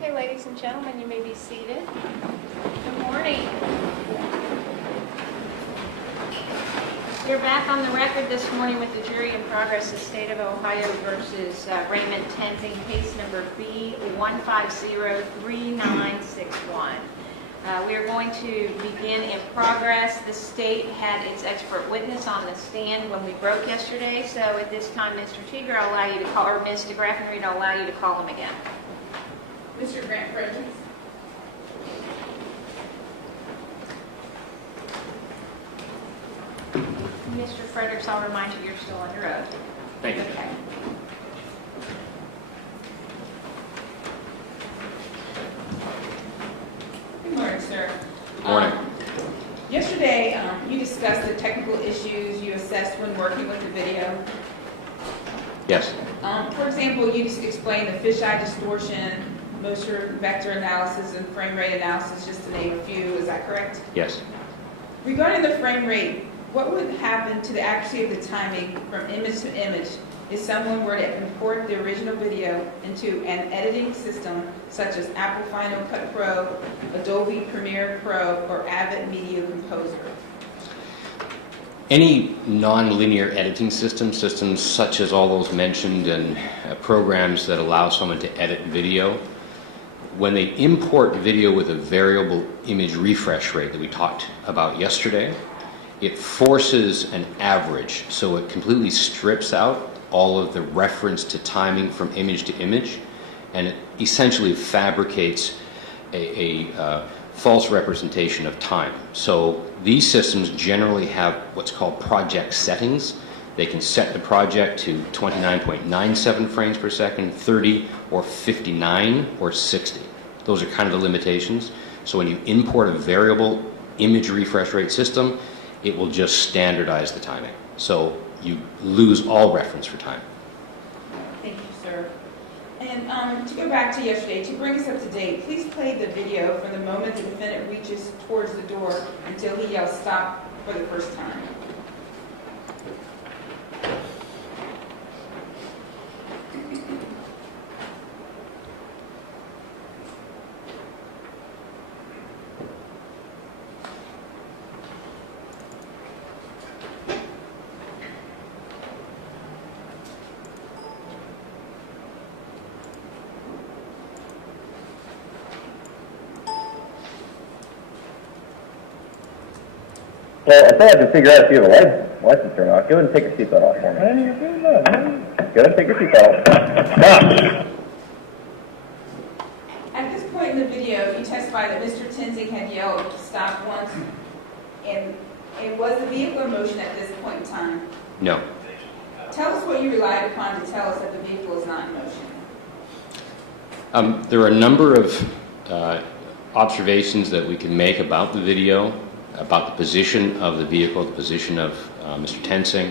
Okay, ladies and gentlemen, you may be seated. Good morning. We're back on the record this morning with the jury in progress, the State of Ohio versus Raymond Tenzing, case number B1503961. We are going to begin in progress. The state had its expert witness on the stand when we broke yesterday, so at this time, Mr. Teeger, I'll allow you to call, or Ms. DeGraffenreid, I'll allow you to call him again. Mr. Grant Fredericks. Mr. Fredericks, I'll remind you, you're still under oath. Thank you. Okay. Good morning, sir. Good morning. Yesterday, you discussed the technical issues you assessed when working with the video. Yes. For example, you just explained the fisheye distortion, motion vector analysis, and frame rate analysis, just to name a few. Is that correct? Yes. Regarding the frame rate, what would happen to the accuracy of the timing from image to image if someone were to import the original video into an editing system such as Apple Final Cut Pro, Adobe Premiere Pro, or Avid Media Composer? Any non-linear editing systems such as all those mentioned and programs that allow someone to edit video, when they import video with a variable image refresh rate that we talked about yesterday, it forces an average, so it completely strips out all of the reference to timing from image to image, and it essentially fabricates a false representation of time. So these systems generally have what's called project settings. They can set the project to 29.97 frames per second, 30, or 59, or 60. Those are kind of the limitations. So when you import a variable image refresh rate system, it will just standardize the timing. So you lose all reference for time. Thank you, sir. And to go back to yesterday, to bring us up to date, please play the video from the moment the defendant reaches towards the door until he yells stop for the first time. Well, I thought I could figure out if you have a license or not. Go ahead and take your seatbelt off for me. Go ahead and take your seatbelt off. Stop! At this point in the video, you testified that Mr. Tenzing had yelled stop once, and was the vehicle in motion at this point in time? No. Tell us what you relied upon to tell us that the vehicle is not in motion. There are a number of observations that we can make about the video, about the position of the vehicle, the position of Mr. Tenzing,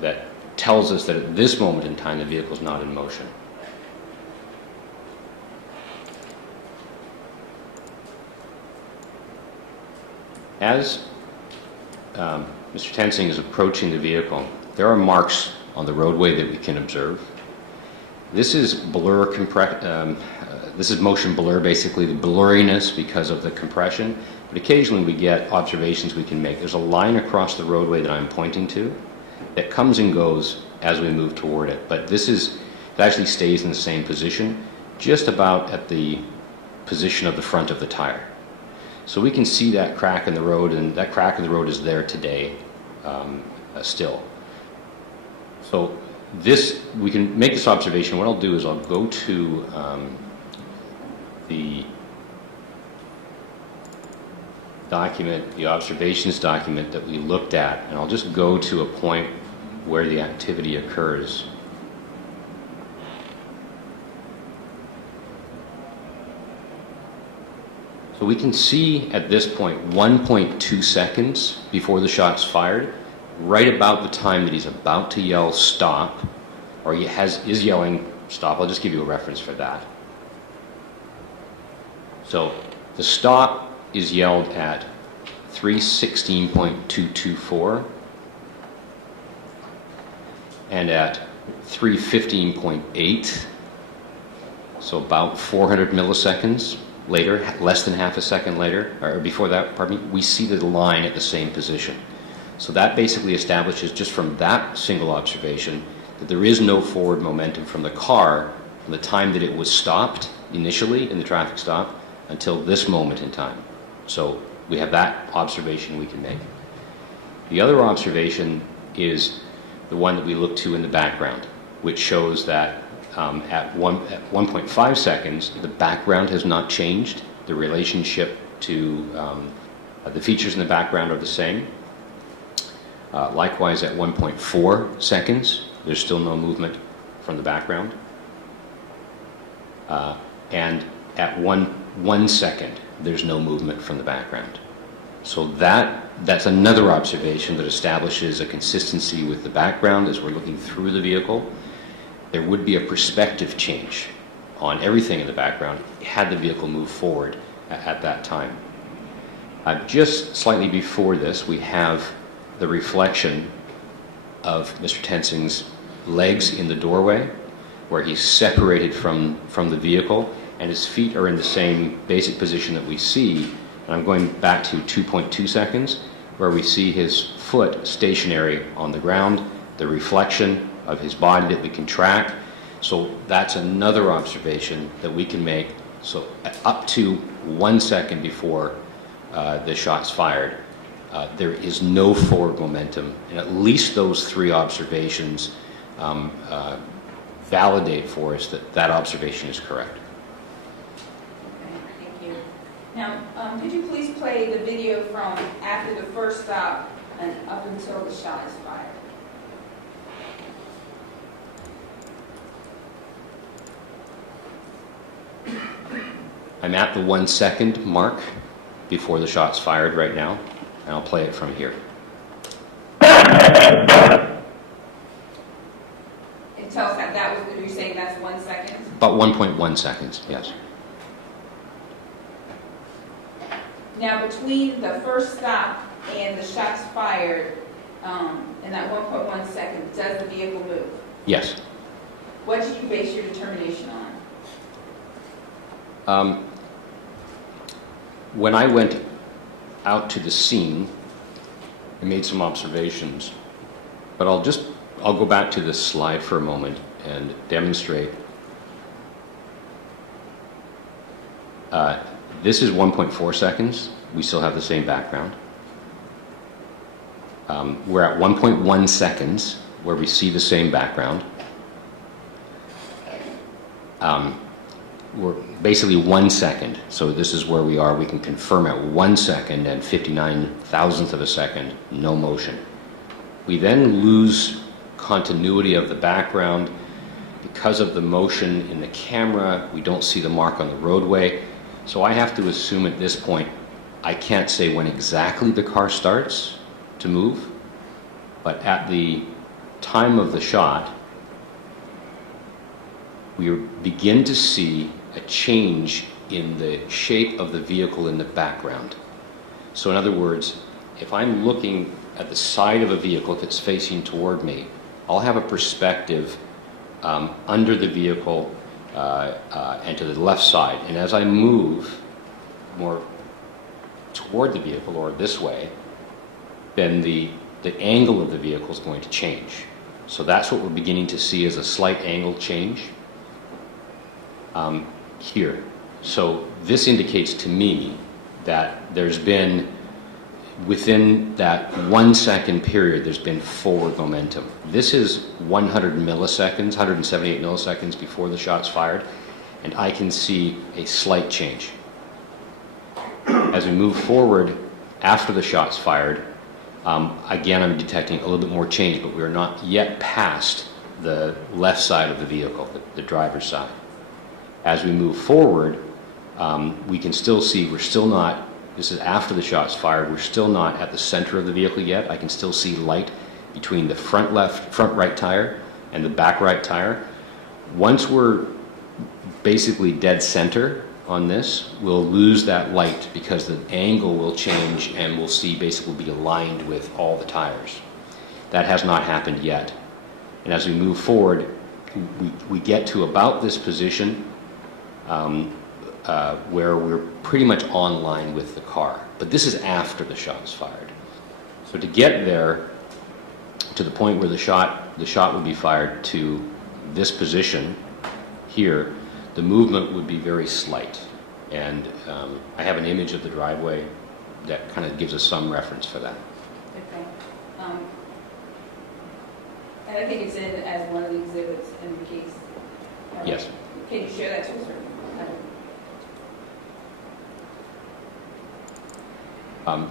that tells us that at this moment in time the vehicle is not in motion. As Mr. Tenzing is approaching the vehicle, there are marks on the roadway that we can observe. This is this is motion blur, basically the blurriness because of the compression. But occasionally we get observations we can make. There's a line across the roadway that I'm pointing to that comes and goes as we move toward it. But it actually stays in the same position, just about at the position of the front of the tire. So we can see that crack in the road, and that crack in the road is there today still. So we can make this observation. What I'll do is I'll go to the document, the observations document that we looked at, and I'll just go to a point where the activity occurs. So we can see at this point 1.2 seconds before the shot's fired, right about the time that he's about to yell stop, or is yelling stop. I'll just give you a reference for that. So the stop is yelled at 3:16.224 and at 3:15.8. So about 400 milliseconds later, less than half a second later, or before that, pardon me, we see the line at the same position. So that basically establishes, just from that single observation, that there is no forward momentum from the car from the time that it was stopped initially in the traffic stop until this moment in time. So we have that observation we can make. The other observation is the one that we look to in the background, which shows that at 1.5 seconds, the background has not changed. The relationship to the features in the background are the same. Likewise, at 1.4 seconds, there's still no movement from the background. And at 1 second, there's no movement from the background. So that's another observation that establishes a consistency with the background as we're looking through the vehicle. There would be a perspective change on everything in the background had the vehicle moved forward at that time. Just slightly before this, we have the reflection of Mr. Tensing's legs in the doorway, where he's separated from the vehicle, and his feet are in the same basic position that we see. And I'm going back to 2.2 seconds, where we see his foot stationary on the ground, the reflection of his body that we can track. So that's another observation that we can make. So up to 1 second before the shot's fired, there is no forward momentum, and at least those three observations validate for us that that observation is correct. Okay, thank you. Now, could you please play the video from after the first stop and up until the shot is fired? I'm at the 1 second mark before the shot's fired right now, and I'll play it from here. And tell us that was, you're saying that's 1 second? About 1.1 seconds, yes. Now, between the first stop and the shots fired, in that 1.1 seconds, does the vehicle move? Yes. What did you base your determination on? When I went out to the scene, I made some observations, but I'll go back to this slide for a moment and demonstrate. This is 1.4 seconds. We still have the same background. We're at 1.1 seconds where we see the same background. We're basically 1 second. So this is where we are. We can confirm at 1 second and 59 thousandth of a second, no motion. We then lose continuity of the background because of the motion in the camera. We don't see the mark on the roadway. So I have to assume at this point, I can't say when exactly the car starts to move, but at the time of the shot, we begin to see a change in the shape of the vehicle in the background. So in other words, if I'm looking at the side of a vehicle, if it's facing toward me, I'll have a perspective under the vehicle and to the left side. And as I move more toward the vehicle or this way, then the angle of the vehicle is going to change. So that's what we're beginning to see as a slight angle change here. So this indicates to me that there's been, within that 1 second period, there's been forward momentum. This is 100 milliseconds, 178 milliseconds before the shot's fired, and I can see a slight change. As we move forward after the shot's fired, again, I'm detecting a little bit more change, but we're not yet past the left side of the vehicle, the driver's side. As we move forward, we can still see we're still not, this is after the shot's fired, we're still not at the center of the vehicle yet. I can still see light between the front right tire and the back right tire. Once we're basically dead center on this, we'll lose that light because the angle will change and we'll see basically be aligned with all the tires. That has not happened yet. And as we move forward, we get to about this position where we're pretty much on line with the car. But this is after the shot is fired. So to get there, to the point where the shot would be fired to this position here, the movement would be very slight. And I have an image of the driveway that kind of gives us some reference for that. Okay. And I think it's in as one of the exhibits in the case. Yes. Can you share that to us?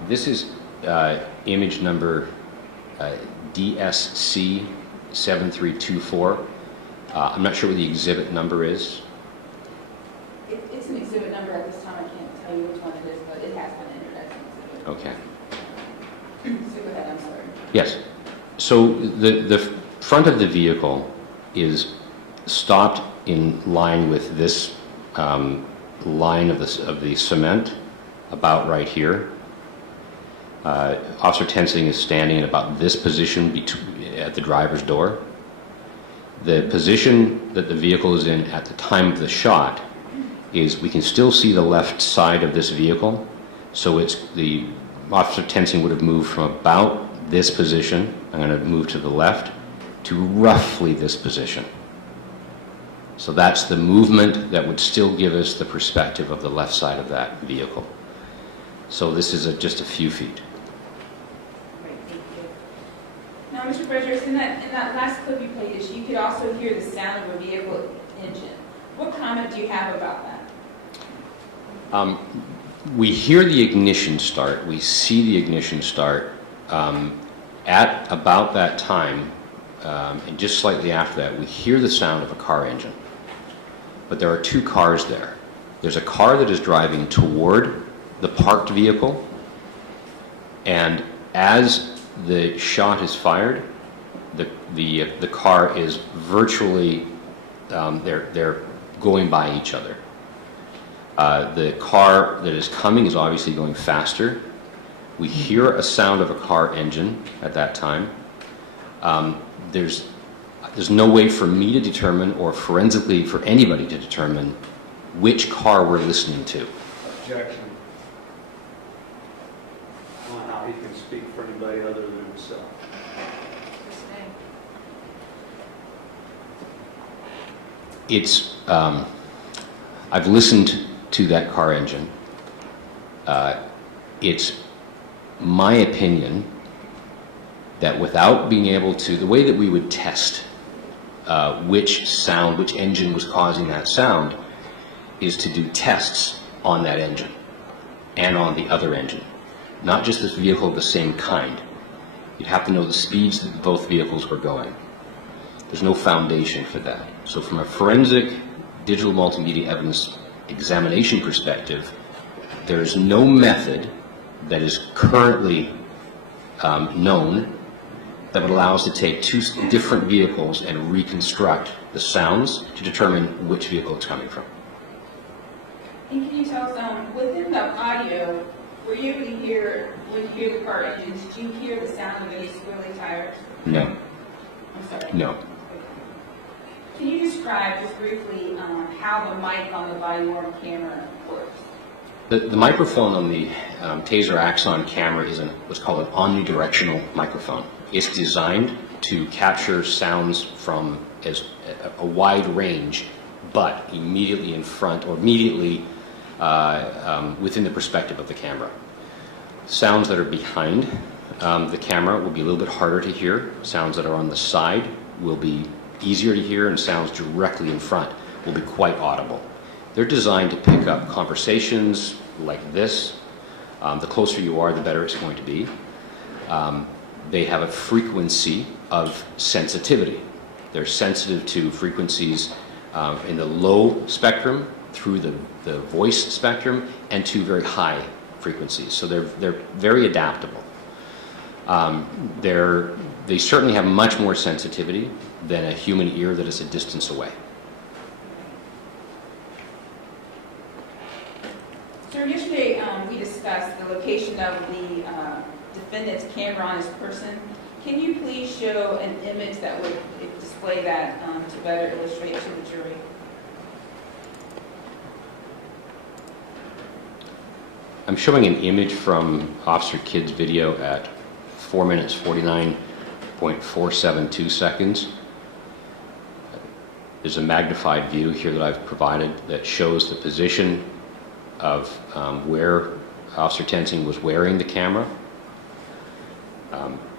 This is image number DSC 7324. I'm not sure what the exhibit number is. It's an exhibit number at this time. I can't tell you which one it is, but it has been entered as an exhibit. Okay. So go ahead, I'm sorry. Yes. So the front of the vehicle is stopped in line with this line of the cement, about right here. Officer Tensing is standing in about this position at the driver's door. The position that the vehicle is in at the time of the shot is we can still see the left side of this vehicle. So it's the Officer Tensing would have moved from about this position, I'm going to move to the left, to roughly this position. So that's the movement that would still give us the perspective of the left side of that vehicle. So this is just a few feet. Great, thank you. Now, Mr. Fredericks, in that last clip you played, you could also hear the sound of a vehicle engine. What comment do you have about that? We hear the ignition start, we see the ignition start at about that time, and just slightly after that, we hear the sound of a car engine. But there are two cars there. There's a car that is driving toward the parked vehicle, and as the shot is fired, the car is virtually, they're going by each other. The car that is coming is obviously going faster. We hear a sound of a car engine at that time. There's no way for me to determine, or forensically for anybody to determine, which car we're listening to. Objection. I don't know how he can speak for anybody other than himself. It's, I've listened to that car engine. It's my opinion that without being able to, the way that we would test which engine was causing that sound, is to do tests on that engine and on the other engine. Not just this vehicle of the same kind. You'd have to know the speeds that both vehicles were going. There's no foundation for that. So from a forensic digital multimedia evidence examination perspective, there is no method that is currently known that would allow us to take two different vehicles and reconstruct the sounds to determine which vehicle it's coming from. And can you tell us, within the audio, were you able to hear, when you hear the car engine, did you hear the sound of any squealy tires? No. I'm sorry. No. Can you describe just briefly how the mic on the body-worn camera works? The microphone on the Taser Axon camera is what's called an omnidirectional microphone. It's designed to capture sounds from a wide range, but immediately in front or immediately within the perspective of the camera. Sounds that are behind the camera will be a little bit harder to hear. Sounds that are on the side will be easier to hear, and sounds directly in front will be quite audible. They're designed to pick up conversations like this. The closer you are, the better it's going to be. They have a frequency of sensitivity. They're sensitive to frequencies in the low spectrum, through the voice spectrum, and to very high frequencies. So they're very adaptable. They certainly have much more sensitivity than a human ear that is a distance away. Sir, yesterday we discussed the location of the defendant's camera on his person. Can you please show an image that would display that to better illustrate to the jury? I'm showing an image from Officer Kidd's video at 4 minutes 49.472 seconds. There's a magnified view here that I've provided that shows the position of where Officer Tensing was wearing the camera.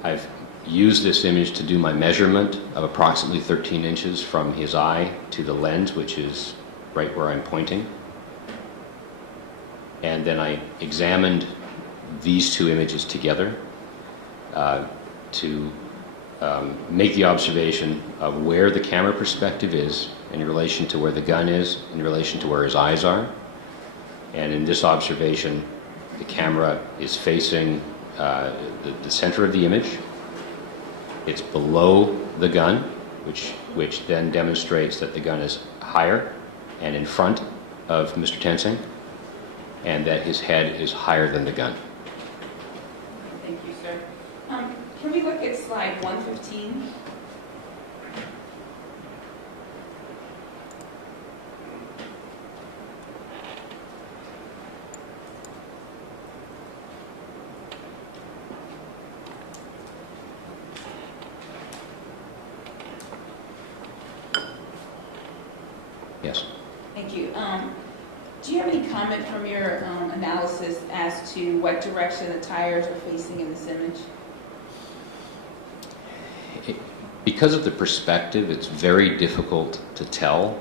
I've used this image to do my measurement of approximately 13 inches from his eye to the lens, which is right where I'm pointing. And then I examined these two images together to make the observation of where the camera perspective is in relation to where the gun is, in relation to where his eyes are. And in this observation, the camera is facing the center of the image. It's below the gun, which then demonstrates that the gun is higher and in front of Mr. Tensing, and that his head is higher than the gun. Thank you, sir. Can we look at slide 115? Yes. Thank you. Do you have any comment from your analysis as to what direction the tires are facing in this image? Because of the perspective, it's very difficult to tell.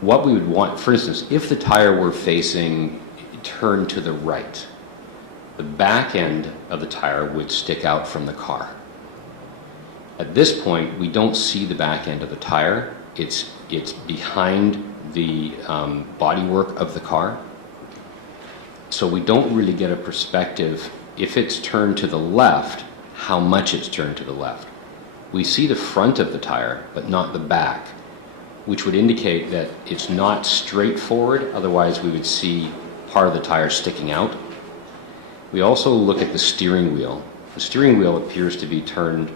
What we would want, for instance, if the tire were facing turned to the right, the back end of the tire would stick out from the car. At this point, we don't see the back end of the tire. It's behind the bodywork of the car. So we don't really get a perspective, if it's turned to the left, how much it's turned to the left. We see the front of the tire, but not the back, which would indicate that it's not straight forward, otherwise we would see part of the tire sticking out. We also look at the steering wheel. The steering wheel appears to be turned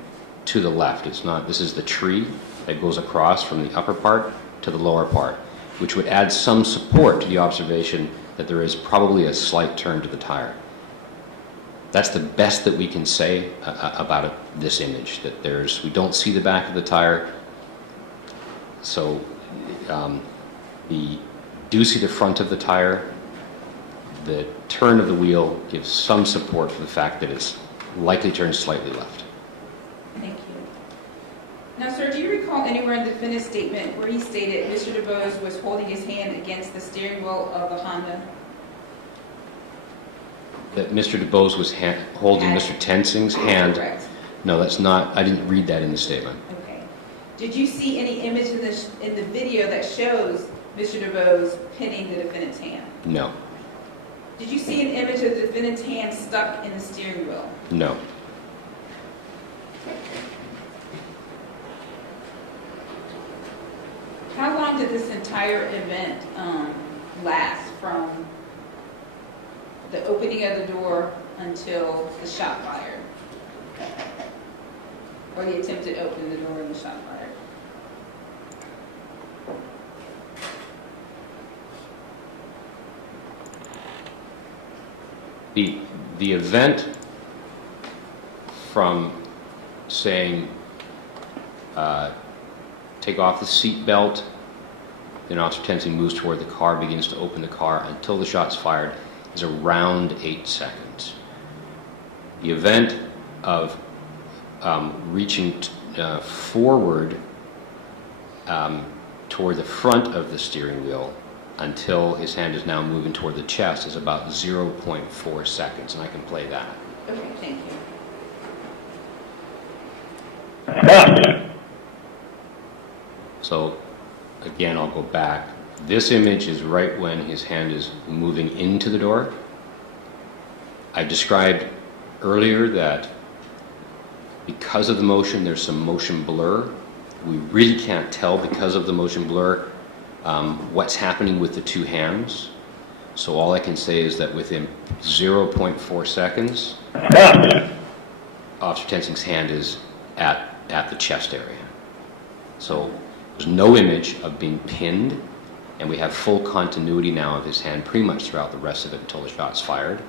to the left. It's not, this is the tree that goes across from the upper part to the lower part, which would add some support to the observation that there is probably a slight turn to the tire. That's the best that we can say about this image, that we don't see the back of the tire, so we do see the front of the tire. The turn of the wheel gives some support for the fact that it's likely turned slightly left. Thank you. Now, sir, do you recall anywhere in the defendant's statement where he stated Mr. DeBose was holding his hand against the steering wheel of the Honda? That Mr. DeBose was holding Mr. Tensing's hand? Correct. No, that's not, I didn't read that in the statement. Okay. Did you see any image in the video that shows Mr. DeBose pinning the defendant's hand? No. Did you see an image of the defendant's hand stuck in the steering wheel? No. How long did this entire event last, from the opening of the door until the shot fired? Or the attempt to open the door and the shot fired? The event from saying, take off the seat belt, then Officer Tensing moves toward the car, begins to open the car until the shot's fired, is around 8 seconds. The event of reaching forward toward the front of the steering wheel until his hand is now moving toward the chest is about 0.4 seconds, and I can play that. Okay, thank you. So again, I'll go back. This image is right when his hand is moving into the door. I described earlier that because of the motion, there's some motion blur. We really can't tell because of the motion blur what's happening with the two hands. So all I can say is that within 0.4 seconds, Officer Tensing's hand is at the chest area. So there's no image of being pinned and we have full continuity now of his hand pretty much throughout the rest of it until the shot's fired.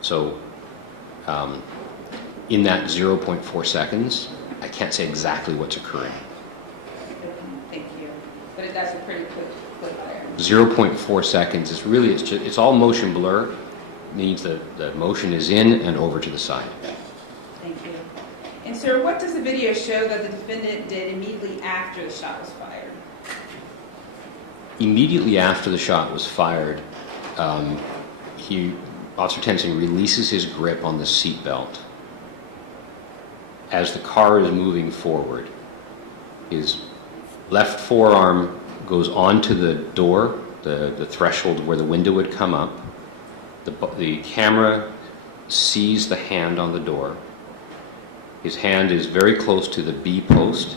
So in that 0.4 seconds, I can't say exactly what's occurring. Thank you. But that's a pretty quick there. 0.4 seconds is really, it's all motion blur. Means the motion is in and over to the side. Thank you. And sir, what does the video show that the defendant did immediately after the shot was fired? Immediately after the shot was fired, Officer Tensing releases his grip on the seat belt. As the car is moving forward, his left forearm goes onto the door, the threshold where the window would come up. The camera sees the hand on the door. His hand is very close to the B post.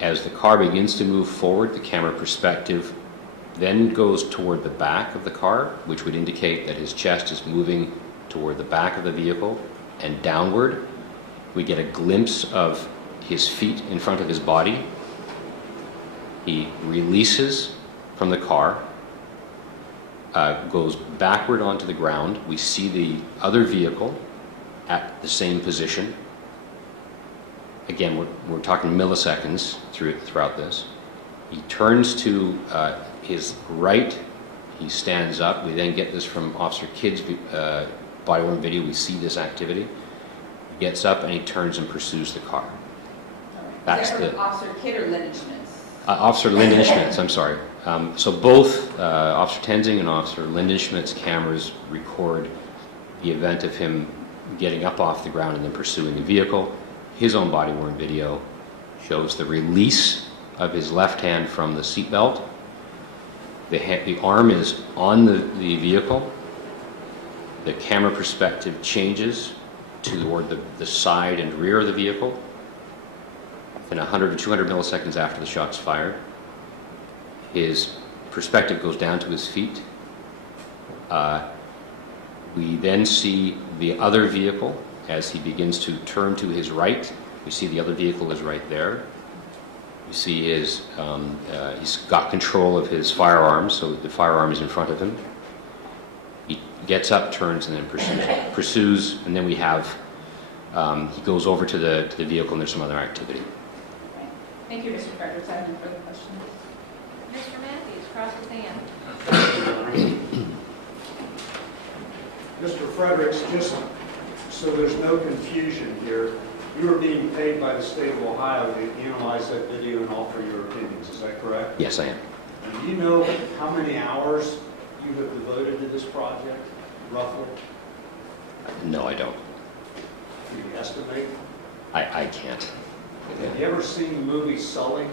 As the car begins to move forward, the camera perspective then goes toward the back of the car, which would indicate that his chest is moving toward the back of the vehicle and downward. We get a glimpse of his feet in front of his body. He releases from the car, goes backward onto the ground. We see the other vehicle at the same position. Again, we're talking milliseconds throughout this. He turns to his right. He stands up. We then get this from Officer Kidd's body-worn video. We see this activity. He gets up and he turns and pursues the car. That's the Officer Kidd or Lyndon Schmitz? Officer Lyndon Schmitz, I'm sorry. So both Officer Tensing and Officer Lyndon Schmitz's cameras record the event of him getting up off the ground and then pursuing the vehicle. His own body-worn video shows the release of his left hand from the seatbelt. The arm is on the vehicle. The camera perspective changes toward the side and rear of the vehicle. Within 100 to 200 milliseconds after the shot's fired, his perspective goes down to his feet. We then see the other vehicle as he begins to turn to his right. We see the other vehicle is right there. You see he's got control of his firearms, so the firearm is in front of him. He gets up, turns, and then pursues, and then we have, he goes over to the vehicle and there's some other activity. Okay. Thank you, Mr. Fredericks. I have no further questions. Mr. Matthews, cross his hand. Mr. Fredericks, just so there's no confusion here, you are being paid by the state of Ohio to analyze that video and offer your opinions, is that correct? Yes, I am. And do you know how many hours you have devoted to this project, roughly? No, I don't. Can you estimate? I can't. Have you ever seen the movie Sully?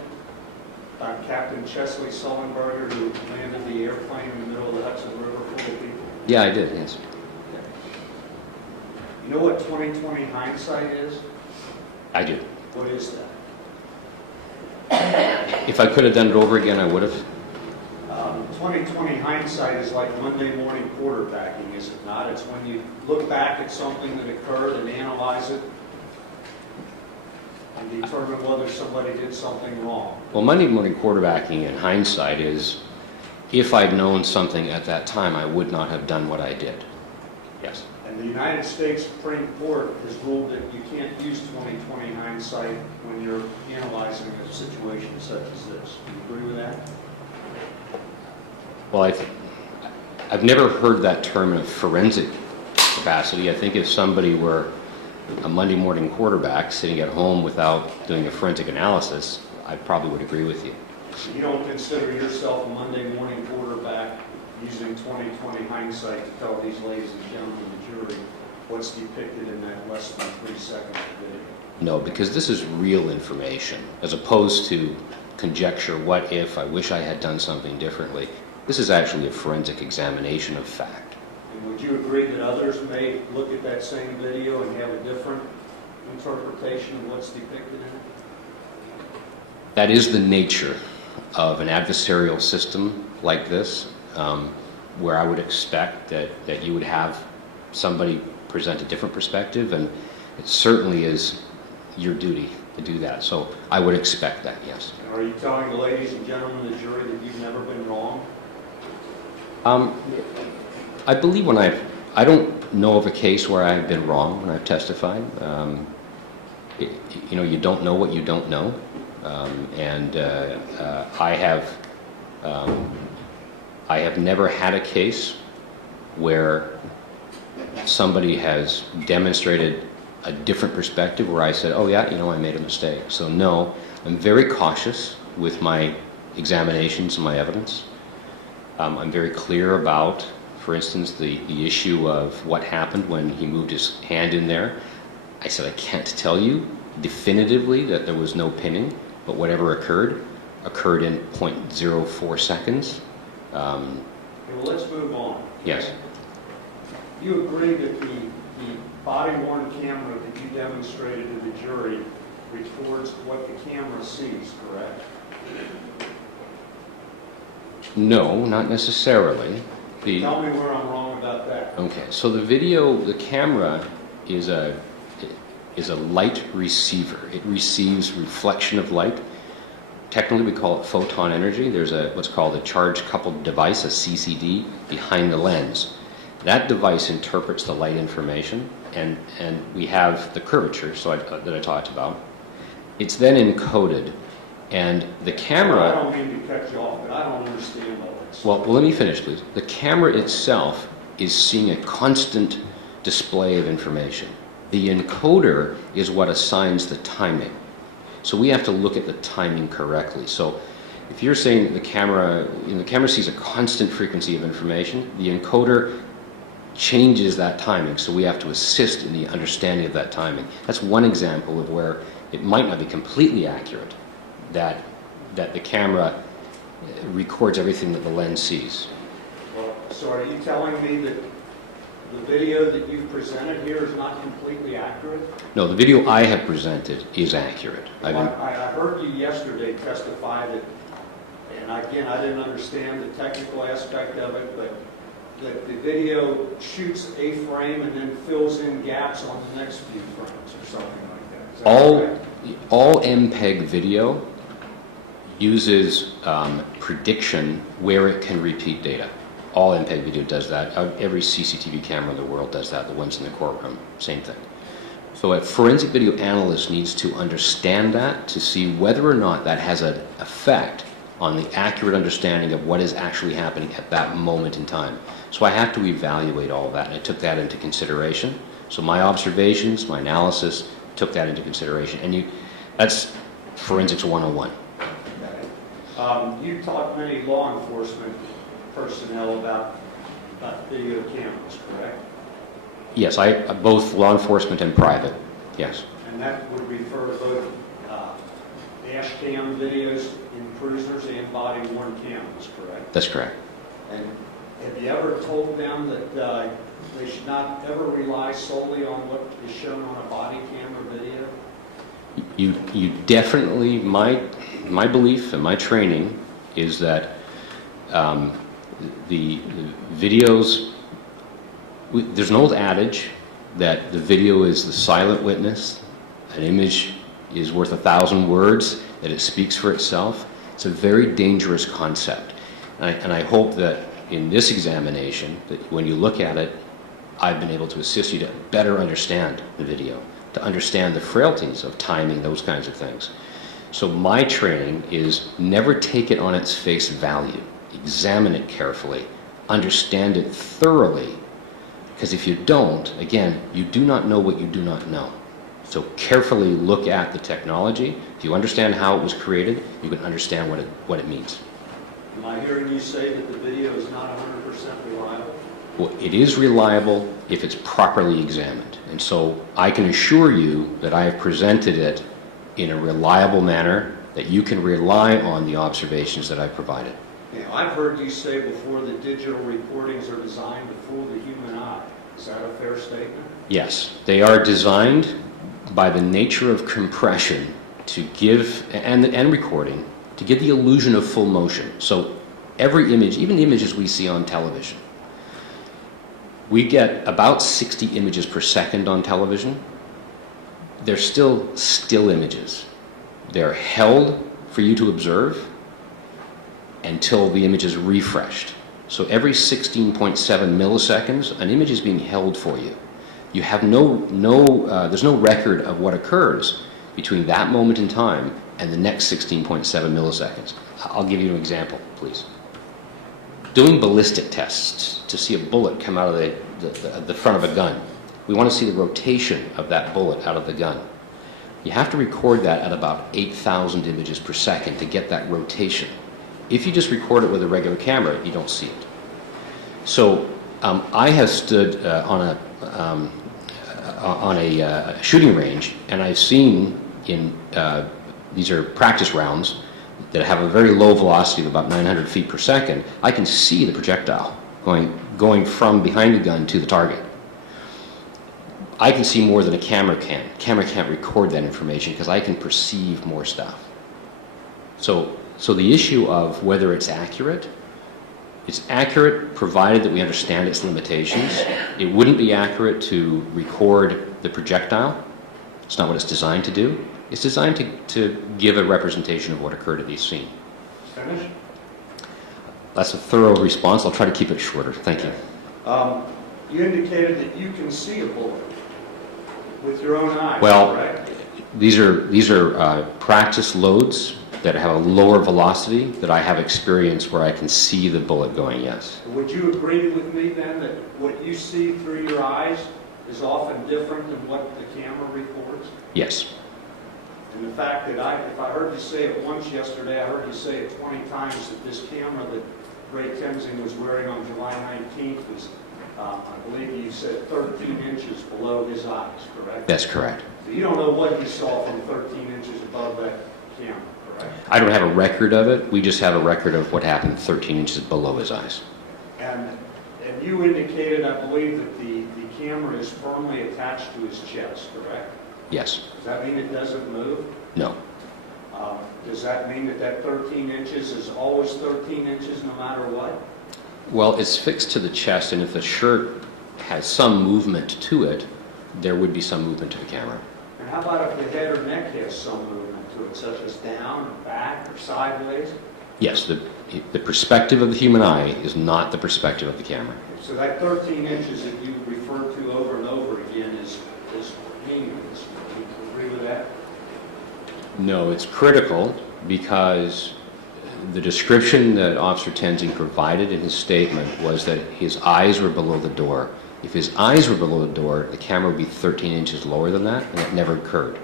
Captain Chesley Sullenberger, who landed the airplane in the middle of the Hudson River full of people? Yeah, I did, yes. You know what 20/20 hindsight is? I do. What is that? If I could have done it over again, I would have. 20/20 hindsight is like Monday morning quarterbacking, is it not? It's when you look back at something that occurred and analyze it and determine whether somebody did something wrong. Well, Monday morning quarterbacking in hindsight is, if I'd known something at that time, I would not have done what I did. Yes. And the United States Supreme Court has ruled that you can't use 20/20 hindsight when you're analyzing a situation such as this. Do you agree with that? Well, I've never heard that term in a forensic capacity. I think if somebody were a Monday morning quarterback sitting at home without doing a forensic analysis, I probably would agree with you. You don't consider yourself a Monday morning quarterback using 20/20 hindsight to tell these ladies and gentlemen of the jury what's depicted in that less than 3 seconds of video? No, because this is real information, as opposed to conjecture, what if, I wish I had done something differently. This is actually a forensic examination of fact. And would you agree that others may look at that same video and have a different interpretation of what's depicted in it? That is the nature of an adversarial system like this, where I would expect that you would have somebody present a different perspective, and it certainly is your duty to do that. So I would expect that, yes. And are you telling the ladies and gentlemen of the jury that you've never been wrong? I believe I don't know of a case where I've been wrong when I've testified. You know, you don't know what you don't know. I have never had a case where somebody has demonstrated a different perspective where I said, oh yeah, you know, I made a mistake. So no, I'm very cautious with my examinations and my evidence. I'm very clear about, for instance, the issue of what happened when he moved his hand in there. I said, I can't tell you definitively that there was no pinning, but whatever occurred in 0.04 seconds. Okay, well, let's move on. Yes. You agree that the body-worn camera that you demonstrated to the jury records what the camera sees, correct? No, not necessarily. Tell me where I'm wrong about that. Okay, so the camera is a light receiver. It receives reflection of light. Technically, we call it photon energy. There's what's called a charge-coupled device, a CCD, behind the lens. That device interprets the light information, and we have the curvature that I talked about. It's then encoded, and the camera... I don't mean to cut you off, but I don't understand all this. Well, let me finish, please. The camera itself is seeing a constant display of information. The encoder is what assigns the timing. So we have to look at the timing correctly. So if you're saying that the camera sees a constant frequency of information, the encoder changes that timing. So we have to assist in the understanding of that timing. That's one example of where it might not be completely accurate, that the camera records everything that the lens sees. Well, so are you telling me that the video that you've presented here is not completely accurate? No, the video I have presented is accurate. I heard you yesterday testify that, and again, I didn't understand the technical aspect of it, but that the video shoots a frame and then fills in gaps on the next few frames or something like that. Is that correct? All MPEG video uses prediction where it can repeat data. All MPEG video does that. Every CCTV camera in the world does that. The ones in the courtroom, same thing. So a forensic video analyst needs to understand that to see whether or not that has an effect on the accurate understanding of what is actually happening at that moment in time. So I have to evaluate all of that, and I took that into consideration. So my observations, my analysis, took that into consideration. And that's Forensics 101. Okay. You taught many law enforcement personnel about video cameras, correct? Yes, both law enforcement and private, yes. And that would refer to both dash cam videos in cruisers and body-worn cameras, correct? That's correct. And have you ever told them that they should not ever rely solely on what is shown on a body camera video? You definitely, my belief and my training is that the videos, there's an old adage that the video is the silent witness, an image is worth 1,000 words, that it speaks for itself. It's a very dangerous concept. And I hope that in this examination, that when you look at it, I've been able to assist you to better understand the video, to understand the frailties of timing, those kinds of things. So my training is never take it on its face value. Examine it carefully, understand it thoroughly, because if you don't, again, you do not know what you do not know. So carefully look at the technology. If you understand how it was created, you can understand what it means. Am I hearing you say that the video is not 100% reliable? Well, it is reliable if it's properly examined. And so I can assure you that I have presented it in a reliable manner, that you can rely on the observations that I've provided. Now, I've heard you say before that digital recordings are designed to fool the human eye. Is that a fair statement? Yes, they are designed by the nature of compression to give, and recording, to give the illusion of full motion. So every image, even the images we see on television, we get about 60 images per second on television. They're still images. They're held for you to observe until the image is refreshed. So every 16.7 milliseconds, an image is being held for you. You have there's no record of what occurs between that moment in time and the next 16.7 milliseconds. I'll give you an example, please. Doing ballistic tests to see a bullet come out of the front of a gun. We want to see the rotation of that bullet out of the gun. You have to record that at about 8,000 images per second to get that rotation. If you just record it with a regular camera, you don't see it. So I have stood on a shooting range, and I've seen these are practice rounds that have a very low velocity of about 900 feet per second. I can see the projectile going from behind the gun to the target. I can see more than a camera can. Camera can't record that information because I can perceive more stuff. So the issue of whether it's accurate provided that we understand its limitations. It wouldn't be accurate to record the projectile. It's not what it's designed to do. It's designed to give a representation of what occurred at the scene. Finish? That's a thorough response. I'll try to keep it shorter. Thank you. You indicated that you can see a bullet with your own eyes, Well, correct? these are practice loads that have a lower velocity that I have experience where I can see the bullet going, yes. Would you agree with me then that what you see through your eyes is often different than what the camera records? Yes. And the fact that if I heard you say it once yesterday, I heard you say it 20 times that this camera that Ray Kensing was wearing on July 19th was, I believe you said 13 inches below his eyes, correct? That's correct. So you don't know what you saw from 13 inches above that camera, correct? I don't have a record of it. We just have a record of what happened 13 inches below his eyes. And you indicated, I believe, that the camera is firmly attached to his chest, correct? Yes. Does that mean it doesn't move? No. Does that mean that 13 inches is always 13 inches no matter what? Well, it's fixed to the chest, and if the shirt has some movement to it, there would be some movement to the camera. And how about if the head or neck has some movement to it, such as down or back or sideways? Yes, the perspective of the human eye is not the perspective of the camera. So that 13 inches that you referred to over and over again is meaningless. Do you agree with that? No, it's critical because the description that Officer Tenzing provided in his statement was that his eyes were below the door. If his eyes were below the door, the camera would be 13 inches lower than that, and that never occurred.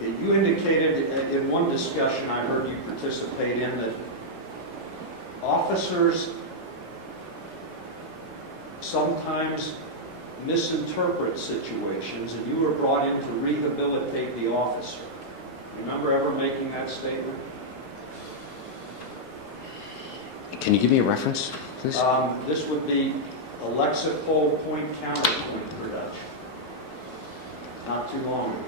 You indicated in one discussion I heard you participate in that officers sometimes misinterpret situations, and you were brought in to rehabilitate the officer. Remember ever making that statement? Can you give me a reference, please? This would be a lexicol point counterpoint production. Not too long ago.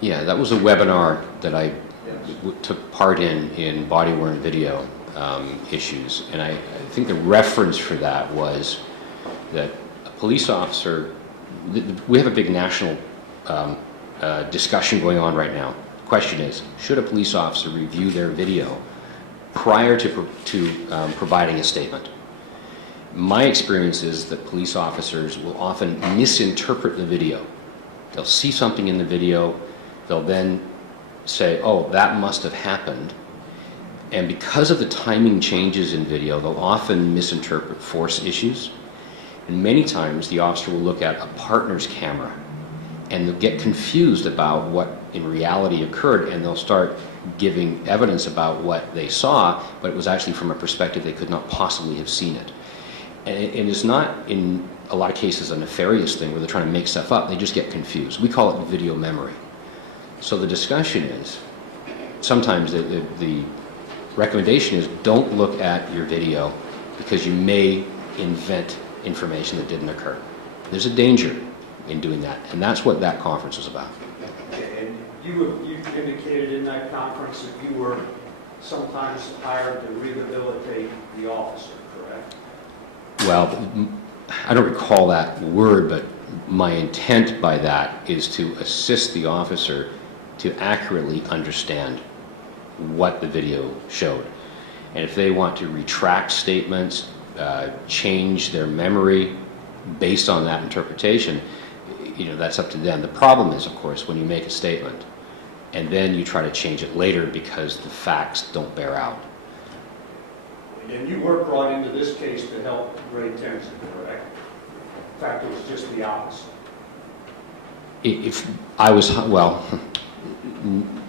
Yeah, that was a webinar that I Yes. took part in body-worn video issues, and I think the reference for that was that a police officer, we have a big national discussion going on right now. The question is, should a police officer review their video prior to providing a statement? My experience is that police officers will often misinterpret the video. They'll see something in the video, they'll then say, oh, that must have happened. And because of the timing changes in video, they'll often misinterpret force issues. And many times the officer will look at a partner's camera and they'll get confused about what in reality occurred, and they'll start giving evidence about what they saw, but it was actually from a perspective they could not possibly have seen it. And it's not, in a lot of cases, a nefarious thing where they're trying to make stuff up. They just get confused. We call it video memory. So the discussion is, sometimes the recommendation is don't look at your video because you may invent information that didn't occur. There's a danger in doing that, and that's what that conference was about. And you indicated in that conference that you were sometimes hired to rehabilitate the officer, correct? Well, I don't recall that word, but my intent by that is to assist the officer to accurately understand what the video showed. And if they want to retract statements, change their memory based on that interpretation, that's up to them. The problem is, of course, when you make a statement and then you try to change it later because the facts don't bear out. And you were brought into this case to help Ray Tenzing, correct? In fact, it was just the opposite. If I was, well,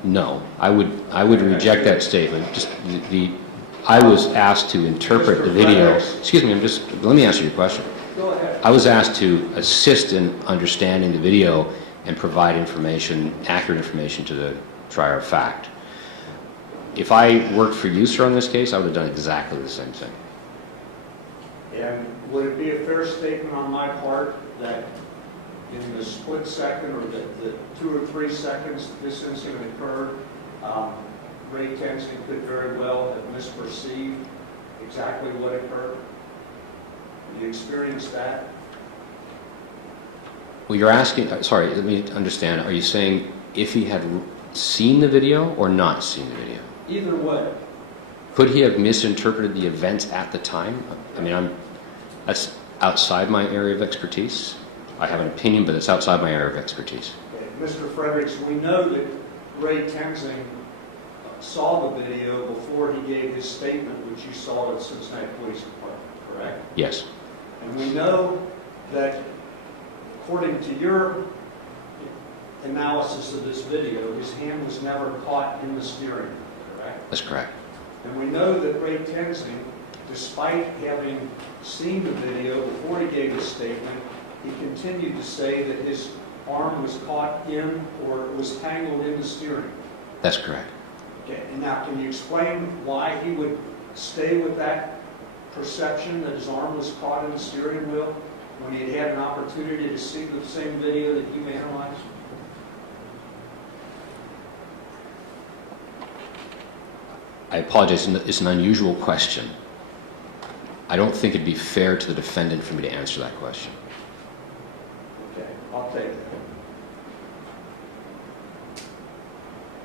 no, I would reject that statement. Just I was asked to interpret the video. Excuse me, let me answer your question. Go ahead. I was asked to assist in understanding the video and provide information, accurate information to the trier of fact. If I worked for you, sir, on this case, I would have done exactly the same thing. And would it be a fair statement on my part that in the split second or the 2 or 3 seconds that this incident occurred, Ray Tenzing could very well have misperceived exactly what occurred? Have you experienced that? Well, you're asking, sorry, let me understand. Are you saying if he had seen the video or not seen the video? Either way. Could he have misinterpreted the events at the time? I mean, that's outside my area of expertise. I have an opinion, but it's outside my area of expertise. Okay. Mr. Fredericks, we know that Ray Tenzing saw the video before he gave his statement, which you saw at Cincinnati Police Department, correct? Yes. And we know that, according to your analysis of this video, his hand was never caught in the steering wheel, correct? That's correct. And we know that Ray Tenzing, despite having seen the video before he gave his statement, he continued to say that his arm was caught in or was tangled in the steering wheel. That's correct. Okay, and now can you explain why he would stay with that perception that his arm was caught in the steering wheel when he had an opportunity to see the same video that you analyzed? I apologize, it's an unusual question. I don't think it'd be fair to the defendant for me to answer that question. Okay, I'll take that.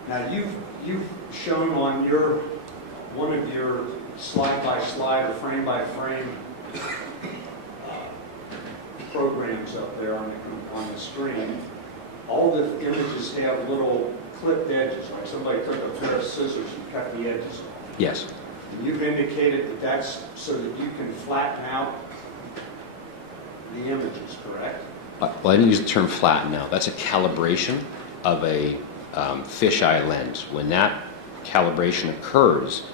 Now you've shown on one of your slide by slide or frame by frame programs up there on the screen. All the images have little clipped edges, like somebody took a pair of scissors and cut the edges off. Yes. And you've indicated that that's so that you can flatten out the images, correct? Well, I didn't use the term flatten out. That's a calibration of a fisheye lens. When that calibration occurs,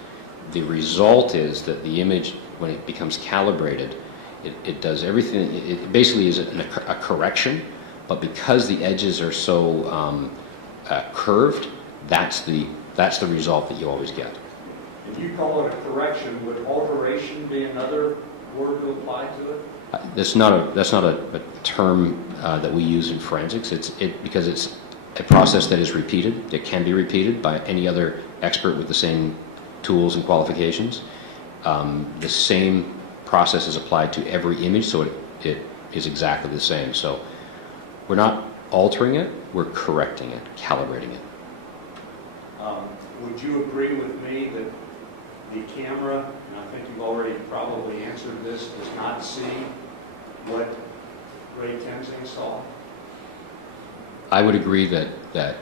the result is that the image, when it becomes calibrated, it does everything. It basically is a correction, but because the edges are so curved, that's the result that you always get. If you call it a correction, would alteration be another word to apply to it? That's not a term that we use in forensics. Because it's a process that is repeated. It can be repeated by any other expert with the same tools and qualifications. The same process is applied to every image, so it is exactly the same. So we're not altering it, we're correcting it, calibrating it. Would you agree with me that the camera, and I think you've already probably answered this, does not see what Ray Tenzing saw? I would agree that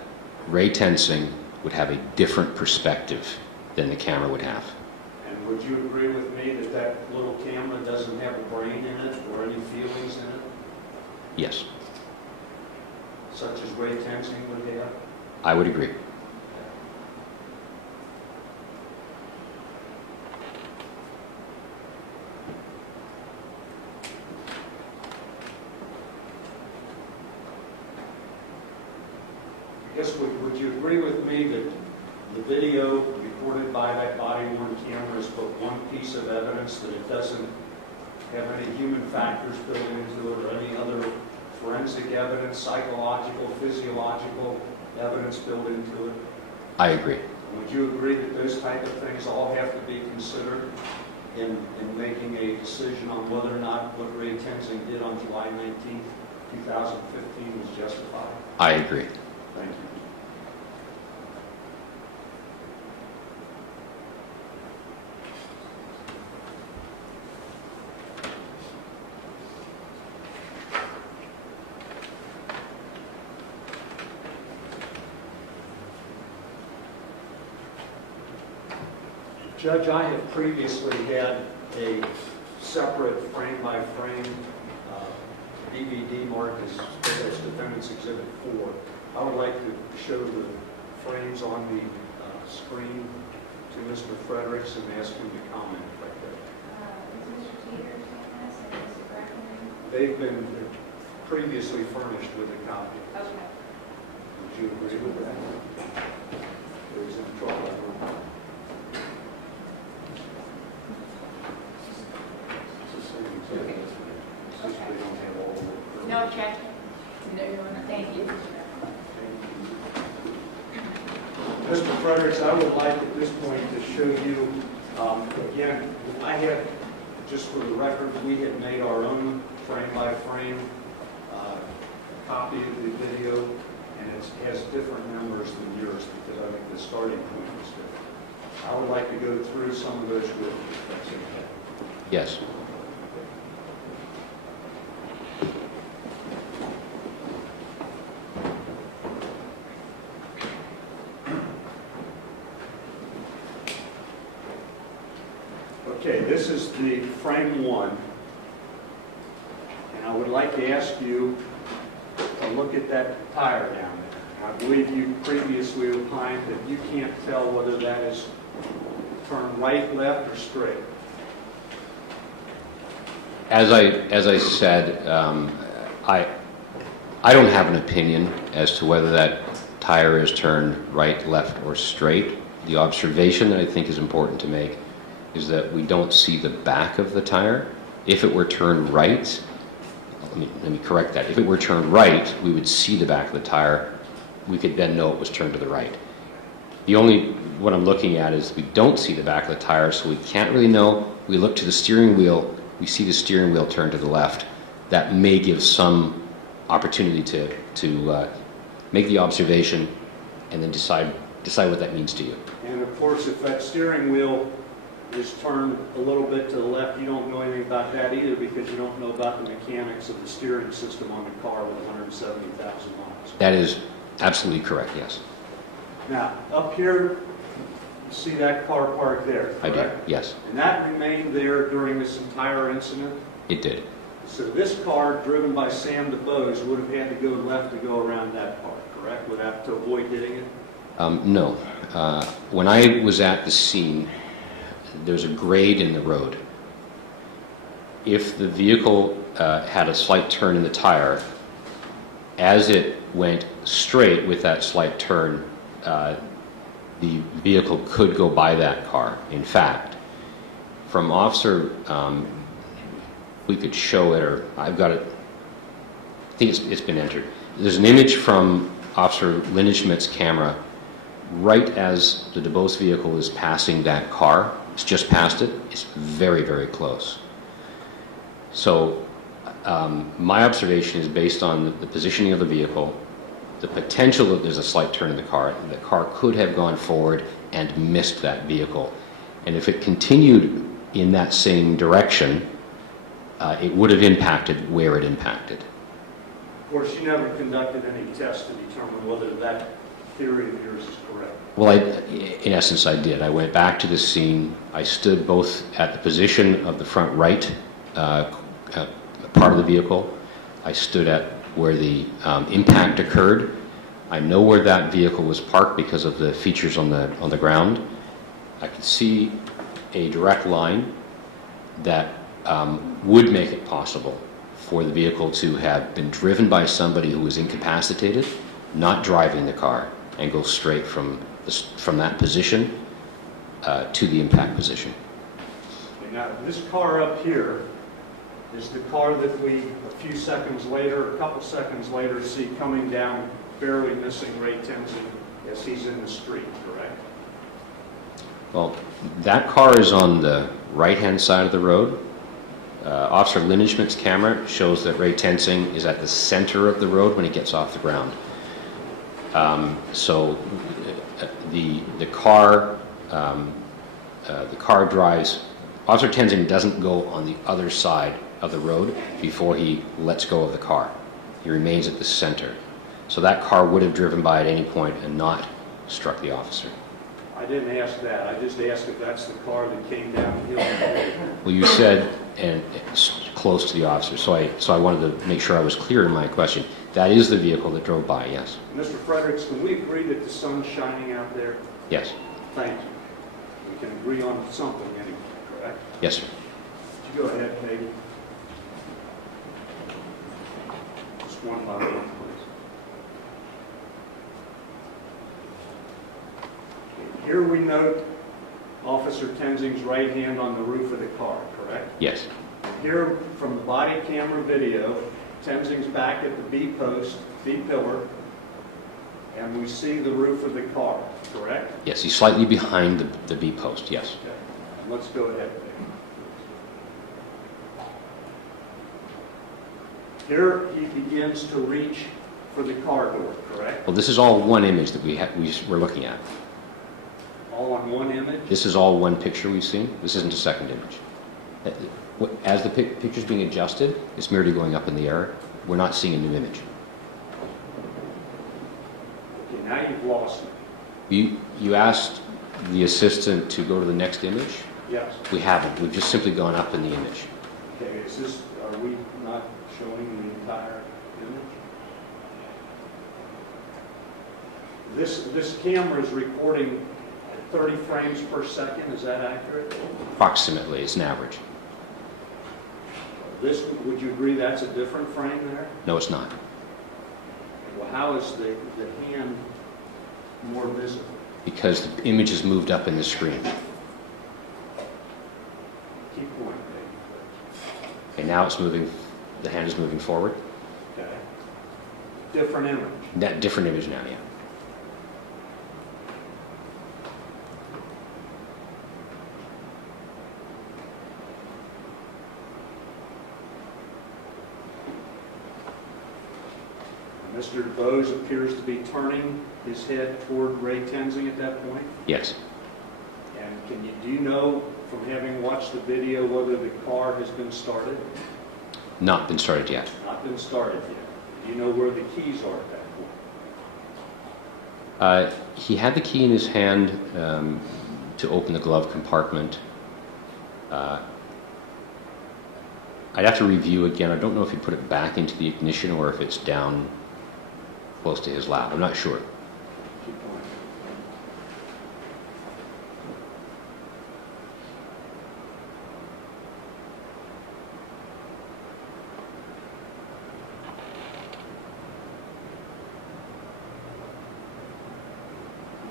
Ray Tenzing would have a different perspective than the camera would have. And would you agree with me that that little camera doesn't have a brain in it or any feelings in it, Yes, such as Ray Tenzing would have? I would agree. I guess, would you agree with me that the video recorded by that body-worn camera is but one piece of evidence, that it doesn't have any human factors built into it or any other forensic evidence, psychological, physiological evidence built into it? I agree. Would you agree that those type of things all have to be considered in making a decision on whether or not what Ray Tenzing did on July 19th, 2015 was justified? I agree. Thank you. Judge, I have previously had a separate frame-by-frame DVD marked as Defendant's Exhibit 4. I would like to show the frames on the screen to Mr. Fredericks and ask him to comment if I could. Is Mr. Teeter taking this and Mr. Breckenridge? They've been previously furnished with a copy. Okay. Would you agree with that? There's a trouble. No objection? No, Your Honor. Thank you. Mr. Fredericks, I would like at this point to show you, again, I had, just for the record, we had made our own frame-by-frame copy of the video, and it has different numbers than yours because I think the starting point is different. I would like to go through some of those with you, if that's okay. Yes. Okay, this is the frame 1, and I would like to ask you to look at that tire down there. I believe you previously opined that you can't tell whether that is turned right, left, or straight. As I said, I don't have an opinion as to whether that tire is turned right, left, or straight. The observation that I think is important to make is that we don't see the back of the tire. If it were turned right, let me correct that. If it were turned right, we would see the back of the tire. We could then know it was turned to the right. What I'm looking at is we don't see the back of the tire, so we can't really know. We look to the steering wheel, we see the steering wheel turn to the left. That may give some opportunity to make the observation and then decide what that means to you. And of course, if that steering wheel is turned a little bit to the left, you don't know anything about that either because you don't know about the mechanics of the steering system on the car with 170,000 miles. That is absolutely correct, yes. Now, up here, you see that car parked there, I correct? do, yes. And that remained there during this entire incident? It did. So this car, driven by Sam DeBose, would have had to go left to go around that car, correct? Would have to avoid hitting it? No. When I was at the scene, there's a grade in the road. If the vehicle had a slight turn in the tire, as it went straight with that slight turn, the vehicle could go by that car. In fact, from Officer, we could show it, or I've got it, I think it's been entered. There's an image from Officer Lindenschmidt's camera right as the DeBose vehicle is passing that car. It's just past it. It's very, very close. So my observation is based on the positioning of the vehicle, the potential that there's a slight turn in the car. The car could have gone forward and missed that vehicle. And if it continued in that same direction, it would have impacted where it impacted. Of course, you never conducted any tests to determine whether that theory of yours is correct. Well, in essence, I did. I went back to the scene. I stood both at the position of the front right part of the vehicle. I stood at where the impact occurred. I know where that vehicle was parked because of the features on the ground. I could see a direct line that would make it possible for the vehicle to have been driven by somebody who was incapacitated, not driving the car, and go straight from that position to the impact position. Now, this car up here is the car that we, a few seconds later, a couple seconds later, see coming down, barely missing Ray Tenzing as he's in the street, correct? Well, that car is on the right-hand side of the road. Officer Lindenschmidt's camera shows that Ray Tenzing is at the center of the road when he gets off the ground. So the car drives. Officer Tenzing doesn't go on the other side of the road before he lets go of the car. He remains at the center. So that car would have driven by at any point and not struck the officer. I I didn't ask that. I just asked if that's the car that came down the hill. Well, you said, and it's close to the officer, so I wanted to make sure I was clear in my question. That is the vehicle that drove by, yes. Mr. Fredericks, can we agree that the sun's shining out there? Yes. Thank you. We can agree on something anyway, correct? Yes, sir. Would you go ahead, Peggy? Just one by one, please. Okay, here we note Officer Tenzing's right hand on the roof of the car, correct? Yes. Here, from the body camera video, Tenzing's back at the B post, B pillar, and we see the roof of the car, correct? Yes, he's slightly behind the B post, yes. Okay. Let's go ahead. Here he begins to reach for the car door, correct? Well, this is all one image that we're looking at. All on one image? This is all one picture we've seen. This isn't a second image. As the picture's being adjusted, it's merely going up in the air. We're not seeing a new image. Okay, now you've lost me. You asked the assistant to go to the next image. Yes. We haven't. We've just simply gone up in the image. Okay, are we not showing the entire image? This camera is recording at 30 frames per second, is that accurate? Approximately, it's an average. Would you agree that's a different frame there? No, it's not. Well, how is the hand more visible? Because the image is moved up in the screen. Keep going, Dave. Okay, now it's moving, the hand is moving forward. Okay. Different image. That different image now, yeah. Mr. DeBose appears to be turning his head toward Ray Tenzing at that point. Yes. And do you know from having watched the video whether the car has been started? Not been started yet. Not been started yet. Do you know where the keys are at that point? He had the key in his hand to open the glove compartment. I'd have to review again. I don't know if he put it back into the ignition or if it's down close to his lap. I'm not sure. Keep going.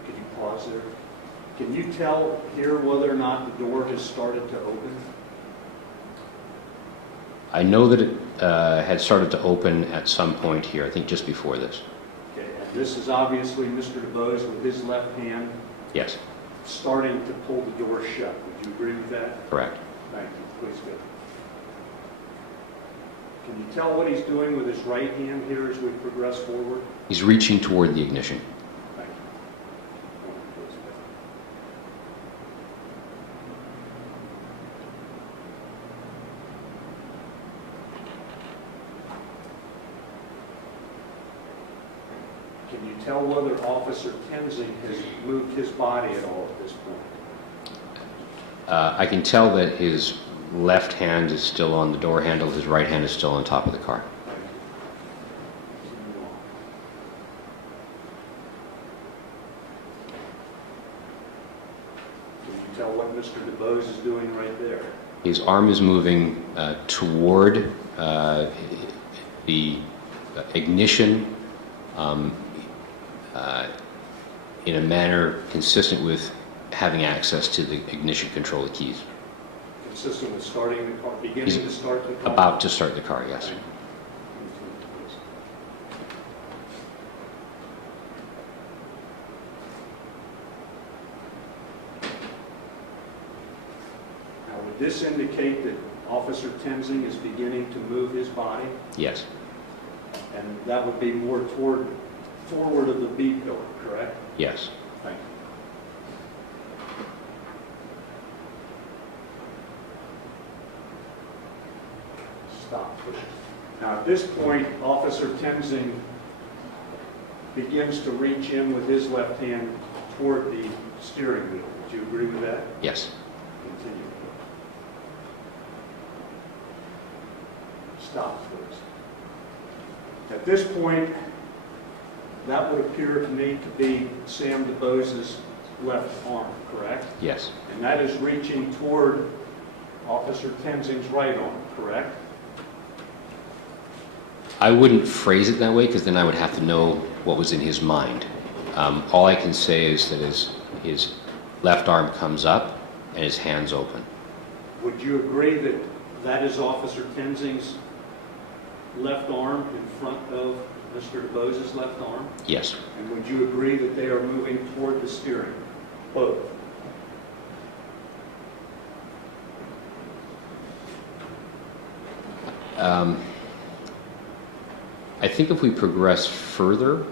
Can you pause there? Can you tell here whether or not the door has started to open? I know that it had started to open at some point here, I think just before this. Okay, and this is obviously Mr. DeBose with his left hand Yes, starting to pull the door shut. Would you agree with that? correct. Thank you. Please go. Can you tell what he's doing with his right hand here as we progress forward? He's reaching toward the ignition. Thank you. Please go. Can you tell whether Officer Tenzing has moved his body at all at this point? I can tell that his left hand is still on the door handle, his right hand is still on top of the car. Thank you. Continue on. Can you tell what Mr. DeBose is doing right there? His arm is moving toward the ignition in a manner consistent with having access to the ignition control keys. Consistent with starting the car, beginning He's to start the car? About to start the car, yes. Thank you. Now, would this indicate that Officer Tenzing is beginning to move his body? Yes, And that would be more forward of the B pillar, correct? yes. Thank you. Stop. Now, at this point, Officer Tenzing begins to reach in with his left hand toward the steering wheel. Would you agree with that? Yes. Continue. Stop, please. At this point, that would appear to me to be Sam DeBose's left arm, correct? Yes. And that is reaching toward Officer Tenzing's right arm, correct? I wouldn't phrase it that way because then I would have to know what was in his mind. All I can say is that his left arm comes up and his hand's open. Would you agree that that is Officer Tenzing's left arm in front of Mr. DeBose's left arm? Yes. And would you agree that they are moving toward the steering? Both. I think if we progress further,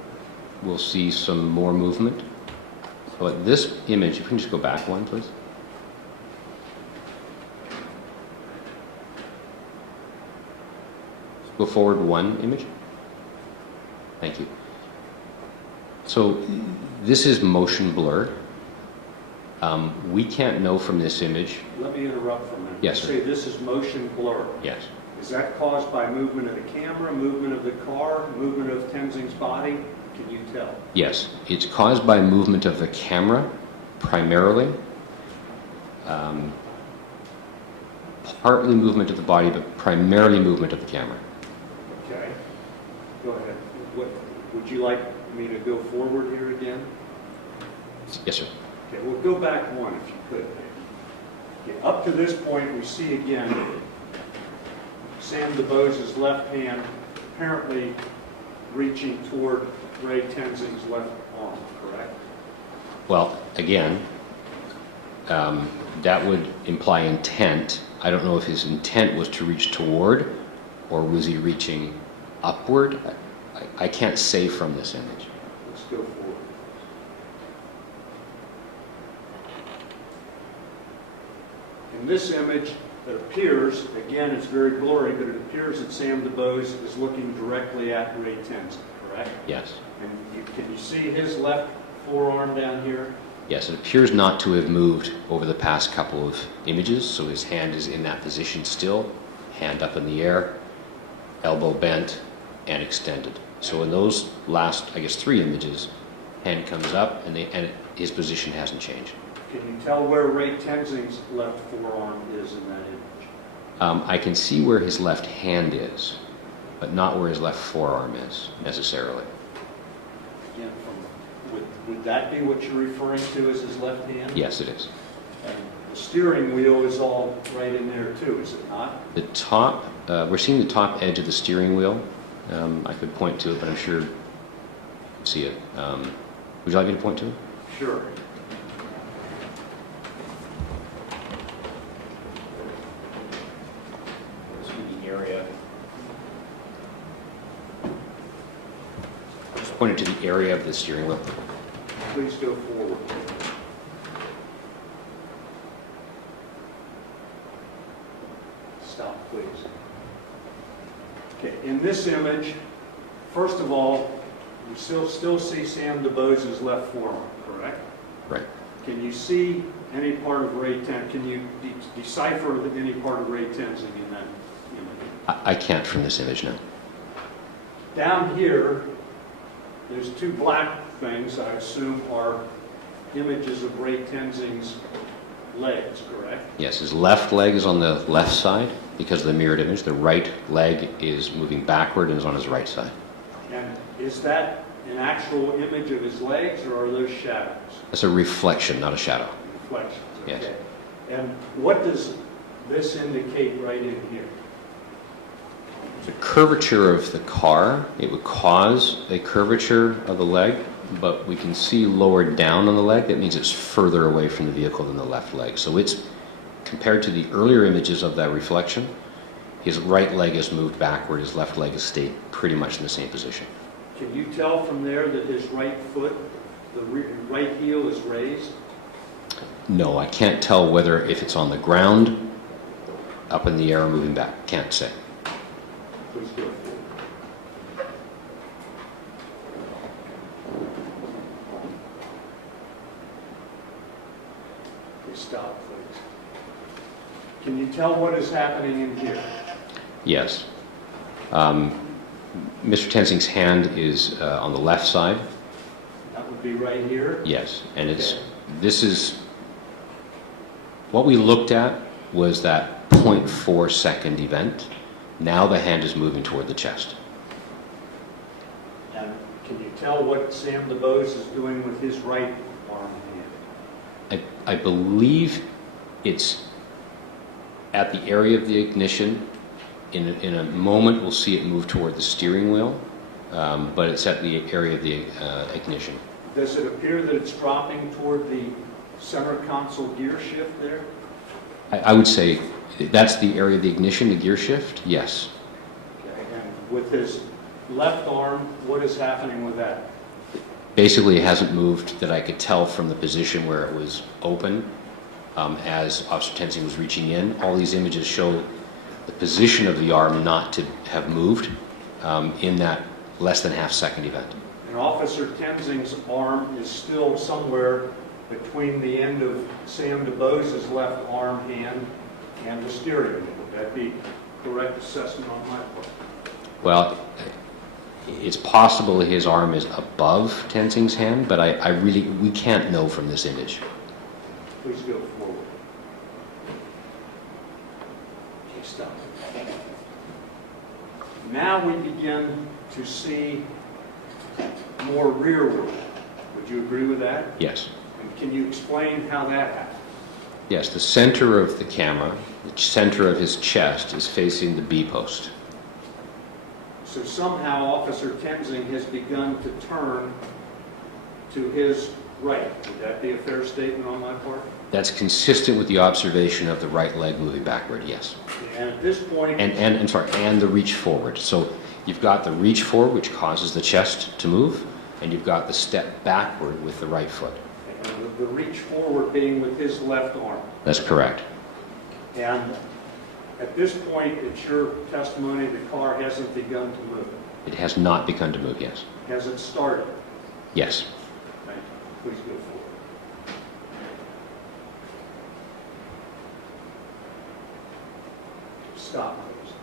we'll see some more movement. But this image, if we can just go back one, please. Go forward one image. Thank you. So this is motion blur. We can't know from this image. Let me interrupt for a minute. Yes, You sir. say this is motion blur. Yes. Is that caused by movement of the camera, movement of the car, movement of Tenzing's body? Can you tell? Yes. It's caused by movement of the camera, primarily. Partly movement of the body, but primarily movement of the camera. Okay. Go ahead. Would you like me to go forward here again? Yes, sir. Okay, well, go back one if you could. Okay, up to this point, we see again Sam DeBose's left hand apparently reaching toward Ray Tenzing's left arm, correct? Well, again, that would imply intent. I don't know if his intent was to reach toward or was he reaching upward. I can't say from this image. Let's go forward. In this image, it appears, again, it's very blurry, but it appears that Sam DeBose is looking directly at Ray Tenzing, correct? Yes. And can you see his left forearm down here? Yes, it appears not to have moved over the past couple of images, so his hand is in that position still, hand up in the air, elbow bent, and extended. So in those last, I guess, 3 images, hand comes up, and his position hasn't changed. Can you tell where Ray Tenzing's left forearm is in that image? I can see where his left hand is, but not where his left forearm is, necessarily. Again, would that be what you're referring to as his left hand? Yes, it is. And the steering wheel is all right in there too, is it not? The top, we're seeing the top edge of the steering wheel. I could point to it, but I'm sure you can see it. Would you like me to point to it? Sure. This would be the area. Just pointed to the area of the steering wheel. Please go forward. Stop, please. Okay, in this image, first of all, you still see Sam DeBose's left forearm, correct? Right. Can you see any part of Ray Tenzing? Can you decipher any part of Ray Tenzing in that image? I can't from this image, no. Down here, there's 2 black things I assume are images of Ray Tenzing's legs, correct? Yes, his left leg is on the left side because of the mirrored image. The right leg is moving backward and is on his right side. And is that an actual image of his legs, or are those shadows? That's a reflection, not a shadow. Reflections. Yes. Okay. And what does this indicate right in here? The curvature of the car, it would cause a curvature of the leg, but we can see lower down on the leg. That means it's further away from the vehicle than the left leg. So it's, compared to the earlier images of that reflection, his right leg has moved backward, his left leg has stayed pretty much in the same position. Can you tell from there that his right foot, the right heel is raised? No, I can't tell whether if it's on the ground, up in the air, or moving back. Can't say. Please go forward. Okay, stop, please. Can you tell what is happening in here? Yes. Mr. Tenzing's hand is on the left side. That would be right here. Yes, and Okay. this is what we looked at was that 0.4 second event. Now the hand is moving toward the chest. And can you tell what Sam DeBose is doing with his right arm and hand? I believe it's at the area of the ignition. In a moment, we'll see it move toward the steering wheel, but it's at the area of the ignition. Does it appear that it's dropping toward the center console gear shift there? I would say that's the area of the ignition, the gear shift, yes. Okay. And with his left arm, what is happening with that? Basically, it hasn't moved that I could tell from the position where it was open as Officer Tenzing was reaching in. All these images show the position of the arm not to have moved in that less than half-second event. And Officer Tenzing's arm is still somewhere between the end of Sam DeBose's left arm hand and the steering wheel. Would that be correct assessment on my part? Well, it's possible his arm is above Tenzing's hand, but we can't know from this image. Please go forward. Okay, stop. Now we begin to see more rearward. Would you agree with that? Yes. And can you explain how that happened? Yes, the center of the camera, the center of his chest is facing the B post. So somehow Officer Tenzing has begun to turn to his right. Would that be a fair statement on my part? That's consistent with the observation of the right leg moving backward, yes. And at this point, And the reach forward. So you've got the reach forward, which causes the chest to move, and you've got the step backward with the right foot. and the reach forward being with his left arm. That's correct. And at this point, it's your testimony the car hasn't begun to move. It has not begun to move, yes. Has it started? Yes. Thank you. Please go forward. Stop, please.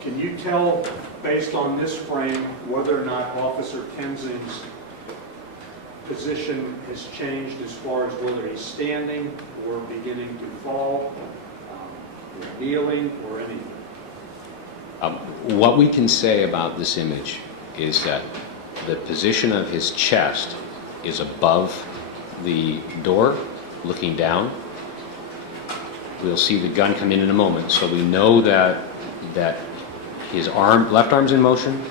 Can you tell, based on this frame, whether or not Officer Tenzing's position has changed as far as whether he's standing or beginning to fall, or kneeling, or anything? What we can say about this image is that the position of his chest is above the door, looking down. We'll see the gun come in a moment, so we know that his left arm's in motion,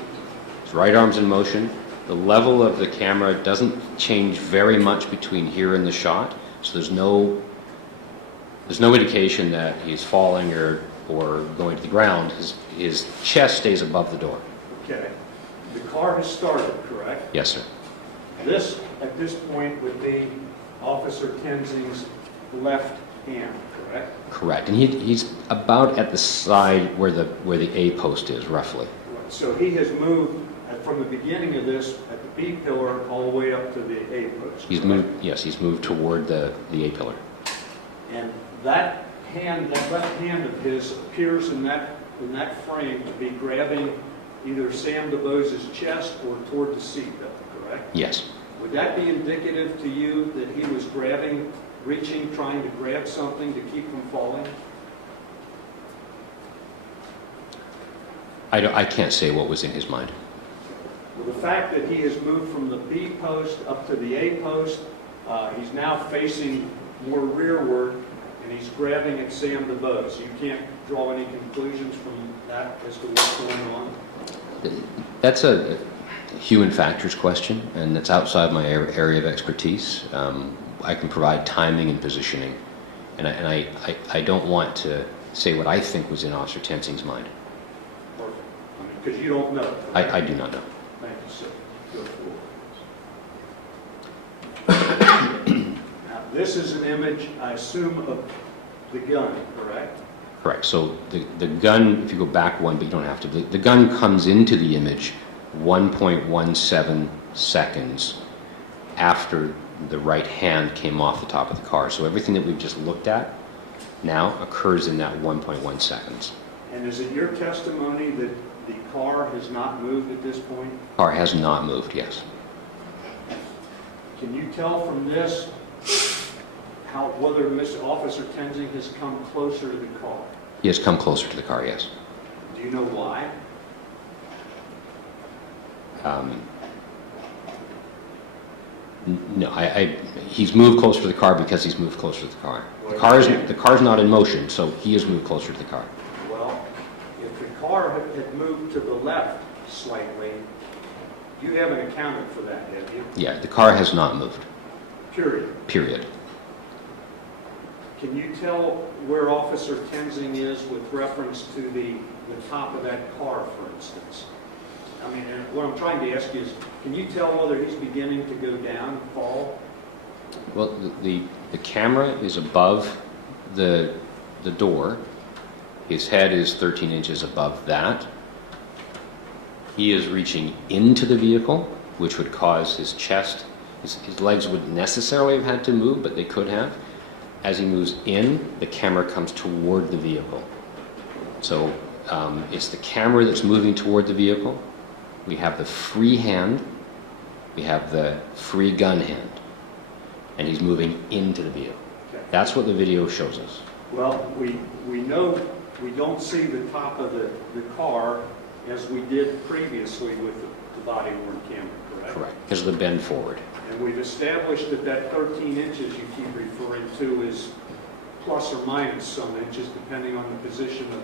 his right arm's in motion. The level of the camera doesn't change very much between here and the shot, so there's no indication that he's falling or going to the ground. His chest stays above the door. Okay. The car has started, correct? Yes, sir. This, at this point, would be Officer Tenzing's left hand, correct? Correct. And he's about at the side where the A post is, roughly. So he has moved from the beginning of this at the B pillar all the way up to the A post. He's correct? moved. Yes, he's moved toward the A pillar. And that hand, that left hand of his appears in that frame to be grabbing either Sam DeBose's chest or toward the seatbelt, correct? Yes. Would that be indicative to you that he was grabbing, reaching, trying to grab something to keep from falling? I can't say what was in his mind. Well, the fact that he has moved from the B post up to the A post, he's now facing more rearward, and he's grabbing at Sam DeBose. You can't draw any conclusions from that as to what's going on? That's a human factors question, and it's outside my area of expertise. I can provide timing and positioning, and I don't want to say what I think was in Officer Tenzing's mind. Perfect. Because you don't know. I do not know. Thank you, sir. Go forward. Now, this is an image, I assume, of the gun, correct? Correct. So the gun, if you go back one, but you don't have to, the gun comes into the image 1.17 seconds after the right hand came off the top of the car. So everything that we've just looked at now occurs in that 1.1 seconds. And is it your testimony that the car has not moved at this point? Car has not moved, yes. Can you tell from this whether Mr. Officer Tenzing has come closer to the car? He has come closer to the car, yes. Do you know why? No, he's moved closer to the car because he's moved closer to the car. The car's not in motion, so he has moved closer to the car. Well, if the car had moved to the left slightly, you haven't accounted for that, have you? Yeah, the car has not moved, Period. period. Can you tell where Officer Tenzing is with reference to the top of that car, for instance? I mean, and what I'm trying to ask you is, can you tell whether he's beginning to go down, fall? Well, the camera is above the door. His head is 13 inches above that. He is reaching into the vehicle, which would cause his chest, his legs wouldn't necessarily have had to move, but they could have. As he moves in, the camera comes toward the vehicle. So it's the camera that's moving toward the vehicle. We have the free hand, we have the free gun hand, and he's moving into the vehicle. Okay. That's what the video shows us. Well, we know we don't see the top of the car as we did previously with the body-worn camera, correct? Correct, because of the bend forward. And we've established that 13 inches you keep referring to is plus or minus some inches, depending on the position of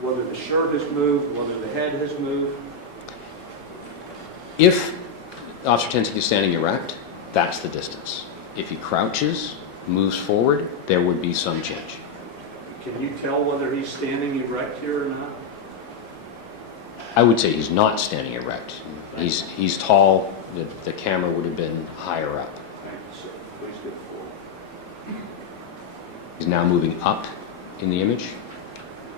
whether the shirt has moved, whether the head has moved. If Officer Tenzing is standing erect, that's the distance. If he crouches, moves forward, there would be some change. Can you tell whether he's standing erect here or not? I would say he's not standing erect. He's tall. The camera would have been higher up. Thank you, sir. Please go forward. He's now moving up in the image.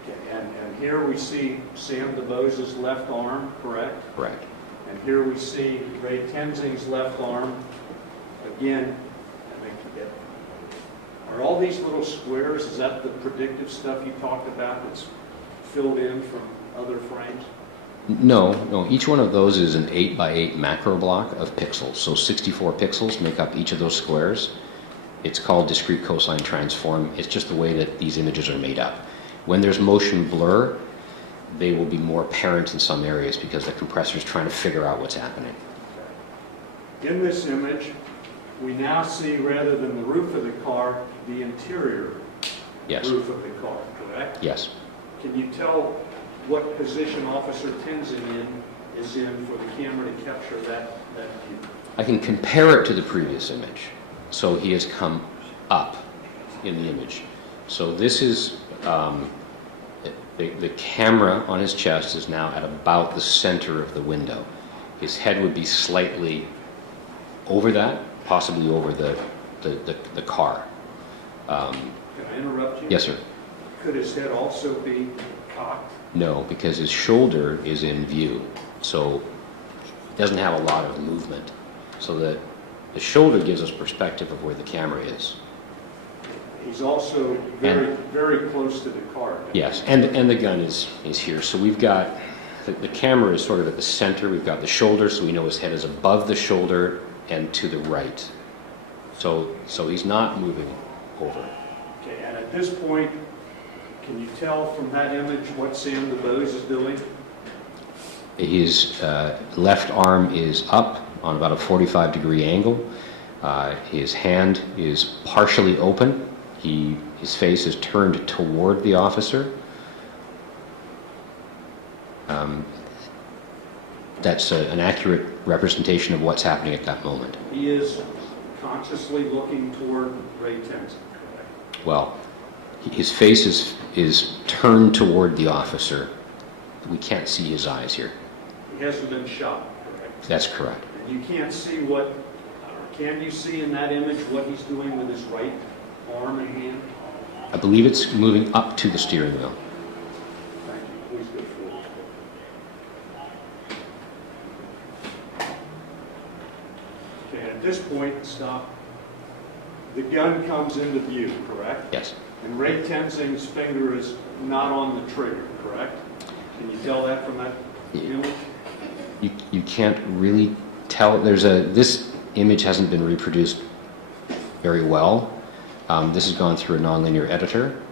Okay, and here we see Sam DeBose's left arm, correct? Correct. And here we see Ray Tenzing's left arm. Again, are all these little squares, is that the predictive stuff you talked about that's filled in from other frames? No. Each one of those is an 8 by 8 macro block of pixels. So 64 pixels make up each of those squares. It's called discrete cosine transform. It's just the way that these images are made up. When there's motion blur, they will be more apparent in some areas because the compressor is trying to figure out what's happening. In this image, we now see, rather than the roof of the car, the interior Yes. roof of the car, correct? Yes. Can you tell what position Officer Tenzing is in for the camera to capture that view? I can compare it to the previous image. So he has come up in the image. So this is, the camera on his chest is now at about the center of the window. His head would be slightly over that, possibly over the car. Can I interrupt you? Yes, sir. Could his head also be cocked? No, because his shoulder is in view. So he doesn't have a lot of movement. So the shoulder gives us perspective of where the camera is. He's also very close to the car. Yes, and the gun is here. So we've got, the camera is sort of at the center. We've got the shoulder, so we know his head is above the shoulder and to the right. So he's not moving over. Okay, and at this point, can you tell from that image what Sam DeBose is doing? His left arm is up on about a 45-degree angle. His hand is partially open. His face is turned toward the officer. That's an accurate representation of what's happening at that moment. He is consciously looking toward Ray Tenzing, correct? Well, his face is turned toward the officer. We can't see his eyes here. He hasn't been shot, correct? That's correct. And you can't see can you see in that image what he's doing with his right arm and hand? I believe it's moving up to the steering wheel. Thank you. Please go forward. Okay, at this point, stop. the gun comes into view, correct? Yes. And Ray Tenzing's finger is not on the trigger, correct? Can you tell that from that image? You can't really tell. This image hasn't been reproduced very well. This has gone through a nonlinear editor.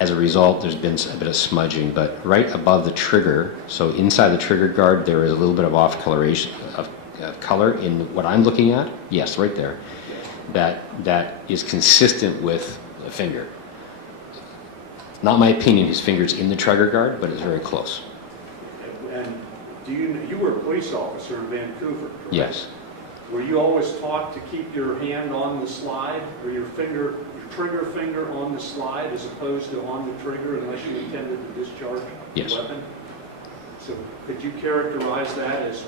As a result, there's been a bit of smudging, but right above the trigger, so inside the trigger guard, there is a little bit of off coloration of color in what I'm looking at. Yes, right there. That is consistent with the finger. Not my opinion, his finger's in the trigger guard, but it's very close. And you were a police officer in Vancouver, correct? Yes. Were you always taught to keep your hand on the slide, or your trigger finger on the slide as opposed to on the trigger unless you intended to discharge Yes. the weapon? So could you characterize that as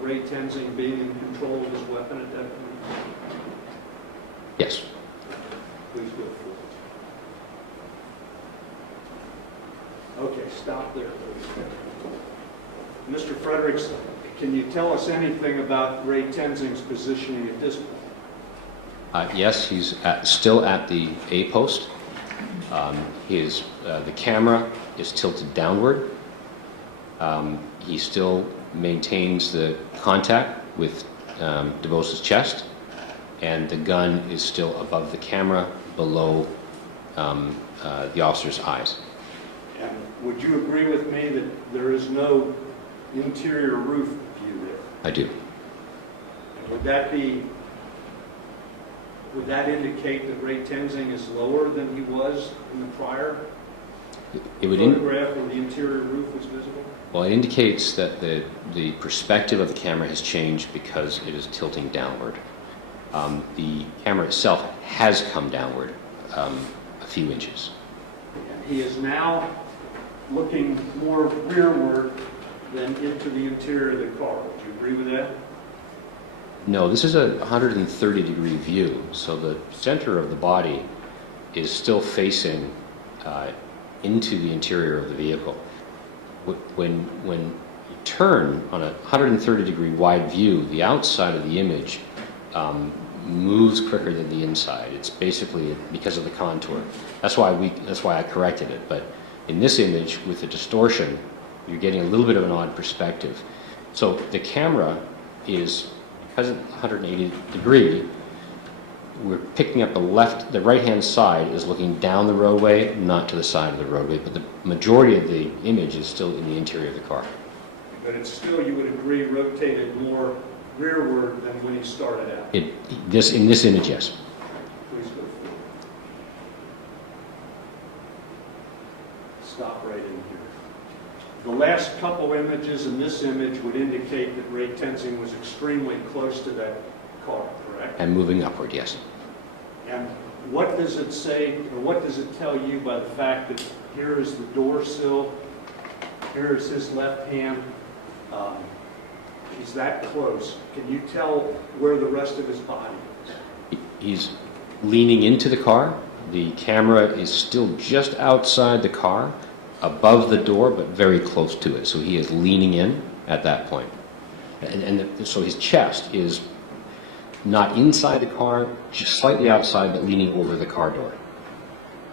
Ray Tenzing being in control of his weapon at that point? Yes. Please go forward. Okay, stop there, please. Mr. Fredericks, can you tell us anything about Ray Tenzing's positioning at this point? Yes, he's still at the A post. The camera is tilted downward. He still maintains the contact with DeVos' chest, and the gun is still above the camera, below the officer's eyes. And would you agree with me that there is no interior roof view there? I do. And would that indicate that Ray Tenzing is lower than he was in the prior photograph where the interior roof was visible? Well, it indicates that the perspective of the camera has changed because it is tilting downward. The camera itself has come downward a few inches. And he is now looking more rearward than into the interior of the car. Would you agree with that? No, this is a 130-degree view, so the center of the body is still facing into the interior of the vehicle. When you turn on a 130-degree wide view, the outside of the image moves quicker than the inside. It's basically because of the contour. That's why I corrected it. But in this image, with the distortion, you're getting a little bit of an odd perspective. So the camera is, because it's 180 degree, we're picking up the right-hand side is looking down the roadway, not to the side of the roadway, but the majority of the image is still in the interior of the car. But it's still, you would agree, rotated more rearward than when he started out. In this image, yes. Please go forward. Stop right in here. The last couple images in this image would indicate that Ray Tenzing was extremely close to that car, correct? And moving upward, yes. And what does it say, or what does it tell you by the fact that here is the door sill, here is his left hand, he's that close. Can you tell where the rest of his body is? He's leaning into the car. The camera is still just outside the car, above the door, but very close to it. So he is leaning in at that point. So his chest is not inside the car, just slightly outside, but leaning over the car door.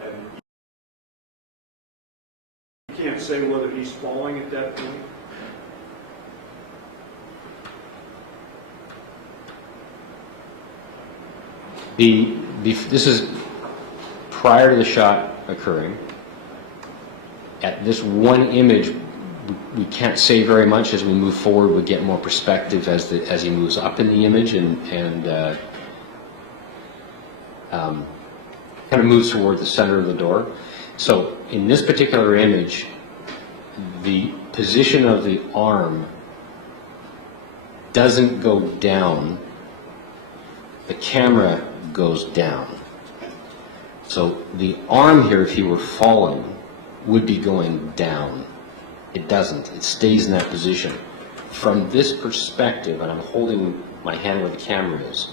And you can't say whether he's falling at that point? This is prior to the shot occurring. At this one image, we can't say very much. As we move forward, we get more perspective as he moves up in the image and kind of moves toward the center of the door. So in this particular image, the position of the arm doesn't go down. The camera goes down. So the arm here, if he were falling, would be going down. It doesn't. It stays in that position. From this perspective, and I'm holding my hand where the camera is,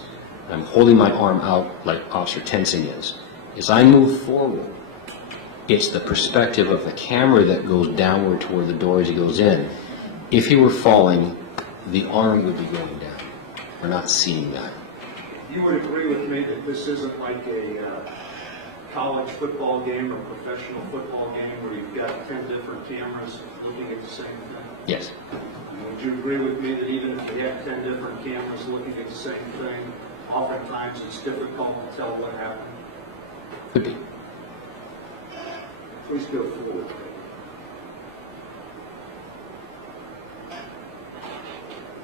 I'm holding my arm out like Officer Tenzing is. As I move forward, it's the perspective of the camera that goes downward toward the door as he goes in. If he were falling, the arm would be going down. We're not seeing that. You would agree with me that this isn't like a college football game or professional football game where you've got 10 different cameras looking at the same thing? Yes. Would you agree with me that even if you have 10 different cameras looking at the same thing, oftentimes it's difficult to tell what happened? Could be. Please go forward.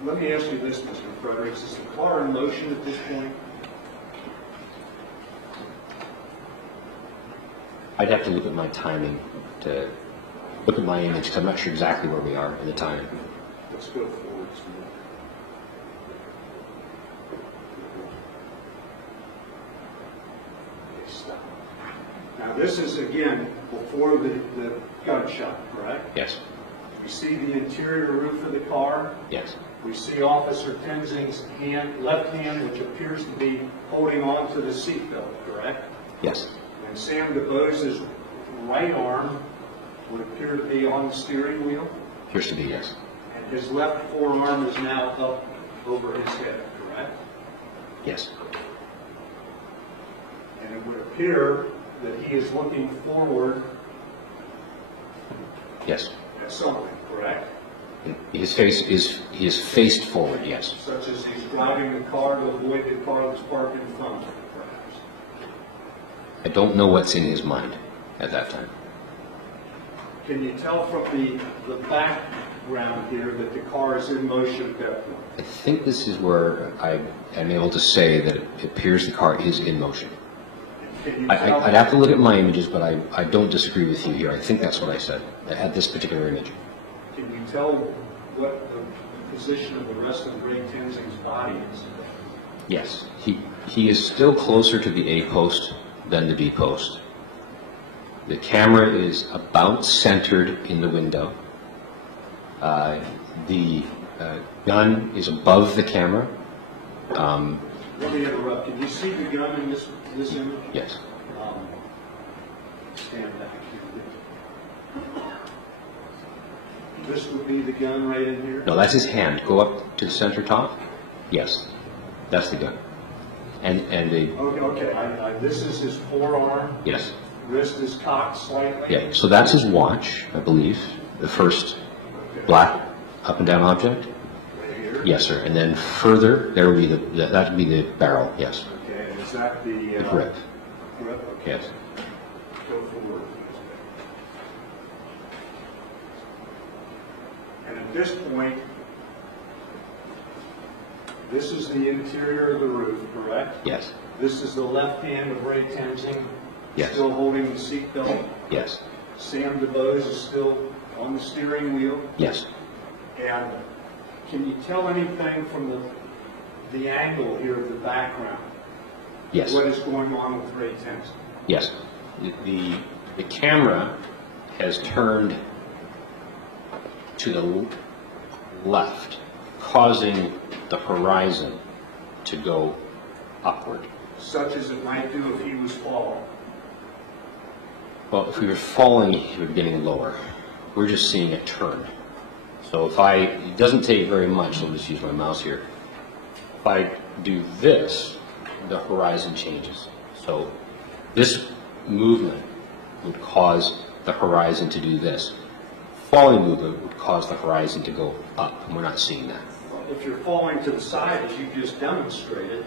Let me ask you this, Mr. Fredericks. Is the car in motion at this point? I'd have to look at my timing to look at my image, because I'm not sure exactly where we are in the timing. Let's go forward some more. Okay, stop. Now this is, again, before the gunshot, correct? Yes. We see the interior roof of the car. Yes. We see Officer Tenzing's left hand, which appears to be holding on to the seatbelt, correct? Yes. And Sam DeBose's right arm would appear to be on the steering wheel, Appears to be yes. and his left forearm is now up over his head, correct? Yes. And it would appear that he is looking forward Yes. at something, correct? His face is, he is faced forward, yes. Such as he's driving the car to avoid the car that's parked in front of him, perhaps. I don't know what's in his mind at that time. Can you tell from the background here that the car is in motion at that point? I think this is where I am able to say that it appears the car is in motion. Can you tell? I'd have to look at my images, but I don't disagree with you here. I think that's what I said at this particular image. Can you tell what the position of the rest of Ray Tenzing's body is? Yes. He is still closer to the A post than the B post. The camera is about centered in the window. The gun is above the camera. Let me interrupt. Can you see the gun in this image? Yes. Stand back here. This would be the gun right in here? No, that's his hand. Go up to the center top. Yes. That's the gun. And the, Okay. This is his forearm. yes. Wrist is cocked slightly. Yeah, so that's his watch, I believe, the first black up and down object. Right here. Yes, sir. And then further, there would be that would be the barrel. Yes, Okay, and is that the... correct. Correct, okay. Yes. Go forward. And at this point, this is the interior of the roof, correct? Yes. This is the left hand of Ray Tenzing, Yes. still holding the seatbelt. Yes. Sam DeBose is still on the steering wheel. Yes. And can you tell anything from the angle here of the background? Yes. What is going on with Ray Tenzing? Yes. The camera has turned to the left, causing the horizon to go upward. Such as it might do if he was falling. Well, if we were falling, he would be getting lower. We're just seeing it turn. So it doesn't take very much, I'll just use my mouse here. If I do this, the horizon changes. So this movement would cause the horizon to do this. Falling movement would cause the horizon to go up, and we're not seeing that. If you're falling to the side, as you just demonstrated,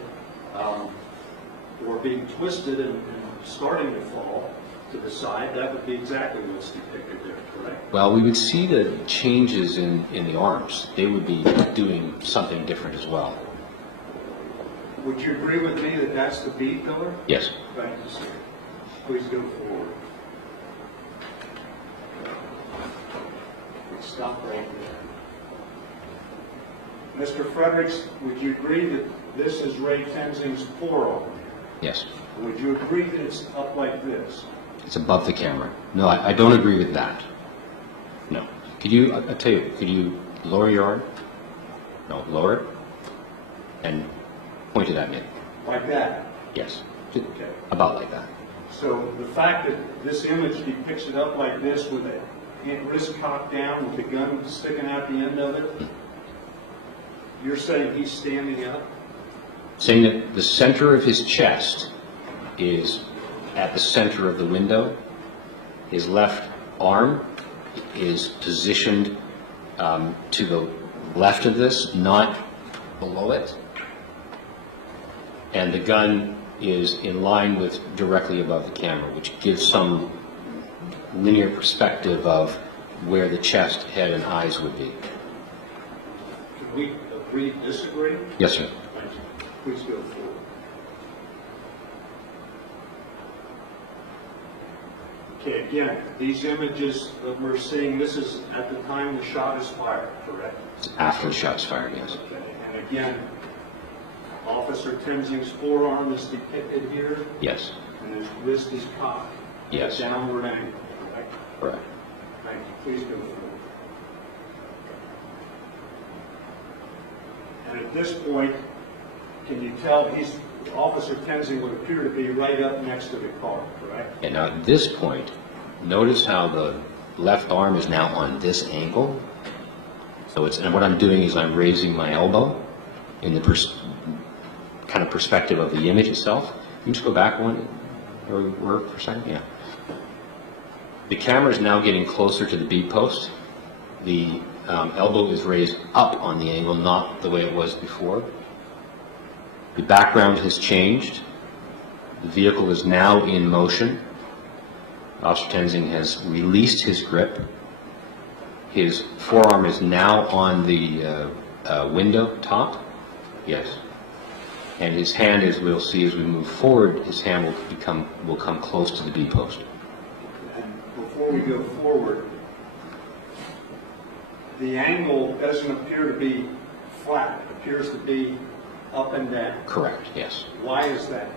or being twisted and starting to fall to the side, that would be exactly what's depicted there, correct? Well, we would see the changes in the arms. They would be doing something different as well. Would you agree with me that that's the B pillar? Yes. Thank you, sir. Please go forward. Stop right there. Mr. Fredericks, would you agree that this is Ray Tenzing's forearm? Yes. Would you agree that it's up like this? It's above the camera. No, I don't agree with that. No. Could you, I'll tell you, could you lower your arm? No, lower it. And point it at me. Like that? Yes. Okay. About like that. So the fact that this image depicts it up like this with a wrist cocked down with the gun sticking out the end of it, you're saying he's standing up? saying that the center of his chest is at the center of the window. His left arm is positioned to the left of this, not below it. And the gun is in line with directly above the camera, which gives some linear perspective of where the chest, head, and eyes would be. Can we agree, disagree? Yes, sir. Thank you. Please go forward. Okay, again, these images that we're seeing, this is at the time the shot is fired, correct? It's after the shot's fired, yes. Okay, and again, Officer Tenzing's forearm is depicted here, Yes. and his wrist is cocked. Yes. Downward angle, correct? Correct. Thank you. Please go forward. And at this point, can you tell Officer Tenzing would appear to be right up next to the car, correct? And now at this point, notice how the left arm is now on this angle. So it's, and what I'm doing is I'm raising my elbow in the kind of perspective of the image itself. Can you just go back one or for a second? Yeah. The camera is now getting closer to the bead post. The elbow is raised up on the angle, not the way it was before. The background has changed. The vehicle is now in motion. Officer Tenzing has released his grip. His forearm is now on the window top. Yes. And his hand, as we'll see as we move forward, his hand will come close to the bead post. And before we go forward, the angle doesn't appear to be flat. It appears to be up and down. Correct, yes. Why is that?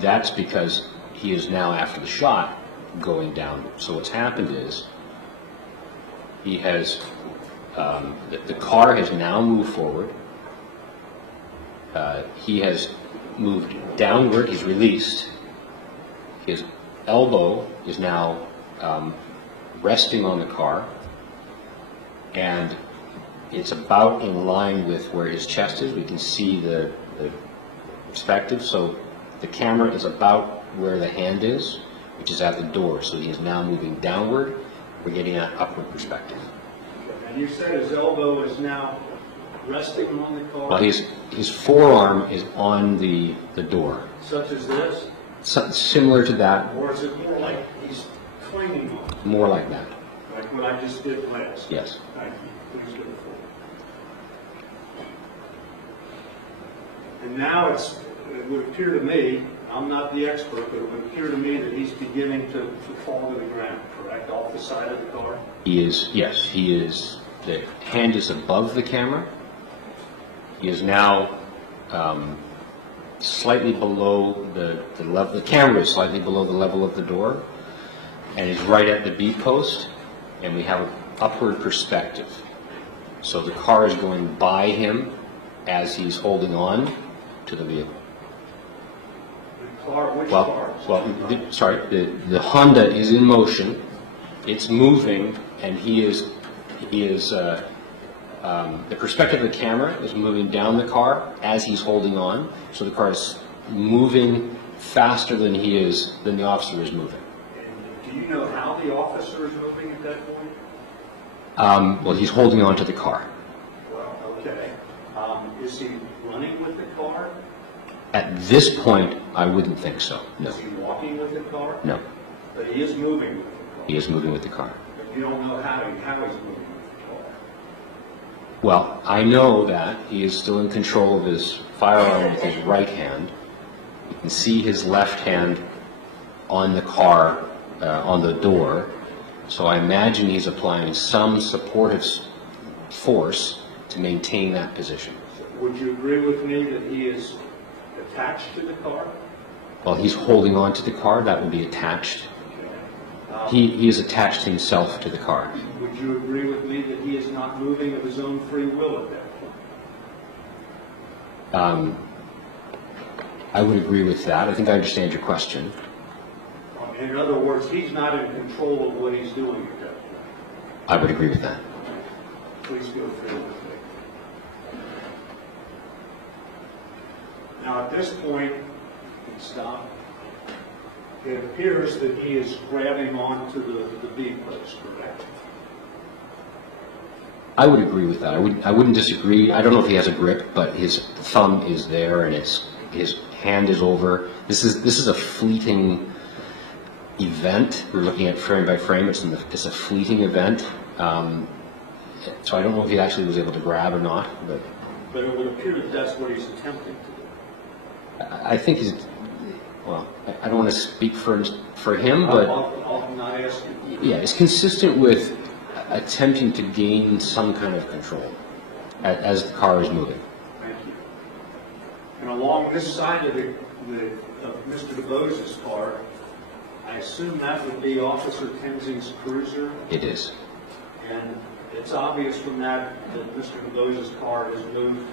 That's because he is now, after the shot, going down. So what's happened is he has, the car has now moved forward. He has moved downward, he's released. His elbow is now resting on the car, and it's about in line with where his chest is. We can see the perspective, so the camera is about where the hand is, which is at the door. So he is now moving downward. We're getting an upward perspective. And you said his elbow is now resting on the car? Well, his forearm is on the door. Such as this? Similar to that, Or is it more like he's clinging on it? more like that. Like what I just did last? Yes. Thank you. Please go forward. And now it would appear to me, I'm not the expert, but it would appear to me that he's beginning to fall to the ground, correct? Off the side of the car? He is, yes, he is, the hand is above the camera. He is now slightly below the level, the camera is slightly below the level of the door, and is right at the bead post, and we have an upward perspective. So the car is going by him as he's holding on to the vehicle. The car, which Well, car? the Honda is in motion. It's moving, and the perspective of the camera is moving down the car as he's holding on. So the car is moving faster than the officer is moving. And do you know how the officer is moving at that point? Well, he's holding on to the car. Well, okay. Is he running with the car? At this point, I wouldn't think so. No, Is he walking with the car? no. But he is moving with the car. He is moving with the car. But you don't know how he's moving with the car. Well, I know that he is still in control of his firearm with his right hand. You can see his left hand on the car, on the door. So I imagine he's applying some supportive force to maintain that position. Would you agree with me that he is attached to the car? While he's holding on to the car, that would be attached. He is attached himself to the car. Would you agree with me that he is not moving of his own free will at that point? I would agree with that. I think I understand your question. In other words, he's not in control of what he's doing at that point. I would agree with that. Please go through with me. Now, at this point, stop. It appears that he is grabbing onto the B post, correct? I would agree with that. I wouldn't disagree. I don't know if he has a grip, but his thumb is there and his hand is over. This is a fleeting event. We're looking at frame by frame. It's a fleeting event. So I don't know if he actually was able to grab or not, But it would appear that that's what he's attempting to do. I think he's, well, I don't want to speak for him, but I'll not ask you. yeah, it's consistent with attempting to gain some kind of control as the car is moving. Thank you. And along this side of Mr. DeBose's car, I assume that would be Officer Tenzing's cruiser, It is. and it's obvious from that Mr. DeBose's car has moved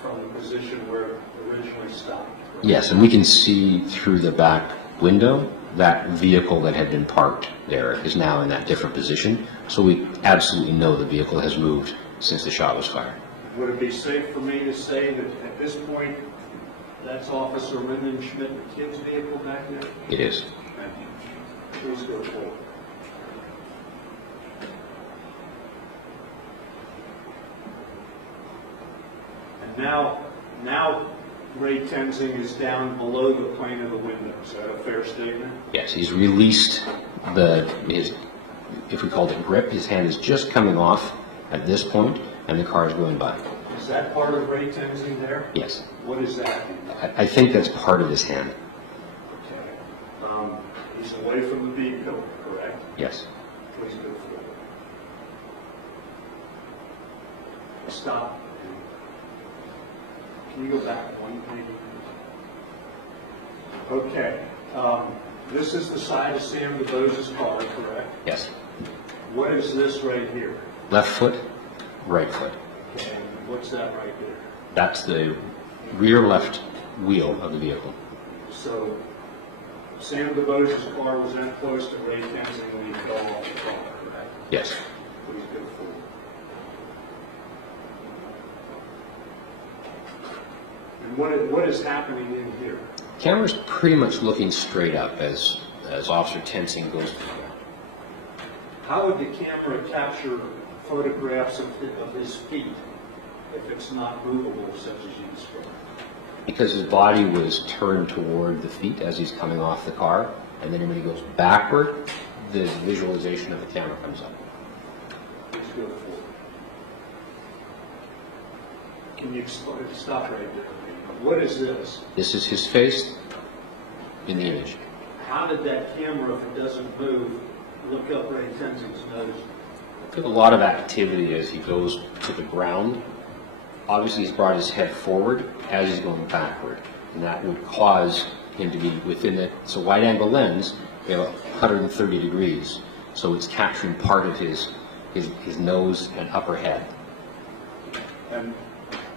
from the position where it originally stopped. Yes, and we can see through the back window that vehicle that had been parked there is now in that different position. So we absolutely know the vehicle has moved since the shot was fired. Would it be safe for me to say that at this point, that's Officer Lyndon Schmidt, the kid's vehicle back there? It is. Thank you. Please go forward. And now Ray Tenzing is down below the plane of the window. Is that a fair statement? Yes, he's released his, if we called it grip, his hand is just coming off at this point, and the car is going by. Is that part of Ray Tenzing there? Yes. What is that? I think that's part of his hand. Okay. He's away from the vehicle, correct? Yes. Please go forward. Stop. Can you go back one, maybe? Okay. This is the side of Sam DeBose's car, correct? Yes. What is this right here? Left foot, right foot. Okay. What's that right there? That's the rear left wheel of the vehicle. So Sam DeBose's car was that close to Ray Tenzing when he fell off the car, correct? Yes. Please go forward. And what is happening in here? Camera's pretty much looking straight up as Officer Tenzing goes through that. How would the camera capture photographs of his feet if it's not movable such as you described? Because his body was turned toward the feet as he's coming off the car, and then when he goes backward, the visualization of the camera comes up. Please go forward. Can you stop right there? What is this? This is his face in the image. How did that camera, if it doesn't move, look up Ray Tenzing's nose? There's a lot of activity as he goes to the ground. Obviously, he's brought his head forward as he's going backward, and that would cause him to be within it. It's a wide-angle lens. We have 130 degrees, so it's capturing part of his nose and upper head. And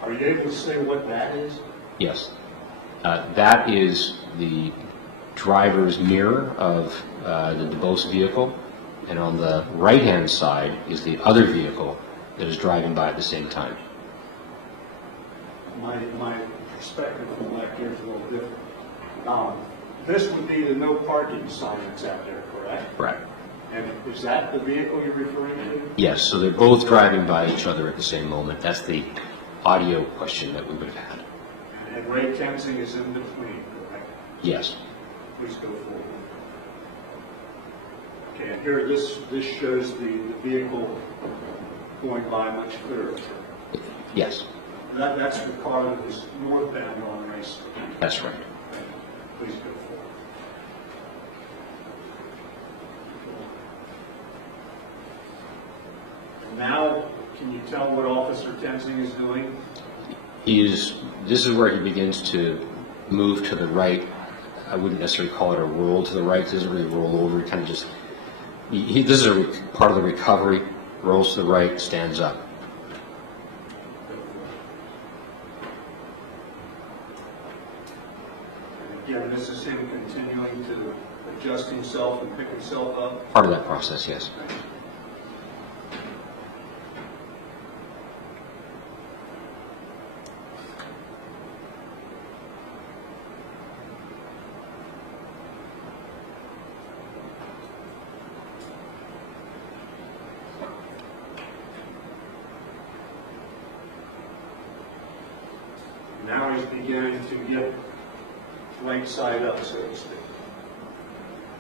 are you able to say what that is? Yes. That is the driver's mirror of the DeBose vehicle, and on the right-hand side is the other vehicle that is driving by at the same time. My perspective from back here is a little different. This would be the no parking sign that's out there, correct? Correct. And is that the vehicle you're referring to? Yes, so they're both driving by each other at the same moment. That's the audio question that we would have had. And Ray Tenzing is in between, correct? Yes. Please go forward. Okay, and here this shows the vehicle going by much clearer. Yes, That's the car that is northbound on Race Street. that's right. Please go forward. And now, can you tell what Officer Tenzing is doing? This is where he begins to move to the right. I wouldn't necessarily call it a roll to the right. It doesn't really roll over. He kind of just, this is part of the recovery. Rolls to the right, stands up. Again, this is him continuing to adjust himself and pick himself up. Part of that process, yes. is beginning to get right side up, so to speak.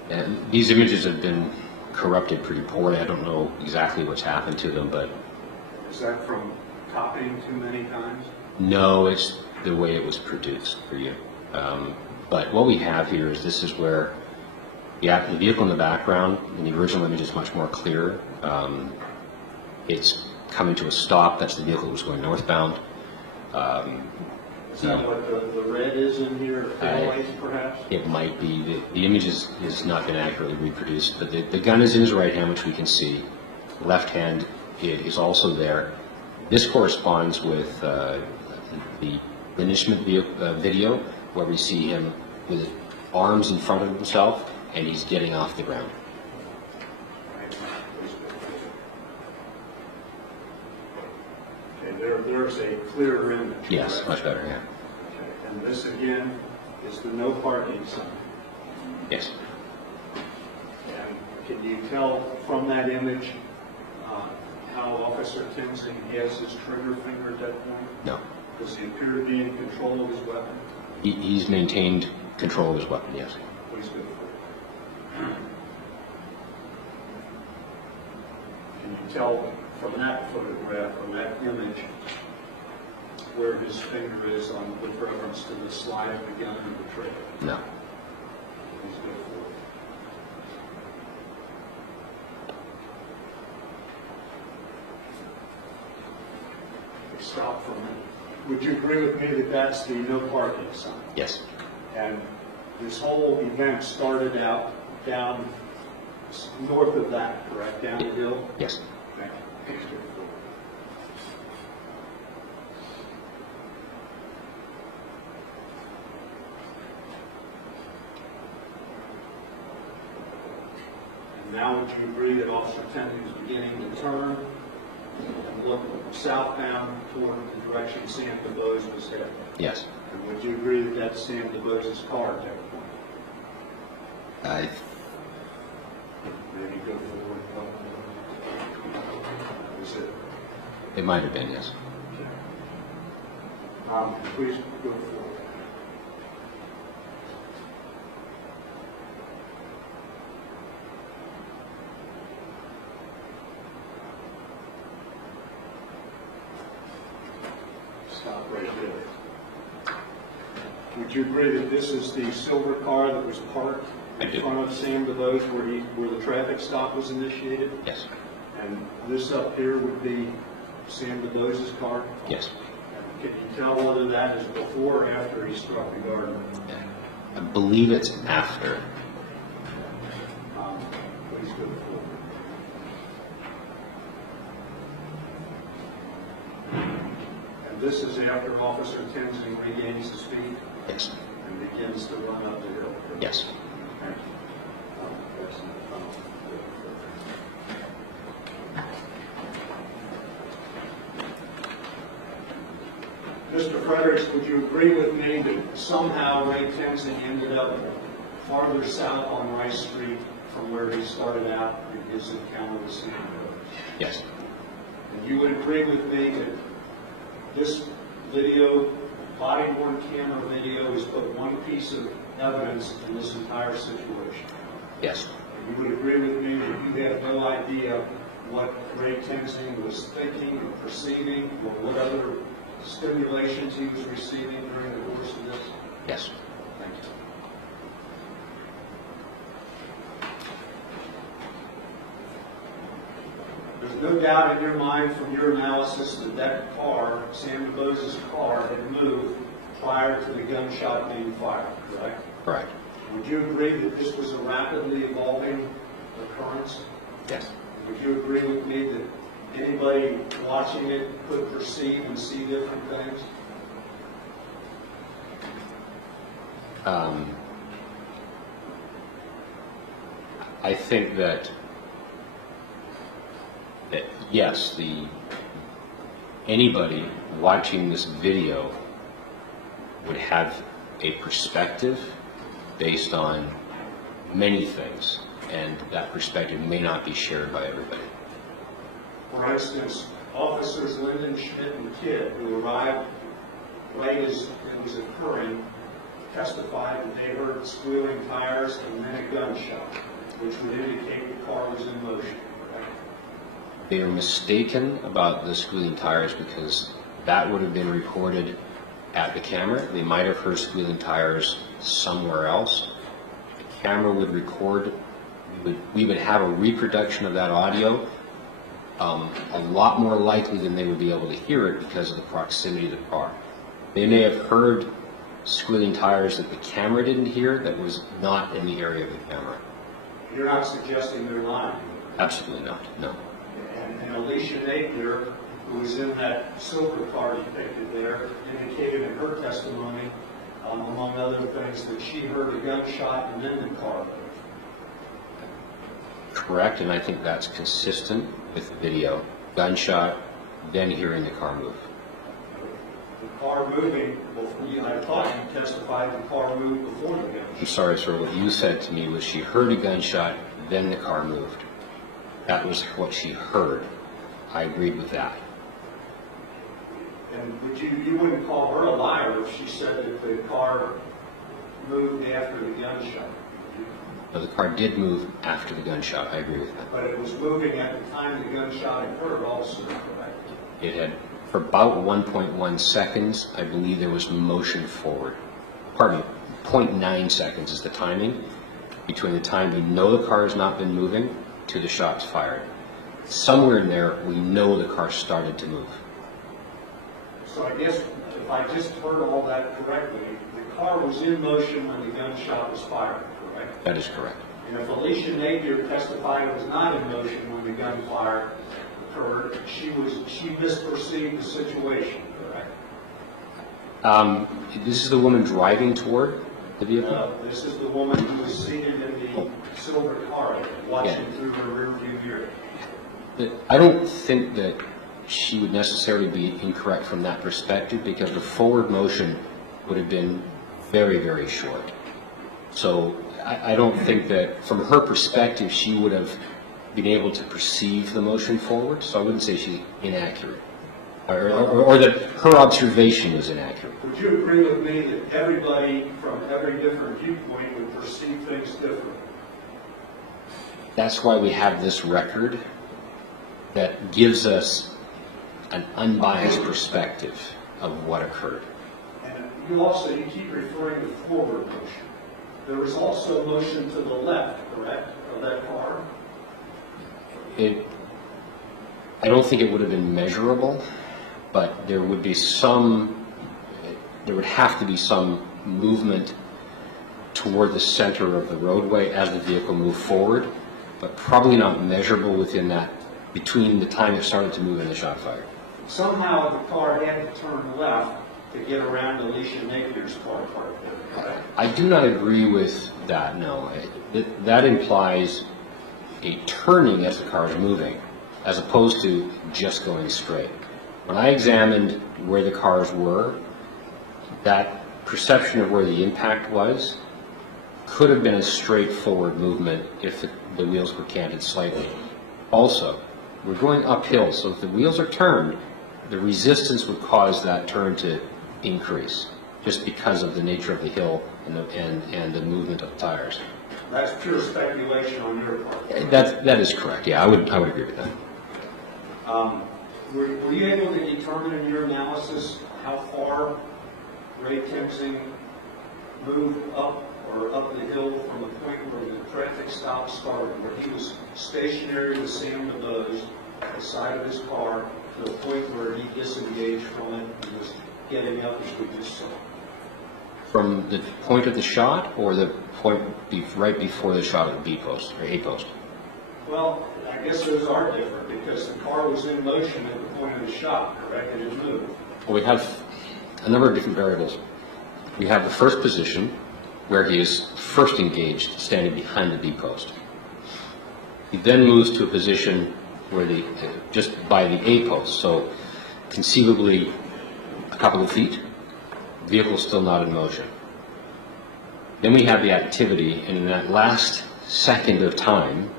And these images have been corrupted pretty poorly. I don't know exactly what's happened to them, but Is that from copying too many times? no, it's the way it was produced for you. But what we have here is this is where the vehicle in the background, in the original image, is much more clear. It's coming to a stop. That's the vehicle that was going northbound. Is that what the red is in here, taillights perhaps? It might be. The image has not been accurately reproduced, but the gun is in his right hand, which we can see. Left hand, it is also there. This corresponds with the initial video, where we see him with his arms in front of himself, and he's getting off the ground. Okay, there's a clearer image. Yes, correct? much better, yeah. Okay, and this again is the no parking sign. Yes. And can you tell from that image how Officer Tenzing has his trigger finger at that point? No. Does he appear to be in control of his weapon? He's maintained control of his weapon, yes. Please go forward. Can you tell from that photograph, from that image, where his finger is on with reference to the slide of the gun and the trigger? No. Please go forward. Stop for a minute. Would you agree with me that that's the no parking sign? Yes. And this whole event started out down north of that, correct? Down the hill? Yes. Thank you. Please go forward. And now would you agree that Officer Tenzing is beginning to turn and look southbound toward the direction Sam DeBose was headed? Yes. And would you agree that that's Sam DeBose's car at that point? I Maybe go forward. Is it? It might have been, yes. Please go forward. Stop right there. Would you agree that this is the silver car that was parked I in do. front of Sam DeBose where the traffic stop was initiated? Yes. And this up here would be Sam DeBose's car? Yes. Can you tell whether that is before or after he struck the guard? I believe it's after. Please go forward. And this is after Officer Tenzing regains his feet Yes. and begins to run up the hill. Yes. Thank you. That's in the front. Mr. Fredericks, would you agree with me that somehow Ray Tenzing ended up farther south on Rice Street from where he started out in his encounter with Sam DeBose? Yes. And you would agree with me that this video, body-worn camera video, is but one piece of evidence in this entire situation? Yes. And you would agree with me that you have no idea what Ray Tenzing was thinking or perceiving, or what other stimulations he was receiving during the course of this? Yes. Thank you. There's no doubt in your mind from your analysis that that car, Sam DeBose's car, had moved prior to the gunshot being fired, correct? Correct. Would you agree that this was a rapidly evolving occurrence? Yes. Would you agree with me that anybody watching it could perceive and see different things? I think that yes, anybody watching this video would have a perspective based on many things, and that perspective may not be shared by everybody. For instance, Officers Linden, Schmidt, and Kidd, who arrived right as it was occurring, testified that they heard squealing tires and then a gunshot, which would indicate the car was in motion. They are mistaken about the squealing tires because that would have been recorded at the camera. They might have heard squealing tires somewhere else. The camera would record, we would have a reproduction of that audio, a lot more likely than they would be able to hear it because of the proximity of the car. They may have heard squealing tires that the camera didn't hear that was not in the area of the camera. You're not suggesting they're lying? Absolutely not, no. And Alicia Napier, who was in that silver car depicted there, indicated in her testimony, among other things, that she heard a gunshot and then the car moved. Correct, and I think that's consistent with the video. Gunshot, then hearing the car move. The car moving, I thought you testified the car moved before the gunshot. I'm sorry, sir, what you said to me was she heard a gunshot, then the car moved. That was what she heard. I agreed with that. And would you wouldn't call her a liar if she said that the car moved after the gunshot? But the car did move after the gunshot, I agree with that. But it was moving at the time the gunshot occurred also, correct? It had, for about 1.1 seconds, I believe there was motion forward. Pardon me, 0.9 seconds is the timing between the time we know the car has not been moving to the shots fired. Somewhere in there, we know the car started to move. So I guess if I just heard all that correctly, the car was in motion when the gunshot was fired, correct? That is correct. And if Alicia Napier testified it was not in motion when the gunfire occurred, she misperceived the situation, correct? This is the woman driving toward the vehicle? This is the woman who was seated in the silver car, watching through her rearview mirror. I don't think that she would necessarily be incorrect from that perspective because the forward motion would have been very, very short. So I don't think that from her perspective she would have been able to perceive the motion forward, so I wouldn't say she's inaccurate or that her observation is inaccurate. Would you agree with me that everybody from every different viewpoint would perceive things differently? That's why we have this record that gives us an unbiased perspective of what occurred. And you keep referring to forward motion. There was also motion to the left, correct, of that car? I don't think it would have been measurable, but there would have to be some movement toward the center of the roadway as the vehicle moved forward, but probably not measurable within that, between the time it started to move and the shot fired. Somehow the car had to turn left to get around Alicia Napier's car parked there, correct? I do not agree with that, no. That implies a turning as the car is moving, as opposed to just going straight. When I examined where the cars were, that perception of where the impact was could have been a straightforward movement if the wheels were canted slightly. Also, we're going uphill, so if the wheels are turned, the resistance would cause that turn to increase, just because of the nature of the hill and the movement of the tires. That's pure speculation on your part. That is correct. Yeah, I would agree with that. Were you able to determine in your analysis how far Ray Timsing moved up or up the hill from the point where the traffic stop started, where he was stationary with Sam DeBose at the side of his car, to the point where he disengaged from it and was getting up as we just saw? From the point of the shot, or the point right before the shot of the B post or A post? Well, I guess those are different because the car was in motion at the point of the shot, correct? It didn't move. Well, we have a number of different variables. We have the first position, where he is first engaged, standing behind the B post. He then moves to a position where just by the A post, so conceivably a couple of feet, vehicle still not in motion. Then we have the activity, and in that last second of time,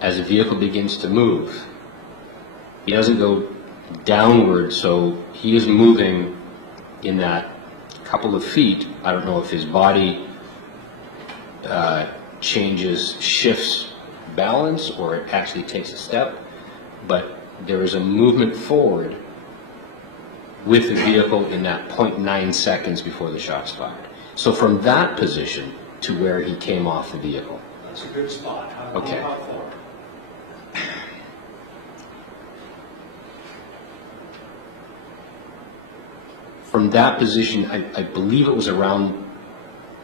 as the vehicle begins to move, he doesn't go downward, so he is moving in that couple of feet, I don't know if his body shifts balance or it actually takes a step, but there is a movement forward with the vehicle in that 0.9 seconds before the shot's fired. So from that position to where he came off the vehicle. That's a good spot. Okay. How far? From that position, I believe it was around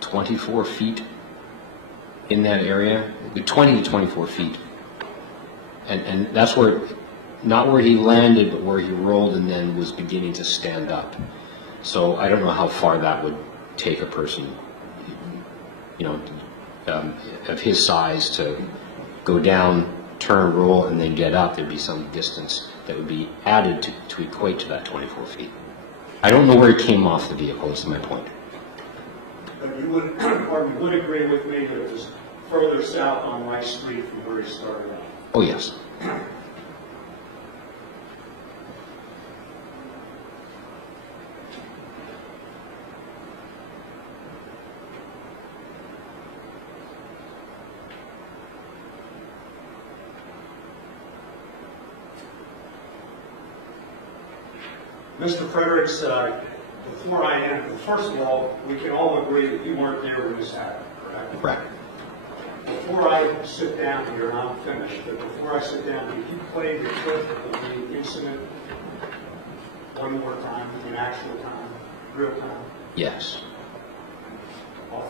24 feet in that area, 20 to 24 feet. And that's where, not where he landed, but where he rolled and then was beginning to stand up. So I don't know how far that would take a person, you know, of his size to go down, turn, roll, and then get up. There'd be some distance that would be added to equate to that 24 feet. I don't know where he came off the vehicle, is my point. But you would, pardon me, would agree with me that it was further south on Rice Street from where he started out? Oh, yes. Mr. Fredericks, before I end, first of all, we can all agree that you weren't there when this happened, correct? Correct. Before I sit down here, and I'm finished, but before I sit down, did you play the clip of the incident one more time, in actual time, real time? Yes.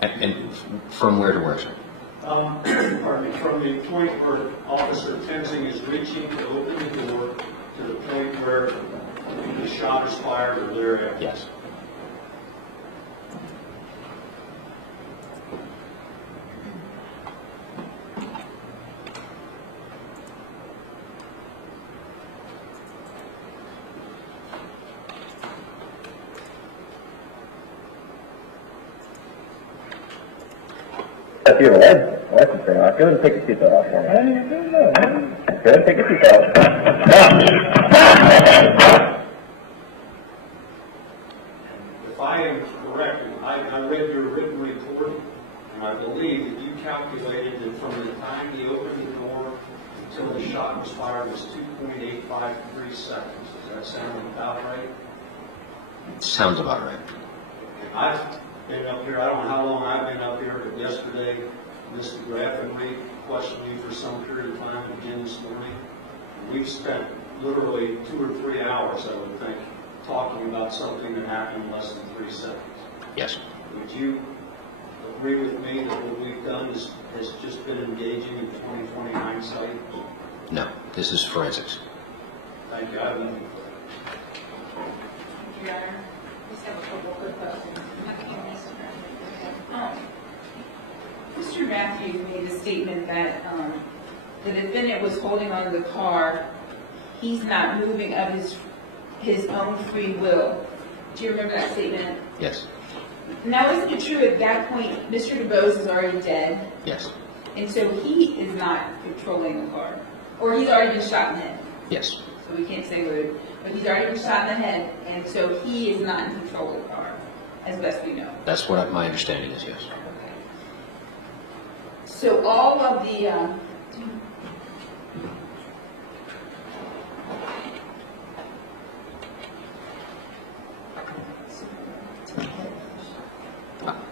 And from where to where, sir? Pardon me, from the point where Officer Tenzing is reaching to open the door to the point where the shot is fired or thereafter? Yes. If you have a license or not, go ahead and take your seatbelt off for me. How do you do that? Go ahead and take your seatbelt off. If I am correct, I read your written report, and I believe that you calculated that from the time he opened the door until the shot was fired was 2.853 seconds. Does that sound about right? Sounds about right. I've been up here, I don't know how long I've been up here, but yesterday, Mr. Graff and Reed questioned you for some period of time again this morning. We've spent literally 2 or 3 hours, I would think, talking about something that happened in less than 3 seconds. Yes. Would you agree with me that what we've done has just been engaging in 20/20 hindsight? No, this is forensics. Thank you. I have nothing Your Honor, just have a couple quick questions. Mr. Matthews made a statement that the defendant was holding on to the car. He's not moving of his own free will. Do you remember that statement? Yes. Now, isn't it true at that point, Mr. DeBose is already dead? Yes. And so he is not controlling the car? Or he's already been shot in the head? Yes. So we can't say whether, but he's already been shot in the head, and so he is not in control of the car, as best we know. That's what my understanding is, yes. Okay. So all of the,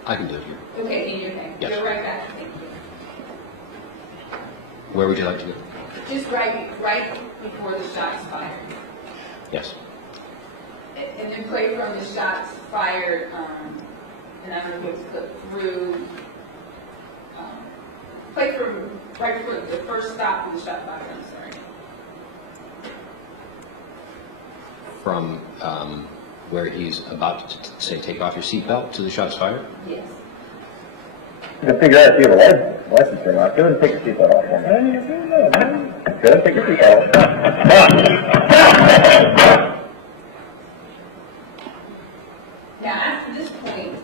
I can do it here. okay, in your name. Yes. Go right back. Thank you. Where would you like to go? Just right before the shots fired. Yes. And then play from the shots fired, and I'm going to go through, play from right before the first stop of the shot fired, I'm sorry. From where he's about to say, take off your seatbelt to the shots fired? Yes. You can figure out if you have a license or not. Go ahead and take your seatbelt off for me. How do you do that? Go ahead and take your seatbelt off. Now, after this point,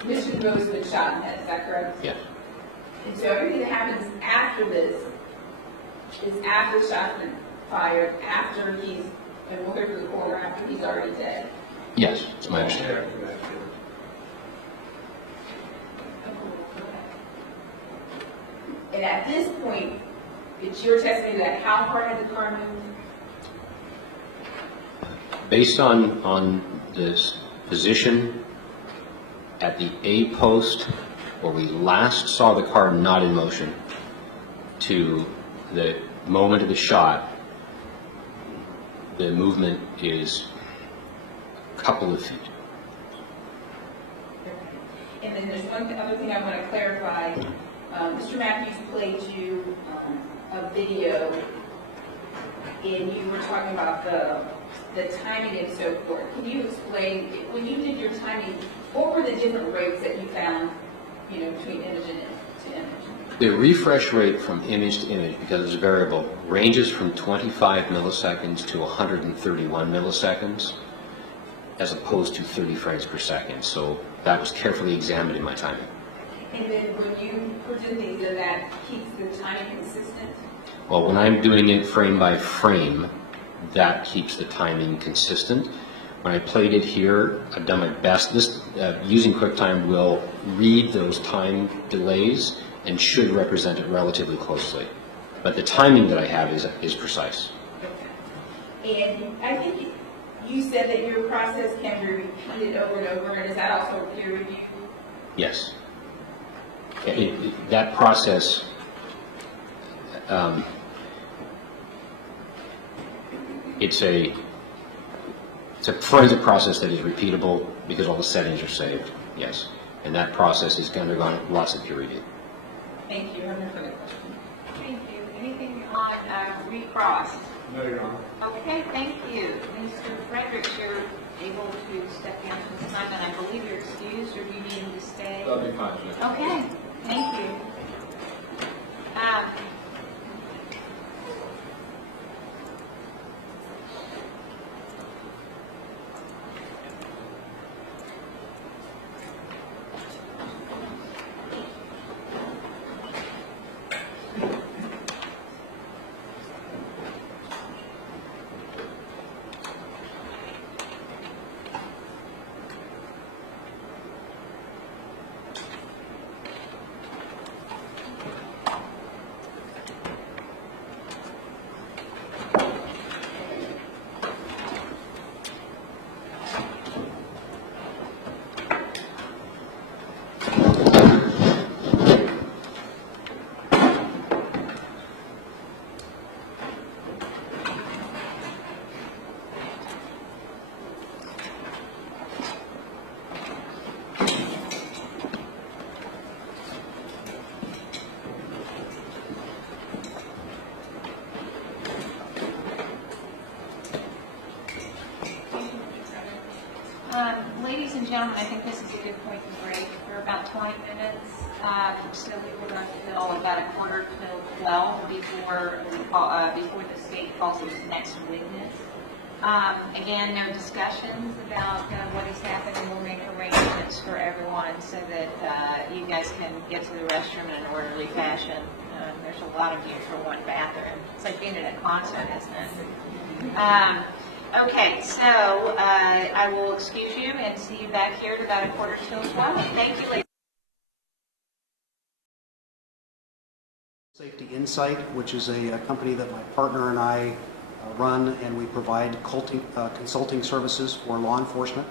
Mr. Rose has been shot in the head, is that correct? Yes. And so everything that happens after this is after the shot's been fired, after he's been moved to the corner, after he's already dead. Yes, it's my understanding. And at this point, it's your testimony that how far had the car moved? Based on this position at the A post where we last saw the car not in motion to the moment of the shot, the movement is a couple of feet. And then there's one other thing I want to clarify. Mr. Matthews played you a video, and you were talking about the timing and so forth. Can you explain, when you did your timing, what were the different rates that you found, between image to image? The refresh rate from image to image, because it's variable, ranges from 25 milliseconds to 131 milliseconds, as opposed to 30 frames per second. So that was carefully examined in my timing. And then when you present these, then that keeps the timing consistent? Well, when I'm doing it frame by frame, that keeps the timing consistent. When I played it here, I've done my best. This using QuickTime will read those time delays and should represent it relatively closely. But the timing that I have is precise. Okay. And I think you said that your process can be repeated over and over, and is that also peer review? Yes. That process, it's a forensic process that is repeatable because all the settings are saved, yes. And that process has undergone lots of peer review. Thank you. I have no further questions. Thank you. Anything on recross? No, Your Honor. Okay, thank you. Mr. Fredericks, you're able to step down from this time, and I believe you're excused, or do you need him to stay? That'll be fine. Okay, thank you. Ladies and gentlemen, I think this is a good point to break for about 20 minutes. So we will run until about 11:45 before the state calls its next witness. Again, no discussions about what has happened, and we'll make arrangements for everyone so that you guys can get to the restroom in an orderly fashion. There's a lot of you for one bathroom. It's like being at a concert, isn't it? Okay, so I will excuse you and see you back here at about 11:45. Thank you, ladies. Safety Insight, which is a company that my partner and I run, and we provide consulting services for law enforcement.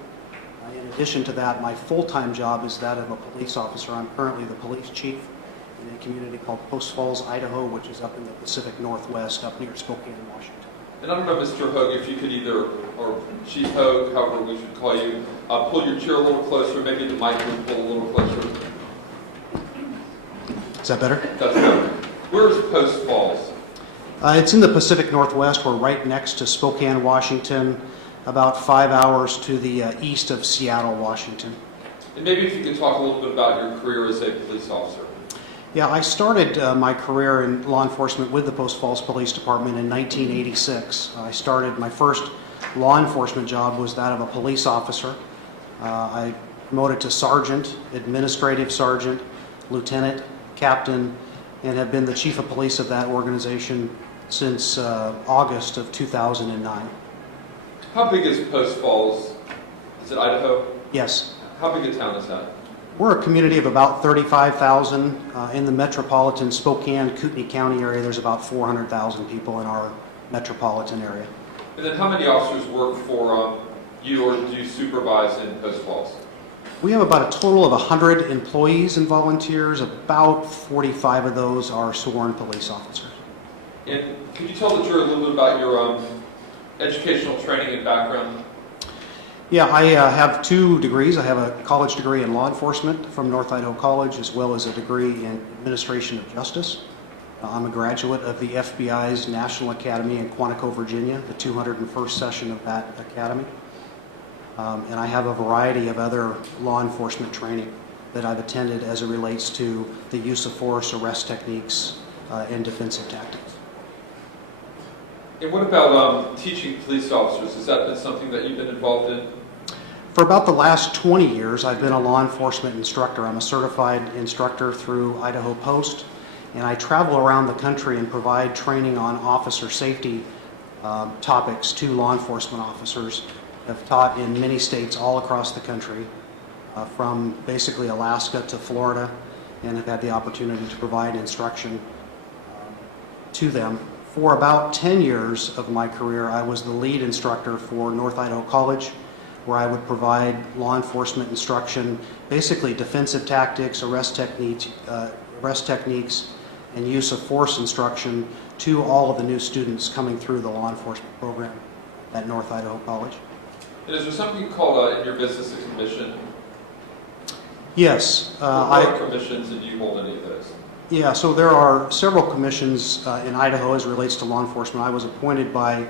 In addition to that, my full-time job is that of a police officer. I'm currently the police chief in a community called Post Falls, Idaho, which is up in the Pacific Northwest, up near Spokane, Washington. And I don't know, Mr. Hogue, if you could either, or Chief Hogue, however we should call you, pull your chair a little closer, maybe the mic will pull a little closer. Is that better? That's good. Where's Post Falls? It's in the Pacific Northwest. We're right next to Spokane, Washington, about 5 hours to the east of Seattle, Washington. And maybe if you could talk a little bit about your career as a police officer. Yeah, I started my career in law enforcement with the Post Falls Police Department in 1986. I started, my first law enforcement job was that of a police officer. I promoted to sergeant, administrative sergeant, lieutenant, captain, and have been the chief of police of that organization since August of 2009. How big is Post Falls it Idaho? Yes. How big a town is that? We're a community of about 35,000. In the metropolitan Spokane, Kootenai County area, there's about 400,000 people in our metropolitan area. And then how many officers work for you or do you supervise in Post Falls? We have about a total of 100 employees and volunteers. About 45 of those are sworn police officers. And could you tell the jury a little bit about your educational training and background? Yeah, I have 2 degrees. I have a college degree in law enforcement from North Idaho College, as well as a degree in administration of justice. I'm a graduate of the FBI's National Academy in Quantico, Virginia, the 201st session of that academy. And I have a variety of other law enforcement training that I've attended as it relates to the use of force, arrest techniques, and defensive tactics. And what about teaching police officers? Has that been something that you've been involved in? For about the last 20 years, I've been a law enforcement instructor. I'm a certified instructor through Idaho Post, and I travel around the country and provide training on officer safety topics to law enforcement officers. I've taught in many states all across the country, from basically Alaska to Florida, and have had the opportunity to provide instruction to them. For about 10 years of my career, I was the lead instructor for North Idaho College, where I would provide law enforcement instruction, basically defensive tactics, arrest techniques, and use of force instruction to all of the new students coming through the law enforcement program at North Idaho College. And is there something called in your business a commission? Yes. What are commissions, and do you hold any of those? Yeah, so there are several commissions in Idaho as it relates to law enforcement. I was appointed by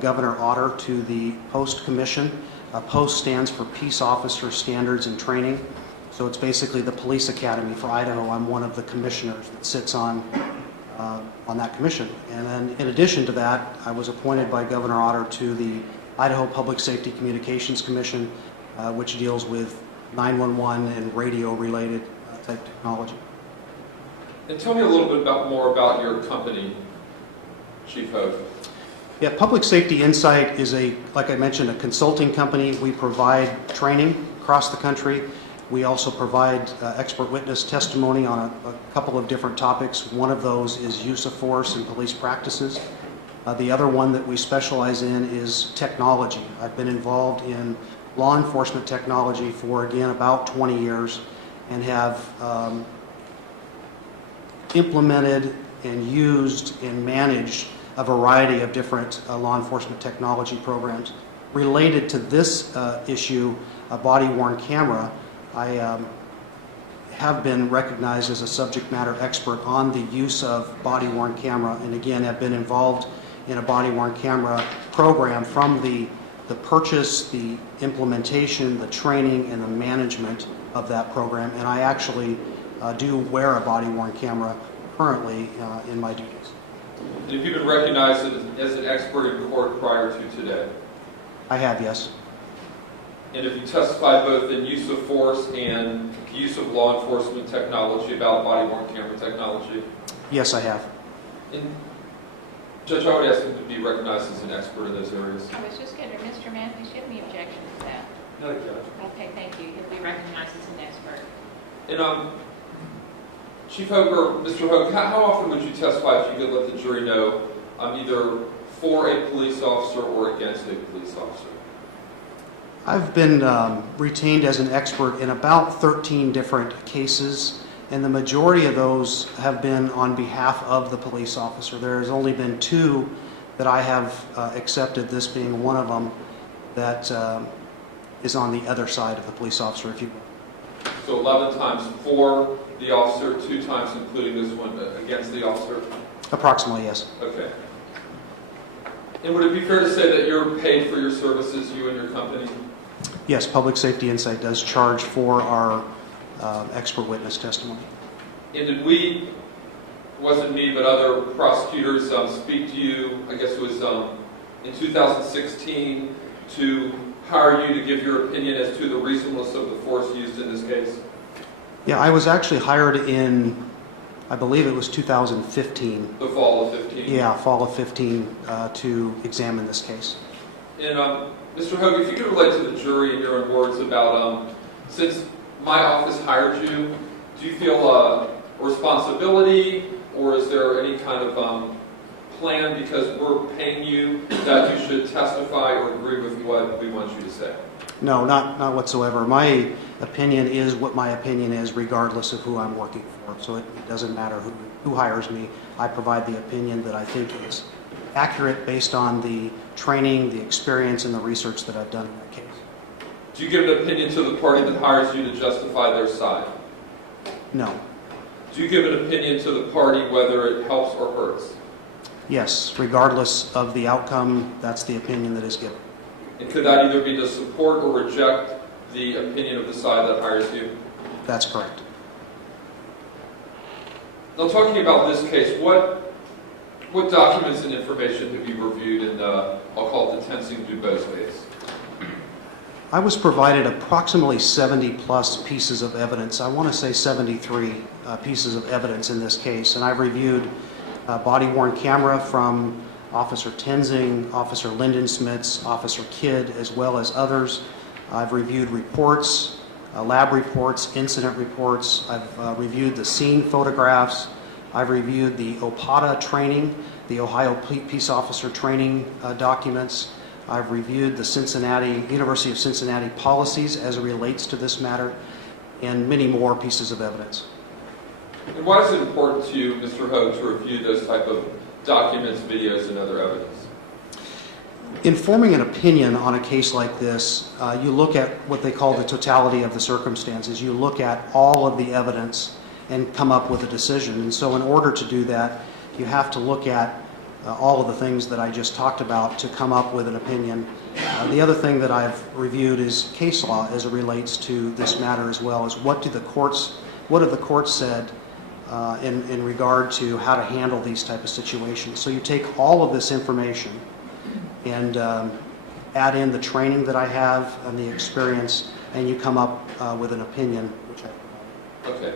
Governor Otter to the Post Commission. POST stands for Peace Officer Standards and Training. So it's basically the police academy for Idaho. I'm one of the commissioners that sits on that commission. And then in addition to that, I was appointed by Governor Otter to the Idaho Public Safety Communications Commission, which deals with 911 and radio-related type technology. And tell me a little bit more about your company, Chief Hogue. Yeah, Public Safety Insight is like I mentioned, a consulting company. We provide training across the country. We also provide expert witness testimony on a couple of different topics. One of those is use of force in police practices. The other one that we specialize in is technology. I've been involved in law enforcement technology for, again, about 20 years and have implemented and used and managed a variety of different law enforcement technology programs. Related to this issue, a body-worn camera, I have been recognized as a subject matter expert on the use of body-worn camera, and again have been involved in a body-worn camera program from the purchase, the implementation, the training, and the management of that program. And I actually do wear a body-worn camera currently in my duties. And have you been recognized as an expert in court prior to today? I have, yes. And have you testified both in use of force and use of law enforcement technology about body-worn camera technology? Yes, I have. And Judge, I would ask him to be recognized as an expert in those areas. I was just going to, Mr. Matthews, do you have any objection to that? No, Judge. Okay, thank you. He'll be recognized as an expert. And Chief Hogue or Mr. Hogue, how often would you testify if you could let the jury know either for a police officer or against a police officer? I've been retained as an expert in about 13 different cases, and the majority of those have been on behalf of the police officer. There's only been 2 that I have accepted, this being one of them, that is on the other side of the police officer, if you will. So 11 times for the officer, 2 times including this one against the officer? Approximately, yes. Okay. And would it be fair to say that you're paid for your services, you and your company? Yes, Public Safety Insight does charge for our expert witness testimony. And did we, wasn't me, but other prosecutors speak to you, I guess it was in 2016, to hire you to give your opinion as to the reasonableness of the force used in this case? Yeah, I was actually hired in, I believe it was 2015. The fall of 15? Yeah, fall of 15 to examine this case. And Mr. Hogue, if you could relate to the jury in your own words about, since my office hired you, do you feel a responsibility, or is there any kind of plan because we're paying you that you should testify or agree with what we want you to say? No, not whatsoever. My opinion is what my opinion is, regardless of who I'm working for. So it doesn't matter who hires me. I provide the opinion that I think is accurate based on the training, the experience, and the research that I've done in that case. Do you give an opinion to the party that hires you to justify their side? No. Do you give an opinion to the party whether it helps or hurts? Yes, regardless of the outcome, that's the opinion that is given. And could that either be to support or reject the opinion of the side that hires you? That's correct. Now, talking about this case, what documents and information have you reviewed in the, I'll call it the Tensing-Dubose case? I was provided approximately 70 plus pieces of evidence. I want to say 73 pieces of evidence in this case, and I've reviewed body-worn camera from Officer Tensing, Officer Lindensmiths, Officer Kidd, as well as others. I've reviewed reports, lab reports, incident reports. I've reviewed the scene photographs. I've reviewed the OPATA training, the Ohio Peace Officer training documents. I've reviewed the University of Cincinnati policies as it relates to this matter, and many more pieces of evidence. And why is it important to you, Mr. Hogue, to review those type of documents, videos, and other evidence? In forming an opinion on a case like this, you look at what they call the totality of the circumstances. You look at all of the evidence and come up with a decision. And so in order to do that, you have to look at all of the things that I just talked about to come up with an opinion. The other thing that I've reviewed is case law as it relates to this matter as well, is what have the courts said in regard to how to handle these type of situations. So you take all of this information and add in the training that I have and the experience, and you come up with an opinion. Okay.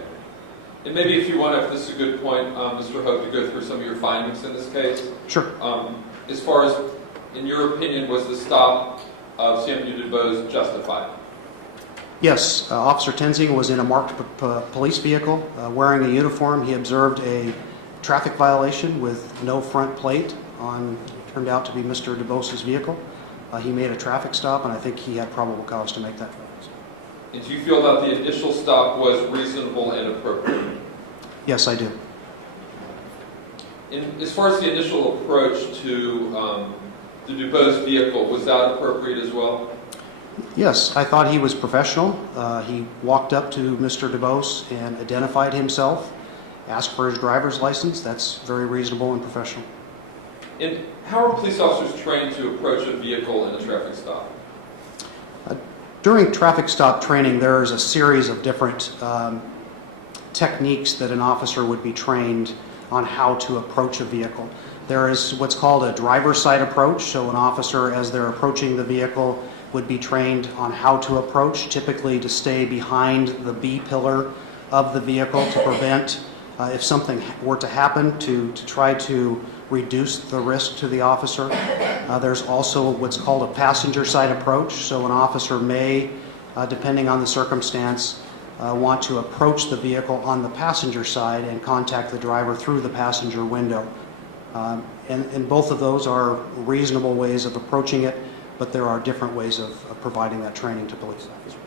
And maybe if you want, if this is a good point, Mr. Hogue, to go through some of your findings in this case. Sure. As far as, in your opinion, was the stop of Samuel Dubose justified? Yes, Officer Tensing was in a marked police vehicle wearing a uniform. He observed a traffic violation with no front plate on what turned out to be Mr. Dubose's vehicle. He made a traffic stop, and I think he had probable cause to make that traffic stop. And do you feel that the initial stop was reasonable and appropriate? Yes, I do. And as far as the initial approach to the Dubose vehicle, was that appropriate as well? Yes, I thought he was professional. He walked up to Mr. Dubose and identified himself, asked for his driver's license. That's very reasonable and professional. And how are police officers trained to approach a vehicle in a traffic stop? During traffic stop training, there is a series of different techniques that an officer would be trained on how to approach a vehicle. There is what's called a driver's side approach. So an officer, as they're approaching the vehicle, would be trained on how to approach, typically to stay behind the B pillar of the vehicle to prevent, if something were to happen, to try to reduce the risk to the officer. There's also what's called a passenger side approach. So an officer may, depending on the circumstance, want to approach the vehicle on the passenger side and contact the driver through the passenger window. And both of those are reasonable ways of approaching it, but there are different ways of providing that training to police officers.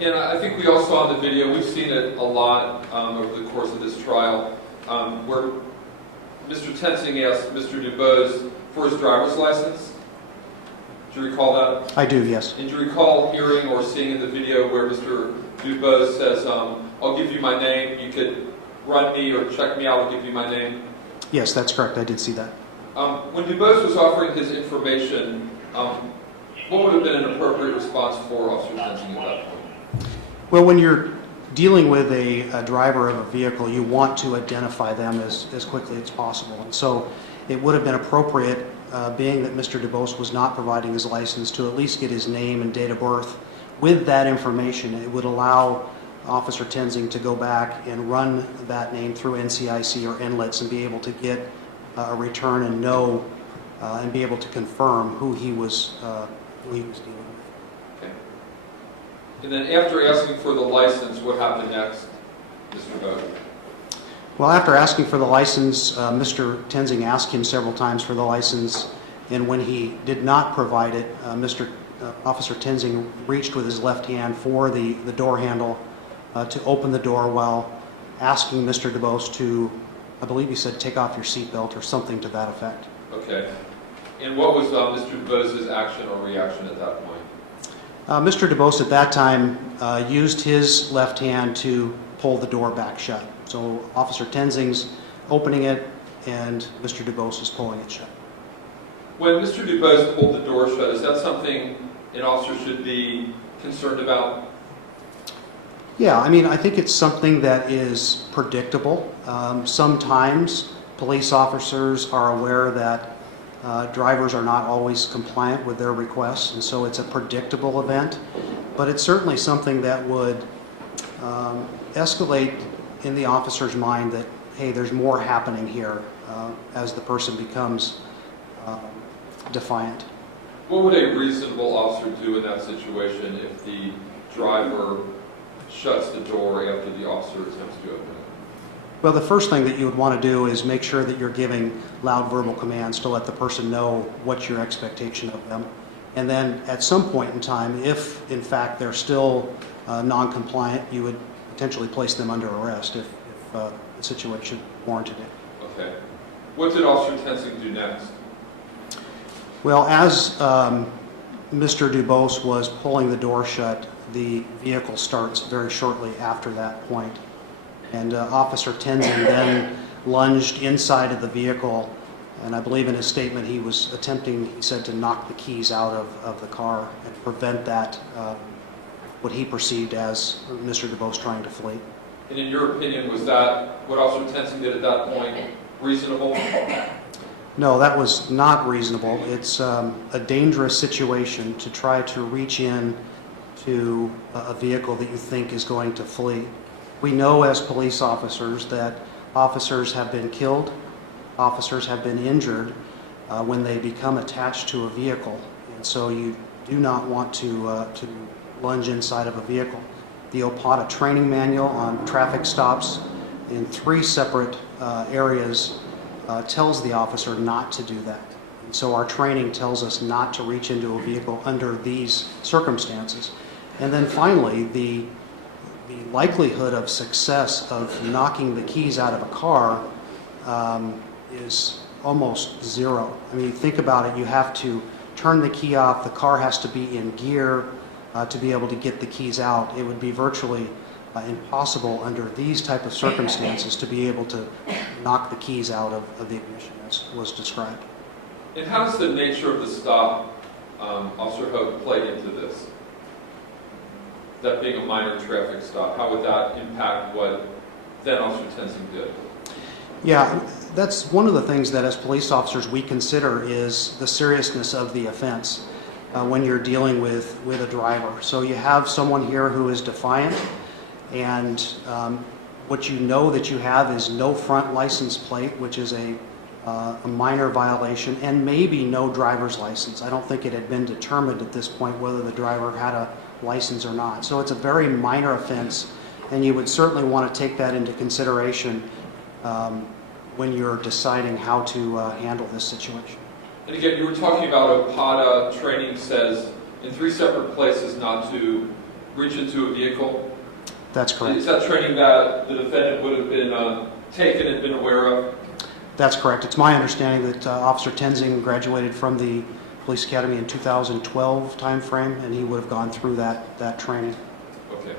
And I think we all saw in the video, we've seen it a lot over the course of this trial, where Mr. Tensing asked Mr. Dubose for his driver's license. Do you recall that? I do, yes. And do you recall hearing or seeing in the video where Mr. Dubose says, I'll give you my name, you could run me or check me out, I'll give you my name? Yes, that's correct. I did see that. When Dubose was offering his information, what would have been an appropriate response for Officer Tensing at that point? Well, when you're dealing with a driver of a vehicle, you want to identify them as quickly as possible. And so it would have been appropriate, being that Mr. Dubose was not providing his license, to at least get his name and date of birth. With that information, it would allow Officer Tensing to go back and run that name through NCIC or NLITS and be able to get a return and know and be able to confirm who he was who he was dealing with. Okay. And then after asking for the license, what happened next, Mr. Bode? Well, after asking for the license, Mr. Tenzing asked him several times for the license, and when he did not provide it, Officer Tenzing reached with his left hand for the door handle to open the door while asking Mr. DuBose to, I believe he said, take off your seatbelt or something to that effect. Okay. And what was Mr. DuBose's action or reaction at that point? Mr. DuBose at that time used his left hand to pull the door back shut. So Officer Tenzing's opening it and Mr. DuBose is pulling it shut. When Mr. DuBose pulled the door shut, is that something an officer should be concerned about? Yeah, I mean, I think it's something that is predictable. Sometimes police officers are aware that drivers are not always compliant with their requests, and so it's a predictable event. But it's certainly something that would escalate in the officer's mind that, hey, there's more happening here as the person becomes defiant. What would a reasonable officer do in that situation if the driver shuts the door after the officer attempts to open it? Well, the first thing that you would want to do is make sure that you're giving loud verbal commands to let the person know what's your expectation of them. And then at some point in time, if in fact they're still non-compliant, you would potentially place them under arrest if the situation warranted it. Okay. What did Officer Tenzing do next? Well, as Mr. DuBose was pulling the door shut, the vehicle starts very shortly after that point. And Officer Tenzing then lunged inside of the vehicle, and I believe in his statement he was attempting, he said, to knock the keys out of the car and prevent that, what he perceived as Mr. DuBose trying to flee. And in your opinion, was that what Officer Tenzing did at that point reasonable? No, that was not reasonable. It's a dangerous situation to try to reach in to a vehicle that you think is going to flee. We know as police officers that officers have been killed, officers have been injured when they become attached to a vehicle. And so you do not want to lunge inside of a vehicle. The OPATA training manual on traffic stops in 3 separate areas tells the officer not to do that. And so our training tells us not to reach into a vehicle under these circumstances. And then finally, the likelihood of success of knocking the keys out of a car is almost zero. I mean, think about it, you have to turn the key off, the car has to be in gear to be able to get the keys out. It would be virtually impossible under these type of circumstances to be able to knock the keys out of the ignition as was described. And how does the nature of the stop, Officer Hope, play into this? That being a minor traffic stop, how would that impact what then Officer Tenzing did? Yeah, that's one of the things that as police officers we consider is the seriousness of the offense when you're dealing with a driver. So you have someone here who is defiant, and what you know that you have is no front license plate, which is a minor violation, and maybe no driver's license. I don't think it had been determined at this point whether the driver had a license or not. So it's a very minor offense, and you would certainly want to take that into consideration when you're deciding how to handle this situation. And again, you were talking about OPATA training says in 3 separate places not to reach into a vehicle. That's correct. Is that training that the defendant would have been taken and been aware of? That's correct. It's my understanding that Officer Tenzing graduated from the Police Academy in 2012 timeframe, and he would have gone through that training. Okay.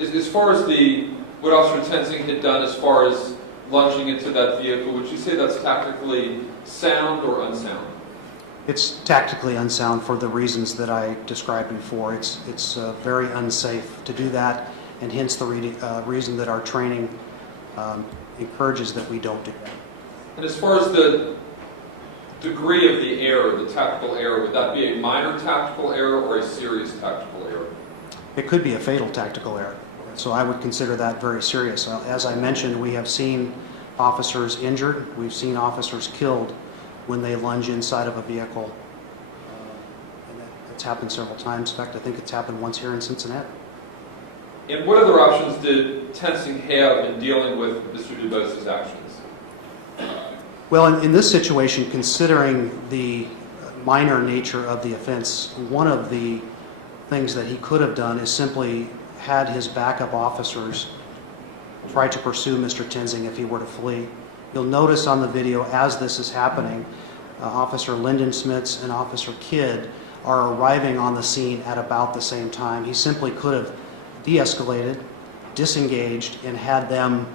As far as what Officer Tenzing had done as far as lunging into that vehicle, would you say that's tactically sound or unsound? It's tactically unsound for the reasons that I described before. It's very unsafe to do that, and hence the reason that our training encourages that we don't do that. And as far as the degree of the error, the tactical error, would that be a minor tactical error or a serious tactical error? It could be a fatal tactical error. So I would consider that very serious. As I mentioned, we have seen officers injured, we've seen officers killed when they lunge inside of a vehicle. And it's happened several times. In fact, I think it's happened once here in Cincinnati. And what other options did Tensing have in dealing with Mr. Dubose' actions? Well, in this situation, considering the minor nature of the offense, one of the things that he could have done is simply had his backup officers try to pursue Mr. Tensing if he were to flee. You'll notice on the video as this is happening, Officer Lyndon Smits and Officer Kidd are arriving on the scene at about the same time. He simply could have de-escalated, disengaged, and had them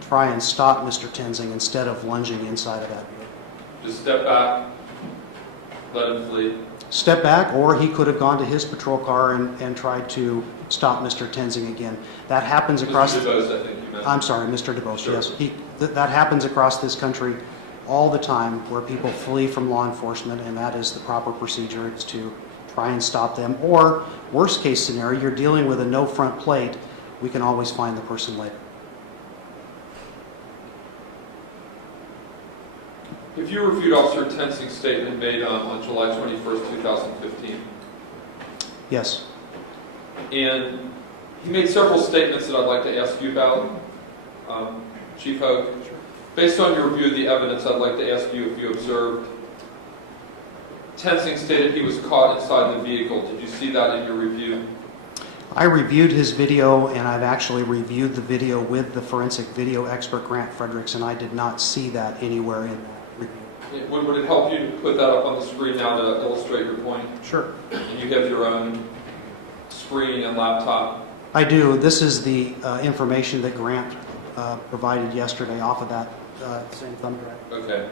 try and stop Mr. Tensing instead of lunging inside of that vehicle. Just step back, let him flee. Step back, or he could have gone to his patrol car and tried to stop Mr. Tensing again. That happens across... Mr. Dubose, I think you meant. I'm sorry, Mr. DeBose, Sure. yes. That happens across this country all the time where people flee from law enforcement, and that is the proper procedure. It's to try and stop them. Or, worst case scenario, you're dealing with a no front plate. We can always find the person later. If you refute Officer Tensing's statement made on July 21st, 2015, Yes. and he made several statements that I'd like to ask you about, Chief Hogue. Based on your review of the evidence, I'd like to ask you if you observed Tensing stated he was caught inside the vehicle. Did you see that in your review? I reviewed his video, and I've actually reviewed the video with the forensic video expert, Grant Fredericks, and I did not see that anywhere in that review. Would it help you to put that up on the screen now to illustrate your point? Sure. And you have your own screen and laptop. I do. This is the information that Grant provided yesterday off of that same thumb drive. Okay.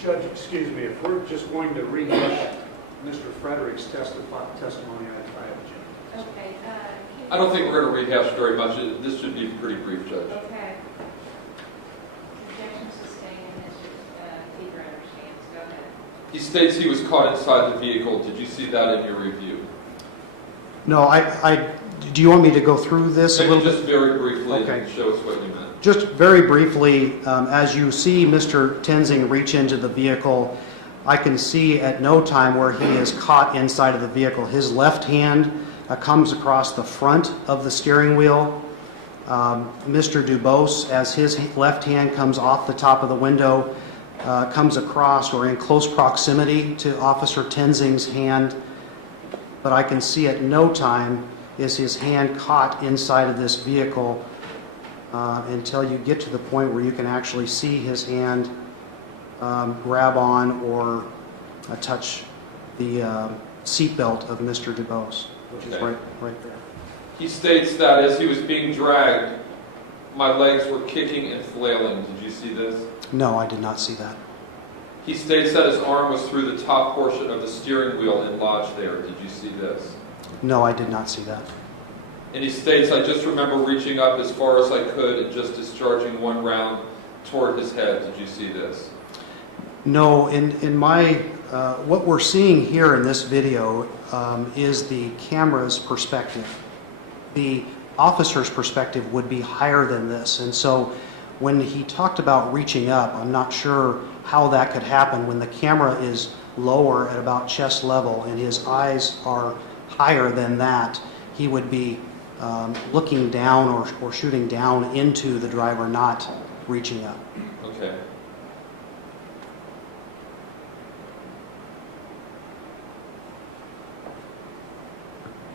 Judge, excuse me, if we're just going to rehash Mr. Fredericks' testimony, I object. Okay. I don't think we're going to rehash very much. This should be pretty brief, Judge. Okay. Objection sustained, and Mr. Keeper understands. Go ahead. He states he was caught inside the vehicle. Did you see that in your review? No, do you want me to go through this a Maybe little just bit? very briefly Okay. show us what you meant. Just very briefly, as you see Mr. Tensing reach into the vehicle, I can see at no time where he is caught inside of the vehicle. His left hand comes across the front of the steering wheel. Mr. Dubose, as his left hand comes off the top of the window, comes across or in close proximity to Officer Tensing's hand. But I can see at no time is his hand caught inside of this vehicle until you get to the point where you can actually see his hand grab on or touch the seatbelt of Mr. Dubose, which is Okay. right there. He states that as he was being dragged, my legs were kicking and flailing. Did you see this? No, I did not see that. He states that his arm was through the top portion of the steering wheel and lodged there. Did you see this? No, I did not see that. And he states, I just remember reaching up as far as I could and just discharging one round toward his head. Did you see this? No, in my, what we're seeing here in this video is the camera's perspective. The officer's perspective would be higher than this. And so when he talked about reaching up, I'm not sure how that could happen when the camera is lower at about chest level and his eyes are higher than that. He would be looking down or shooting down into the driver, not reaching up. Okay.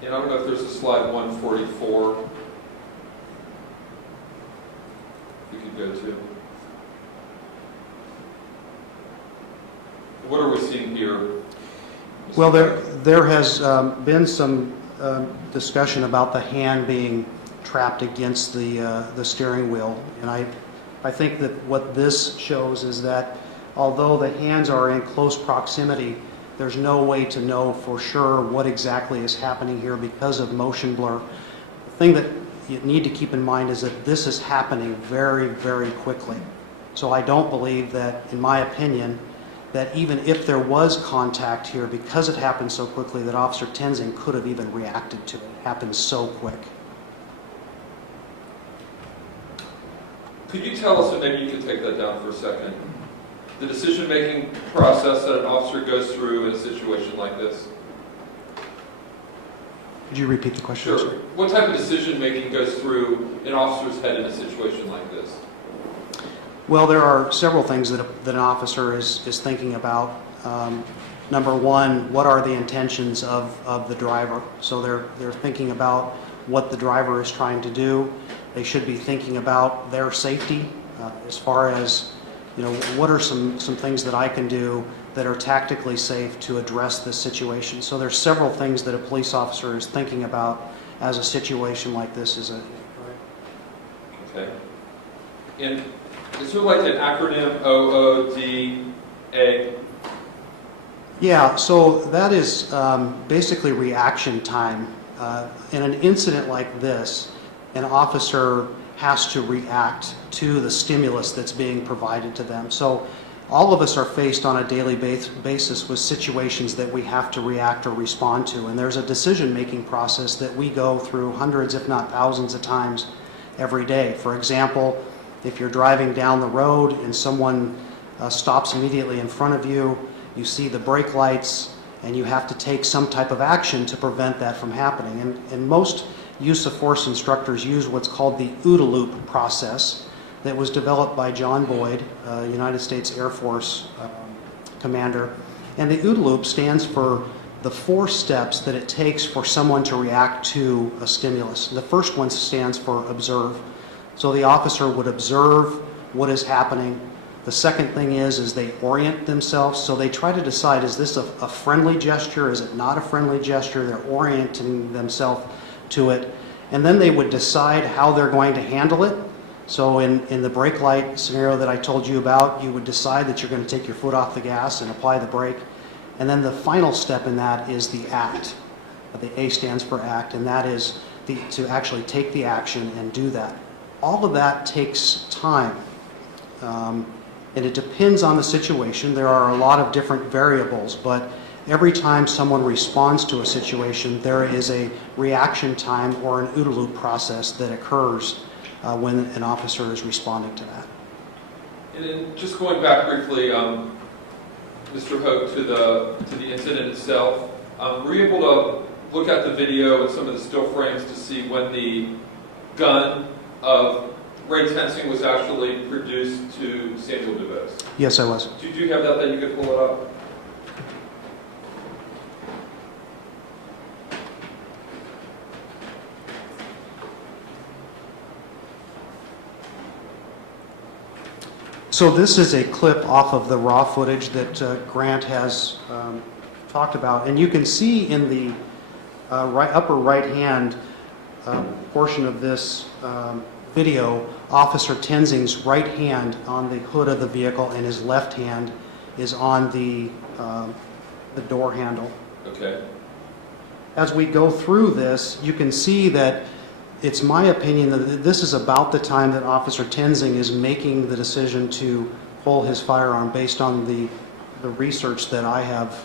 And I don't know if there's a slide 144 we could go to. What are we seeing here? Well, there has been some discussion about the hand being trapped against the steering wheel, and I think that what this shows is that although the hands are in close proximity, there's no way to know for sure what exactly is happening here because of motion blur. The thing that you need to keep in mind is that this is happening very, very quickly. So I don't believe that, in my opinion, that even if there was contact here, because it happened so quickly, that Officer Tenzing could have even reacted to it. It happened so quick. Could you tell us, and maybe you could take that down for a second, the decision-making process that an officer goes through in a situation like this? Could you repeat the question? Sure. What type of decision-making goes through an officer's head in a situation like this? Well, there are several things that an officer is thinking about. Number one, what are the intentions of the driver? So they're thinking about what the driver is trying to do. They should be thinking about their safety as far as, what are some things that I can do that are tactically safe to address this situation. So there's several things that a police officer is thinking about as a situation like this is Okay. And is there like an acronym, OODA? Yeah, so that is basically reaction time. In an incident like this, an officer has to react to the stimulus that's being provided to them. So all of us are faced on a daily basis with situations that we have to react or respond to. And there's a decision-making process that we go through hundreds, if not thousands of times every day. For example, if you're driving down the road and someone stops immediately in front of you, you see the brake lights, and you have to take some type of action to prevent that from happening. And most use of force instructors use what's called the OODA loop process that was developed by John Boyd, United States Air Force commander. And the OODA loop stands for the 4 steps that it takes for someone to react to a stimulus. The first one stands for observe. So the officer would observe what is happening. The second thing is they orient themselves. So they try to decide, is this a friendly gesture? Is it not a friendly gesture? They're orienting themselves to it. And then they would decide how they're going to handle it. So in the brake light scenario that I told you about, you would decide that you're going to take your foot off the gas and apply the brake. And then the final step in that is the act. The A stands for act, and that is to actually take the action and do that. All of that takes time. And it depends on the situation. There are a lot of different variables, but every time someone responds to a situation, there is a reaction time or an OODA loop process that occurs when an officer is responding to that. And then just going back briefly, Mr. Hope, to the incident itself, were you able to look at the video and some of the still frames to see when the gun of Ray Tenzing was actually produced to Samuel DeVos? Yes, I was. Do you have that you could pull it up? So this is a clip off of the raw footage that Grant has talked about. And you can see in the upper right-hand portion of this video, Officer Tenzing's right hand on the hood of the vehicle and his left hand is on the door handle. Okay. As we go through this, you can see that it's my opinion that this is about the time that Officer Tenzing is making the decision to pull his firearm based on the research that I have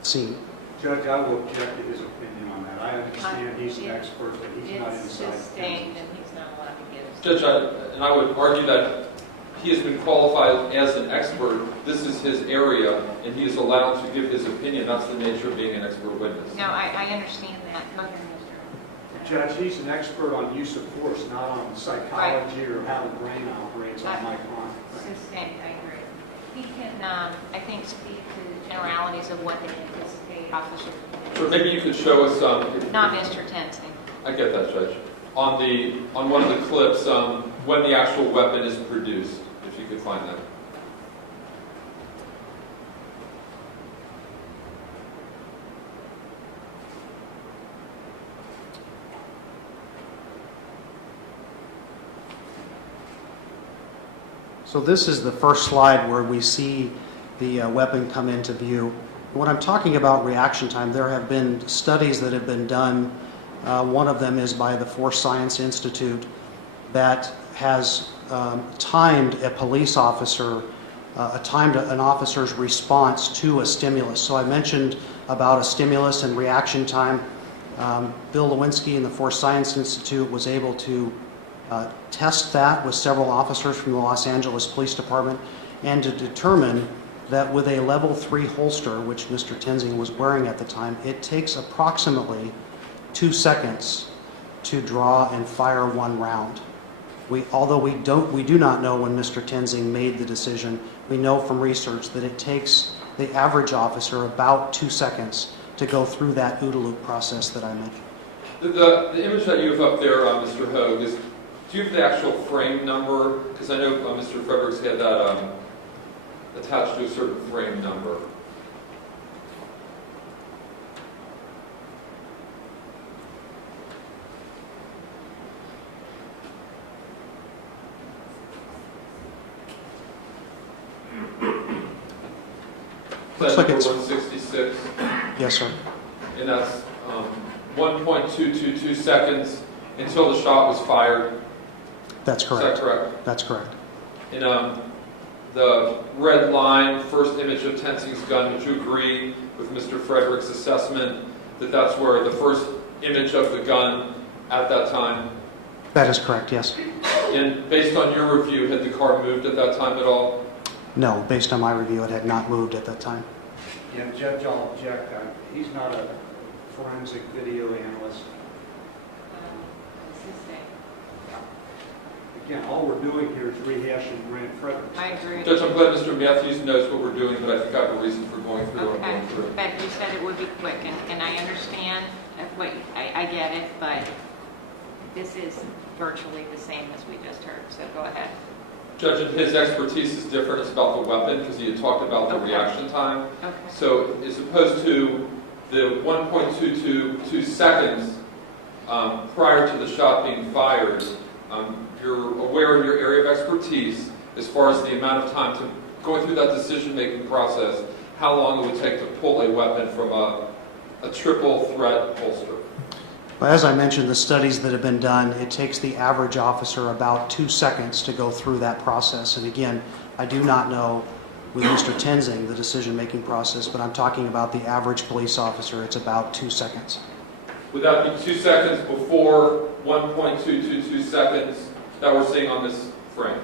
seen. Judge, I will object to his opinion on that. I understand he's an expert, but he's not It's inside. sustained and he's not allowed to give us. Judge, I would argue that he has been qualified as an expert. This is his area, and he is allowed to give his opinion. That's the nature of being an expert witness. No, I understand that. Go ahead, Mr. Judge, he's an expert on use of force, not on psychology or how the brain operates on my client. Sustained, I agree. He can, I think, speak to the generalities of what they anticipate officers. So maybe you could show us. Not Mr. Tenzing. I get that, Judge. On one of the clips, when the actual weapon is produced, if you could find that. So this is the first slide where we see the weapon come into view. When I'm talking about reaction time, there have been studies that have been done. One of them is by the Force Science Institute that has timed a police officer an officer's response to a stimulus. So I mentioned about a stimulus and reaction time. Bill Lewinsky and the Force Science Institute was able to test that with several officers from the Los Angeles Police Department and to determine that with a level 3 holster, which Mr. Tenzing was wearing at the time, it takes approximately 2 seconds to draw and fire one round. Although we do not know when Mr. Tenzing made the decision, we know from research that it takes the average officer about 2 seconds to go through that OODA loop process that I mentioned. The image that you have up there, Mr. Hogue, do you have the actual frame number? Because I know Mr. Fredericks had that attached to a certain frame number. Looks like it's 166, yes, sir. and that's 1.222 seconds until the shot was fired. That's Is correct. that correct? That's correct. And the red line, first image of Tenzing's gun, would you agree with Mr. Fredericks' assessment that that's where the first image of the gun at that time? That is correct, yes. And based on your review, had the car moved at that time at all? No, based on my review, it had not moved at that time. Yeah, Judge, I'll object. He's not a forensic video analyst. Again, all we're doing here is rehashing Grant Fredericks. I agree. Judge, I'm glad Mr. Matthews knows what we're doing, but I think I have a reason for going through what I'm Okay, going through. but you said it would be quick, and I understand I get it, but this is virtually the same as we just heard, so go ahead. Judge, and his expertise is different. It's about the weapon, because he had talked about the Okay. reaction time. Okay. So as opposed to the 1.222 seconds prior to the shot being fired, you're aware of your area of expertise as far as the amount of time to going through that decision-making process, how long it would take to pull a weapon from a triple threat holster. But as I mentioned, the studies that have been done, it takes the average officer about 2 seconds to go through that process. And again, I do not know with Mr. Tenzing the decision-making process, but I'm talking about the average police officer. It's about 2 seconds. Would that be 2 seconds before 1.222 seconds that we're seeing on this frame?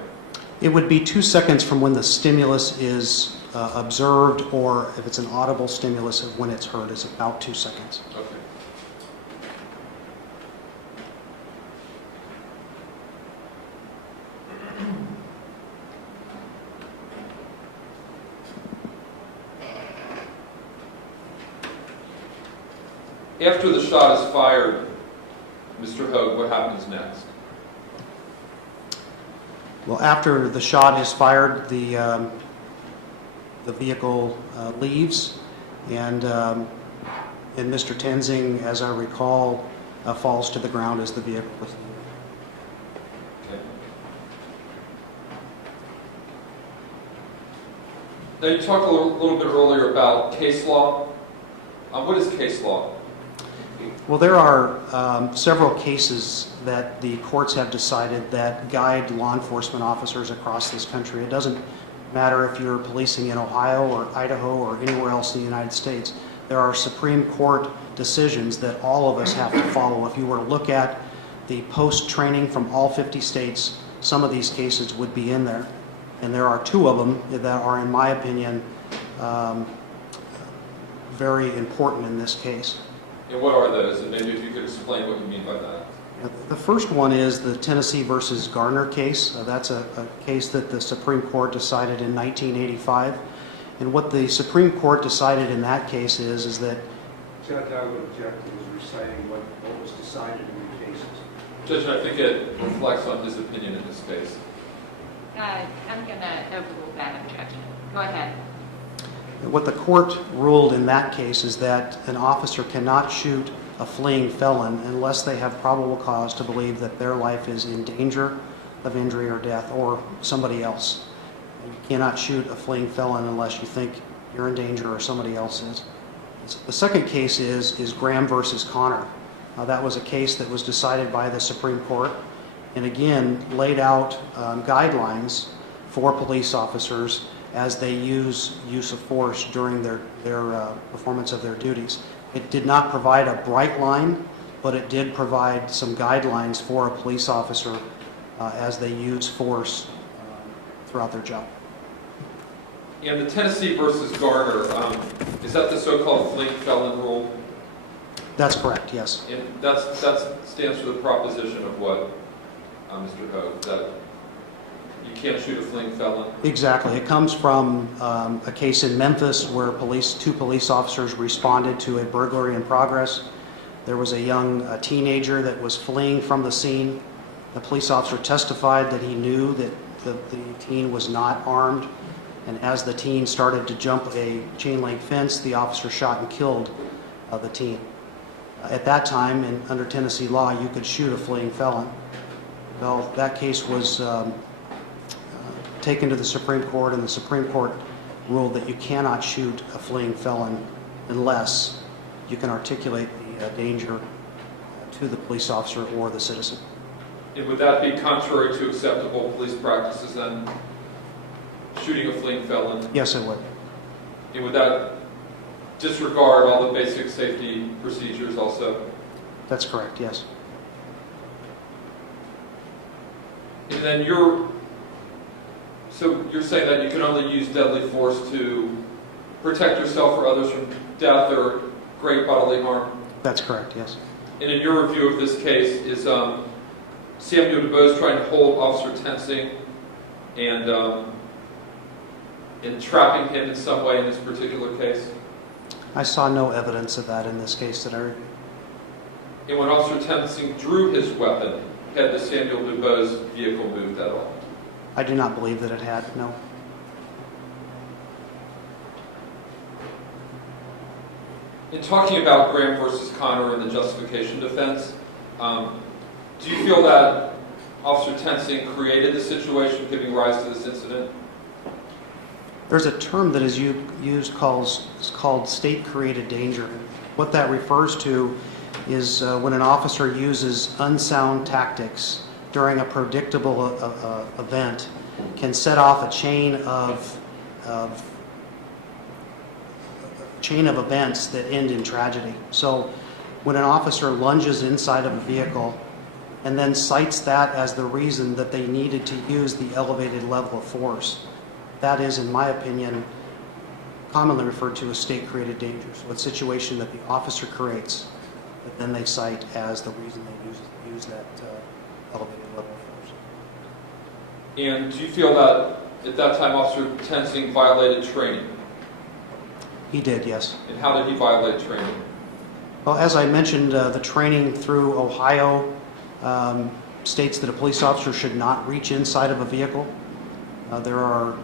It would be 2 seconds from when the stimulus is observed, or if it's an audible stimulus, of when it's heard. It's about 2 seconds. Okay. After the shot is fired, Mr. Hogue, what happens next? Well, after the shot is fired, the vehicle leaves, and Mr. Tenzing, as I recall, falls to the ground as the vehicle was leaving. Okay. Now, you talked a little bit earlier about case law. What is case law? Well, there are several cases that the courts have decided that guide law enforcement officers across this country. It doesn't matter if you're policing in Ohio or Idaho or anywhere else in the United States. There are Supreme Court decisions that all of us have to follow. If you were to look at the post-training from all 50 states, some of these cases would be in there. And there are 2 of them that are, in my opinion, very important in this case. And what are those? And maybe if you could explain what you mean by that. The first one is the Tennessee versus Garner case. That's a case that the Supreme Court decided in 1985. And what the Supreme Court decided in that case is that... Judge, I would object to his reciting what was decided in the cases. Judge, I think it reflects on his opinion in this case. I'm going to overrule that objection. Go ahead. What the court ruled in that case is that an officer cannot shoot a fleeing felon unless they have probable cause to believe that their life is in danger of injury or death, or somebody else. You cannot shoot a fleeing felon unless you think you're in danger or somebody else is. The second case is Graham versus Connor. That was a case that was decided by the Supreme Court, and again laid out guidelines for police officers as they use of force during their performance of their duties. It did not provide a bright line, but it did provide some guidelines for a police officer as they use force throughout their job. And the Tennessee versus Garner, is that the so-called fleeing felon rule? That's correct, yes. And that stands for the proposition of what, Mr. Hogue, that you can't shoot a fleeing felon? Exactly. It comes from a case in Memphis where two police officers responded to a burglary in progress. There was a young teenager that was fleeing from the scene. The police officer testified that he knew that the teen was not armed, and as the teen started to jump a chain link fence, the officer shot and killed the teen. At that time, under Tennessee law, you could shoot a fleeing felon. Well, that case was taken to the Supreme Court, and the Supreme Court ruled that you cannot shoot a fleeing felon unless you can articulate the danger to the police officer or the citizen. And would that be contrary to acceptable police practices then, shooting a fleeing felon? Yes, it would. And would that disregard all the basic safety procedures also? That's correct, yes. And then you're saying that you can only use deadly force to protect yourself or others from death or great bodily harm? That's correct, yes. And in your review of this case, is Samuel DuBose trying to hold Officer Tensing and trapping him in some way in this particular case? I saw no evidence of that in this case that I reviewed. And when Officer Tensing drew his weapon, had the Samuel DuBose vehicle moved at all? I do not believe that it had, no. In talking about Graham versus Connor and the justification defense, do you feel that Officer Tensing created the situation giving rise to this incident? There's a term that is used called state-created danger. What that refers to is when an officer uses unsound tactics during a predictable event, can set off a chain of events that end in tragedy. So when an officer lunges inside of a vehicle and then cites that as the reason that they needed to use the elevated level of force, that is, in my opinion, commonly referred to as state-created danger. So it's a situation that the officer creates, but then they cite as the reason they use that elevated level of force. And do you feel that at that time Officer Tensing violated training? He did, yes. And how did he violate training? Well, as I mentioned, the training through Ohio states that a police officer should not reach inside of a vehicle. There are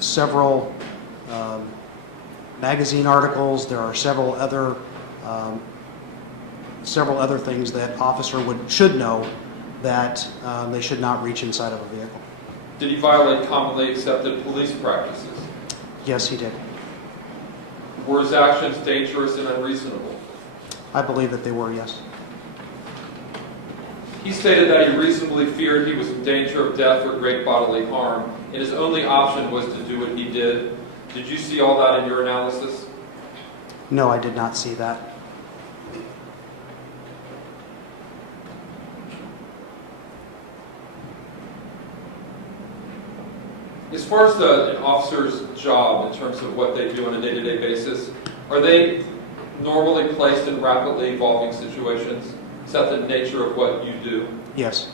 several magazine articles. There are several other things that officer should know that they should not reach inside of a vehicle. Did he violate commonly accepted police practices? Yes, he did. Were his actions dangerous and unreasonable? I believe that they were, yes. He stated that he reasonably feared he was in danger of death or great bodily harm, and his only option was to do what he did. Did you see all that in your analysis? No, I did not see that. As far as an officer's job in terms of what they do on a day-to-day basis, are they normally placed in rapidly evolving situations? Is that the nature of what you do? Yes.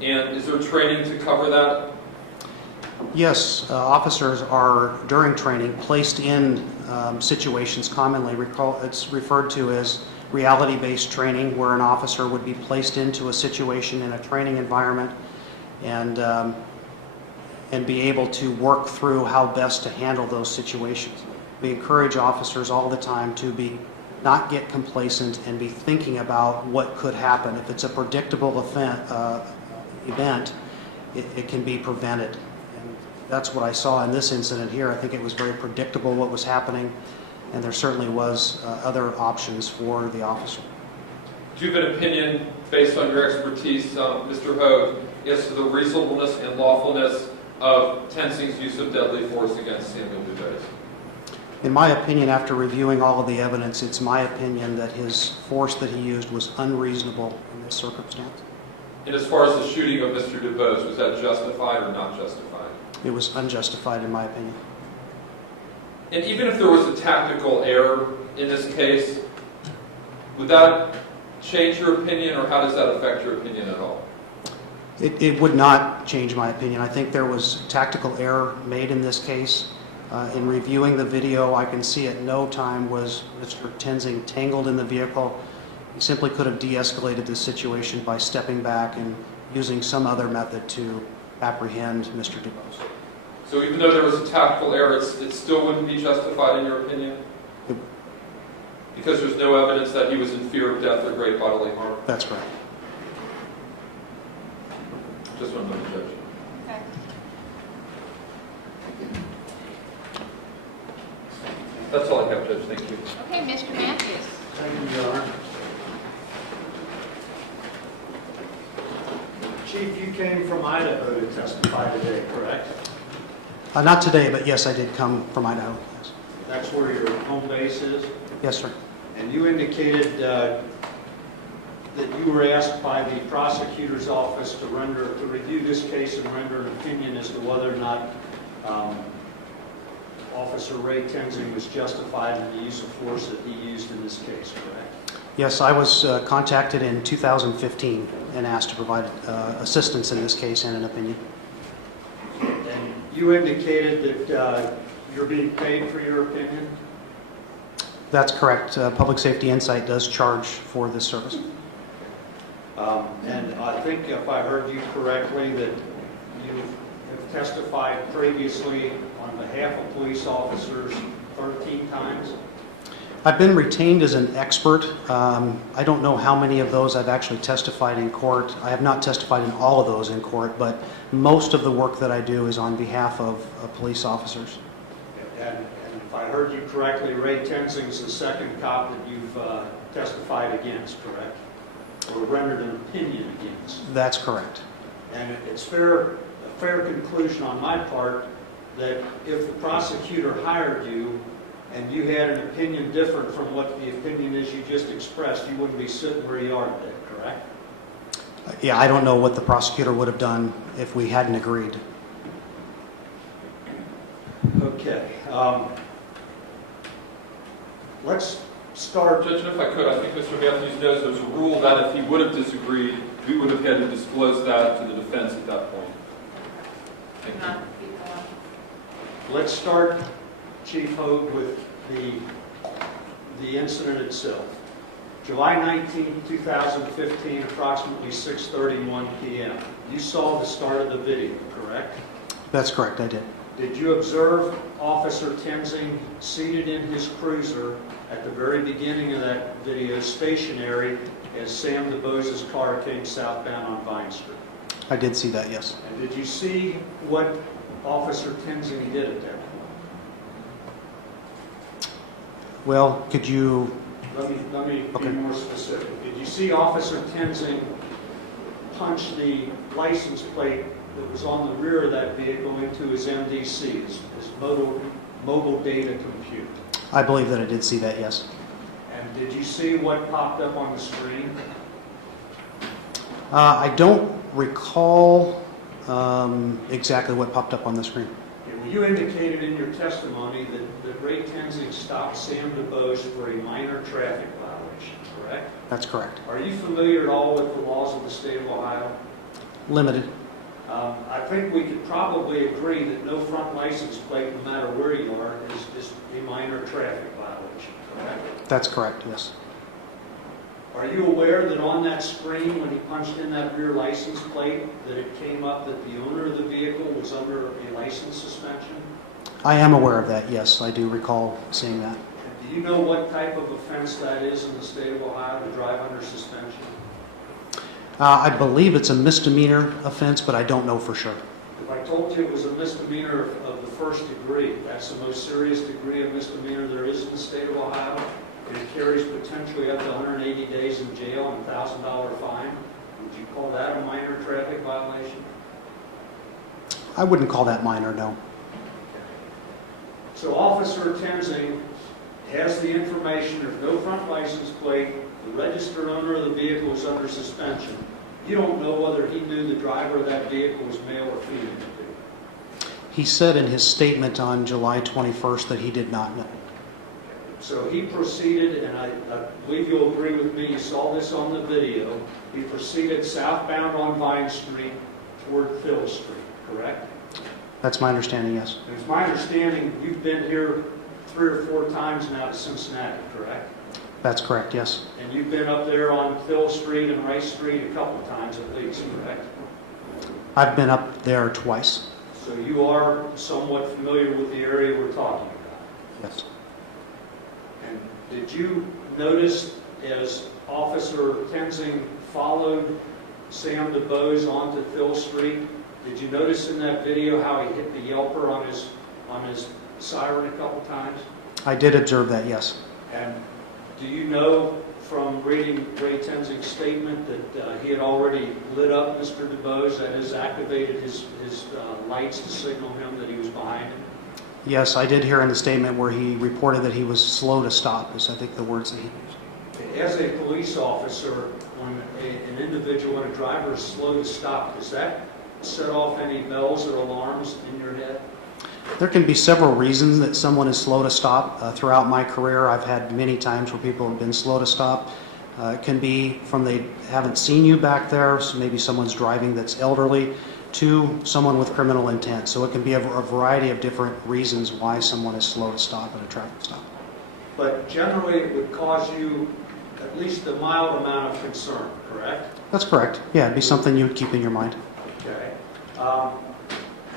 And is there training to cover that? Yes, officers are, during training, placed in situations commonly. It's referred to as reality-based training, where an officer would be placed into a situation in a training environment and be able to work through how best to handle those situations. We encourage officers all the time to not get complacent and be thinking about what could happen. If it's a predictable event, it can be prevented. And that's what I saw in this incident here. I think it was very predictable what was happening, and there certainly was other options for the officer. Do you have an opinion, based on your expertise, Mr. Hogue, as to the reasonableness and lawfulness of Tenzing's use of deadly force against Samuel Dubose? In my opinion, after reviewing all of the evidence, it's my opinion that his force that he used was unreasonable in this circumstance. And as far as the shooting of Mr. Dubose, was that justified or not justified? It was unjustified in my opinion. And even if there was a tactical error in this case, would that change your opinion, or how does that affect your opinion at all? It would not change my opinion. I think there was tactical error made in this case. In reviewing the video, I can see at no time was Mr. Tenzing tangled in the vehicle. He simply could have de-escalated the situation by stepping back and using some other method to apprehend Mr. Dubose. So even though there was a tactical error, it still wouldn't be justified in your opinion? Because there's no evidence that he was in fear of death or great bodily harm? That's correct. Just one moment, Judge. Okay. That's all I have, Judge. Thank you. Okay, Mr. Matthews. Thank you, Your Honor. Chief, you came from Idaho to testify today, correct? Not today, but yes, I did come from Idaho. Yes, That's where your home base is? yes sir. And you indicated that you were asked by the prosecutor's office to review this case and render an opinion as to whether or not Officer Ray Tenzing was justified in the use of force that he used in this case, correct? Yes, I was contacted in 2015 and asked to provide assistance in this case and an opinion. And you indicated that you're being paid for your opinion? That's correct. Public Safety Insight does charge for this service. And I think if I heard you correctly, that you have testified previously on behalf of police officers 13 times? I've been retained as an expert. I don't know how many of those I've actually testified in court. I have not testified in all of those in court, but most of the work that I do is on behalf of police officers. And if I heard you correctly, Ray Tenzing is the second cop that you've testified against, correct? Or rendered an opinion against. That's correct. And it's a fair conclusion on my part that if the prosecutor hired you and you had an opinion different from what the opinion is you just expressed, you wouldn't be sitting where you are today, correct? Yeah, I don't know what the prosecutor would have done if we hadn't agreed. Okay. Let's start. Judge, and if I could, I think Mr. Matthews knows there's a rule that if he would have disagreed, we would have had to disclose that to the defense at that point. Thank you. Let's start, Chief Hogue, with the incident itself. July 19, 2015, approximately 6:31 p.m. You saw the start of the video, correct? That's correct, I did. Did you observe Officer Tenzing seated in his cruiser at the very beginning of that video, stationary, as Sam DeBose's car came southbound on Vine Street? I did see that, yes. And did you see what Officer Tenzing did at that point? Well, could you... Let me Okay. be more specific. Did you see Officer Tenzing punch the license plate that was on the rear of that vehicle into his MDC, his mobile data computer? I believe that I did see that, yes. And did you see what popped up on the screen? I don't recall exactly what popped up on the screen. Okay, well, you indicated in your testimony that Ray Tenzing stopped Sam DeBose for a minor traffic violation, correct? That's correct. Are you familiar at all with the laws of the state of Ohio? Limited. I think we could probably agree that no front license plate, no matter where you are, is a minor traffic violation, correct? That's correct, yes. Are you aware that on that screen, when he punched in that rear license plate, that it came up that the owner of the vehicle was under a license suspension? I am aware of that, yes. I do recall seeing that. And do you know what type of offense that is in the state of Ohio to drive under suspension? I believe it's a misdemeanor offense, but I don't know for sure. If I told you it was a misdemeanor of the first degree, that's the most serious degree of misdemeanor there is in the state of Ohio, and it carries potentially up to 180 days in jail and a $1,000 fine, would you call that a minor traffic violation? I wouldn't call that minor, no. So Officer Tenzing has the information, there's no front license plate, the registered owner of the vehicle is under suspension. You don't know whether he knew the driver of that vehicle was male or female. He said in his statement on July 21st that he did not know. So he proceeded, and I believe you'll agree with me, you saw this on the video, he proceeded southbound on Vine Street toward Phil Street, correct? That's my understanding, yes. And it's my understanding you've been here 3 or 4 times now to Cincinnati, correct? That's correct, yes. And you've been up there on Phil Street and Rice Street a couple of times at least, correct? I've been up there twice, So you are somewhat familiar with the area we're talking about. yes. And did you notice as Officer Tenzing followed Sam DeBose onto Phil Street, did you notice in that video how he hit the yelper on his siren a couple times? I did observe that, yes. And do you know from reading Ray Tenzing's statement that he had already lit up Mr. DeBose, that has activated his lights to signal him that he was behind him? Yes, I did hear in the statement where he reported that he was slow to stop, is I think the words that he used. As a police officer, when an individual and a driver is slow to stop, does that set off any bells or alarms in your head? There can be several reasons that someone is slow to stop. Throughout my career, I've had many times where people have been slow to stop. It can be from they haven't seen you back there, so maybe someone's driving that's elderly, to someone with criminal intent. So it can be a variety of different reasons why someone is slow to stop at a traffic stop. But generally, it would cause you at least a mild amount of concern, correct? That's correct. Yeah, it'd be something you would keep in your mind. Okay.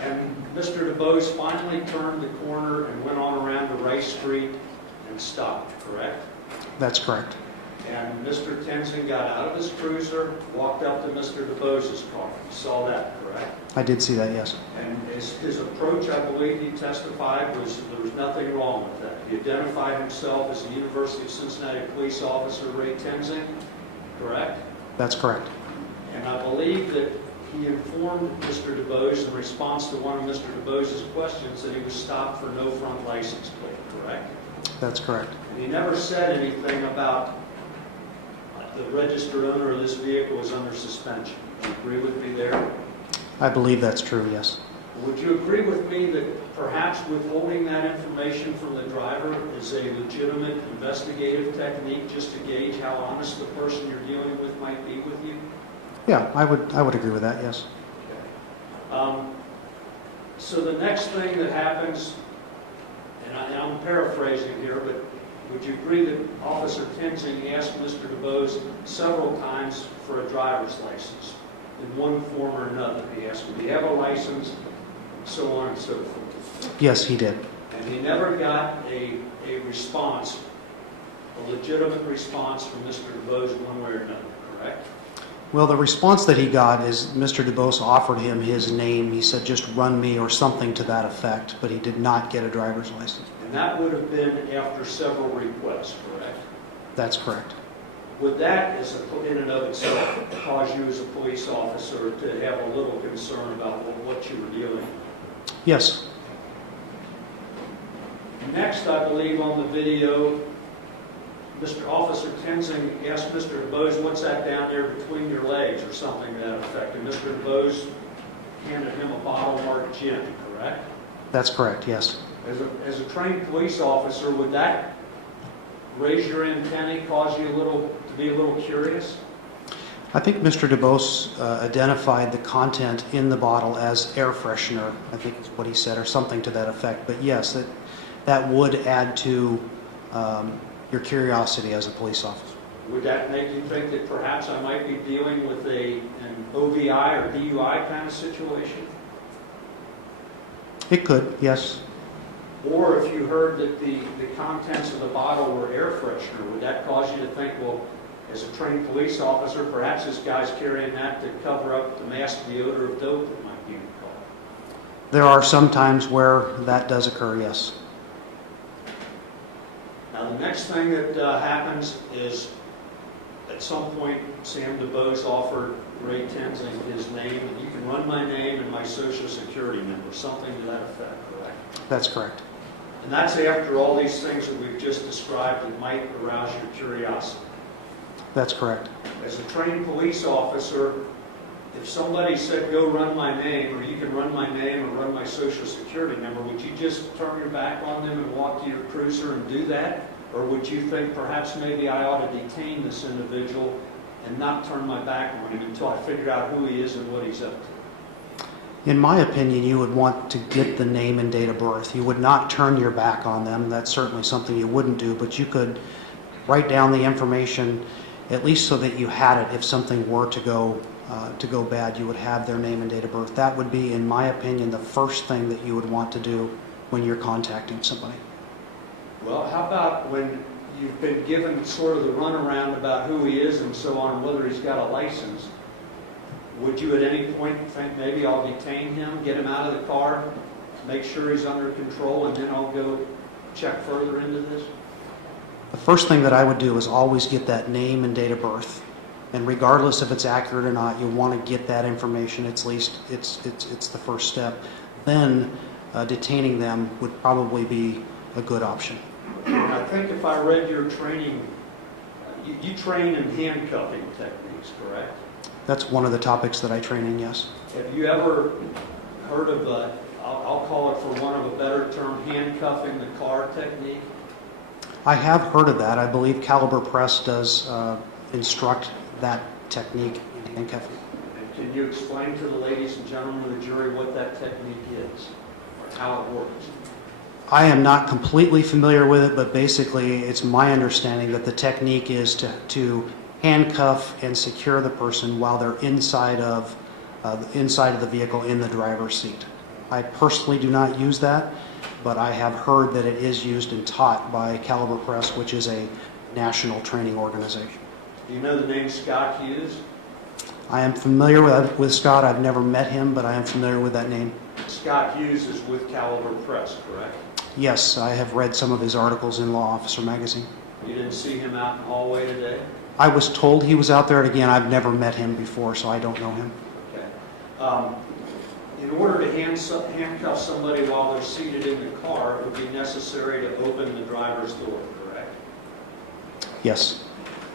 And Mr. DeBose finally turned the corner and went on around to Rice Street and stopped, correct? That's correct. And Mr. Tenzing got out of his cruiser, walked up to Mr. DeBose's car. You saw that, correct? I did see that, yes. And his approach, I believe he testified, was there was nothing wrong with that. He identified himself as a University of Cincinnati police officer, Ray Tenzing, correct? That's correct. And I believe that he informed Mr. DeBose in response to one of Mr. DeBose's questions that he was stopped for no front license plate, correct? That's correct. And he never said anything about the registered owner of this vehicle is under suspension. Do you agree with me there? I believe that's true, yes. Would you agree with me that perhaps withholding that information from the driver is a legitimate investigative technique just to gauge how honest the person you're dealing with might be with you? Yeah, I would agree with that, yes. Okay. So the next thing that happens, and I'm paraphrasing here, but would you agree that Officer Tenzing asked Mr. DeBose several times for a driver's license in one form or another? He asked him, do you have a license? So on and so forth. Yes, he did. And he never got a response, a legitimate response from Mr. DeBose one way or another, correct? Well, the response that he got is Mr. DeBose offered him his name. He said, just run me or something to that effect, but he did not get a driver's license. And that would have been after several requests, correct? That's correct. Would that, in and of itself, cause you as a police officer to have a little concern about what you were dealing with? Yes. Next, I believe on the video, Mr. Officer Tenzing asked Mr. DeBose, what's that down there between your legs, or something to that effect. And Mr. DeBose handed him a bottle marked gin, correct? That's correct, yes. As a trained police officer, would that raise your antennae, cause you to be a little curious? I think Mr. DeBose identified the content in the bottle as air freshener, I think is what he said, or something to that effect. But yes, that would add to your curiosity as a police officer. Would that make you think that perhaps I might be dealing with an OVI or DUI kind of situation? It could, yes. Or if you heard that the contents of the bottle were air freshener, would that cause you to think, well, as a trained police officer, perhaps this guy's carrying that to cover up, to mask the odor of dope that might be in the car? There are some times where that does occur, yes. Now, the next thing that happens is, at some point, Sam DeBose offered Ray Tenzing his name, and you can run my name and my social security number, something to that effect, correct? That's correct. And that's after all these things that we've just described that might arouse your curiosity. That's correct. As a trained police officer, if somebody said, go run my name, or you can run my name or run my social security number, would you just turn your back on them and walk to your cruiser and do that? Or would you think perhaps maybe I ought to detain this individual and not turn my back on him until I figure out who he is and what he's up to? In my opinion, you would want to get the name and date of birth. You would not turn your back on them. That's certainly something you wouldn't do, but you could write down the information, at least so that you had it if something were to go bad. You would have their name and date of birth. That would be, in my opinion, the first thing that you would want to do when you're contacting somebody. Well, how about when you've been given sort of the runaround about who he is and so on, and whether he's got a license? Would you at any point think maybe I'll detain him, get him out of the car, make sure he's under control, and then I'll go check further into this? The first thing that I would do is always get that name and date of birth. And regardless if it's accurate or not, you want to get that information. It's the first step. Then detaining them would probably be a good option. And I think if I read your training, you train in handcuffing techniques, correct? That's one of the topics that I train in, yes. Have you ever heard of I'll call it for want of a better term, handcuffing the car technique? I have heard of that. I believe Caliber Press does instruct that technique in handcuffing. And can you explain to the ladies and gentlemen of the jury what that technique is, or how it works? I am not completely familiar with it, but basically it's my understanding that the technique is to handcuff and secure the person while they're inside of the vehicle in the driver's seat. I personally do not use that, but I have heard that it is used and taught by Caliber Press, which is a national training organization. Do you know the name Scott Hughes? I am familiar with Scott. I've never met him, but I am familiar with that name. Scott Hughes is with Caliber Press, correct? Yes, I have read some of his articles in Law Officer magazine. You didn't see him out in the hallway today? I was told he was out there, and again, I've never met him before, so I don't know him. Okay. In order to handcuff somebody while they're seated in the car, it would be necessary to open the driver's door, correct? Yes.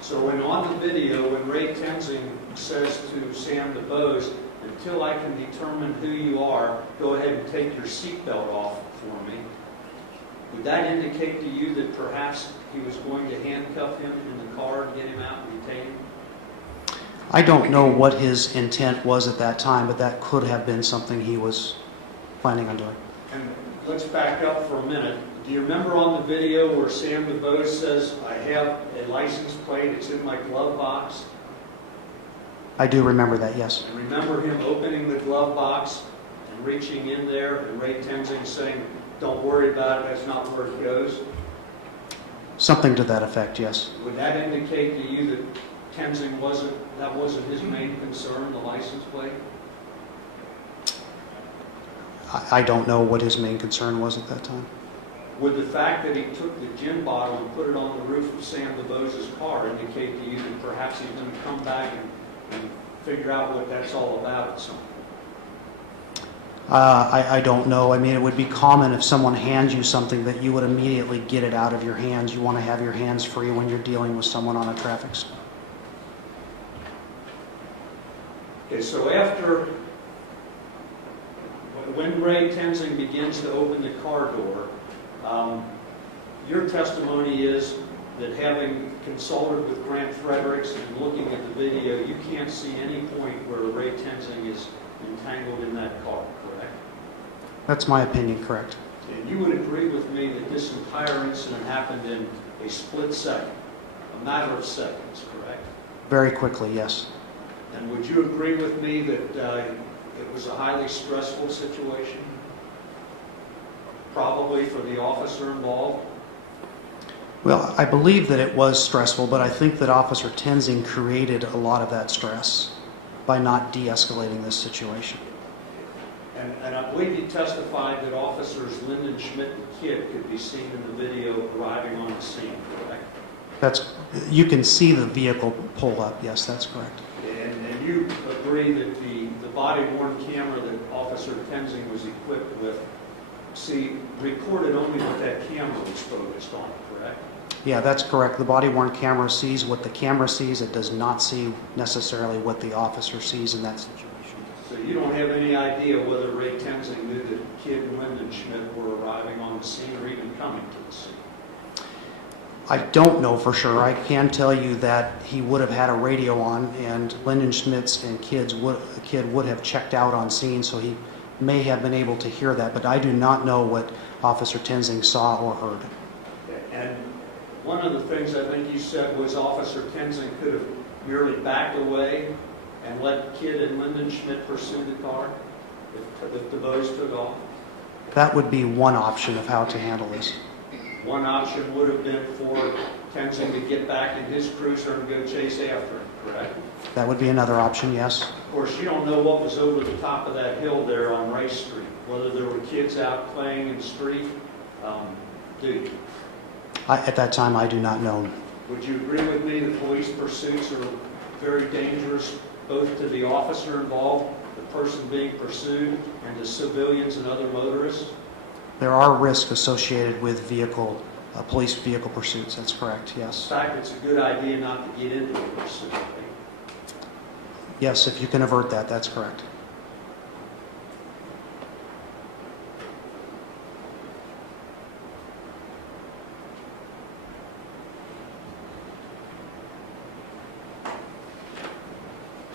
So when on the video, when Ray Tenzing says to Sam DeBose, until I can determine who you are, go ahead and take your seatbelt off for me, would that indicate to you that perhaps he was going to handcuff him in the car and get him out and detain him? I don't know what his intent was at that time, but that could have been something he was planning on doing. And let's back up for a minute. Do you remember on the video where Sam DeBose says, I have a license plate, it's in my glove box? I do remember that, yes. And remember him opening the glove box and reaching in there and Ray Tenzing saying, don't worry about it, that's not where it goes? Something to that effect, yes. Would that indicate to you that Tenzing wasn't his main concern, the license plate? I don't know what his main concern was at that time. Would the fact that he took the gin bottle and put it on the roof of Sam DeBose's car indicate to you that perhaps he's going to come back and figure out what that's all about at some point? I don't know. I mean, it would be common if someone hands you something that you would immediately get it out of your hands. You want to have your hands free when you're dealing with someone on a traffic stop. Okay, so when Ray Tenzing begins to open the car door, your testimony is that having consulted with Grant Fredericks and looking at the video, you can't see any point where Ray Tenzing is entangled in that car, correct? That's my opinion, correct. And you would agree with me that this entire incident happened in a split second, a matter of seconds, correct? Very quickly, yes. And would you agree with me that it was a highly stressful situation? Probably for the officer involved? Well, I believe that it was stressful, but I think that Officer Tenzing created a lot of that stress by not de-escalating this situation. And I believe you testified that officers Lyndon Schmidt and Kidd could be seen in the video arriving on the scene, correct? You can see the vehicle pull up, yes, that's correct. And you agree that the body-worn camera that Officer Tenzing was equipped with, recorded only what that camera was focused on, correct? Yeah, that's correct. The body-worn camera sees what the camera sees. It does not see necessarily what the officer sees in that situation. So you don't have any idea whether Ray Tenzing knew that Kid and Lyndon Schmidt were arriving on the scene or even coming to the scene? I don't know for sure. I can tell you that he would have had a radio on, and Lyndon Schmitz and Kid would have checked out on scene, so he may have been able to hear that, but I do not know what Officer Tenzing saw or heard. And one of the things I think you said was Officer Tenzing could have merely backed away and let Kid and Lyndon Schmidt pursue the car if the boys took off. That would be one option of how to handle this. One option would have been for Tenzing to get back in his cruiser and go chase after him, correct? That would be another option, yes. Of course, you don't know what was over the top of that hill there on Race Street, whether there were kids out playing in the street, do you? At that time, I do not know. Would you agree with me that police pursuits are very dangerous, both to the officer involved, the person being pursued, and to civilians and other motorists? There are risks associated with police vehicle pursuits. That's correct, yes. In fact, it's a good idea not to get into a pursuit. Right? Yes, if you can avert that, that's correct.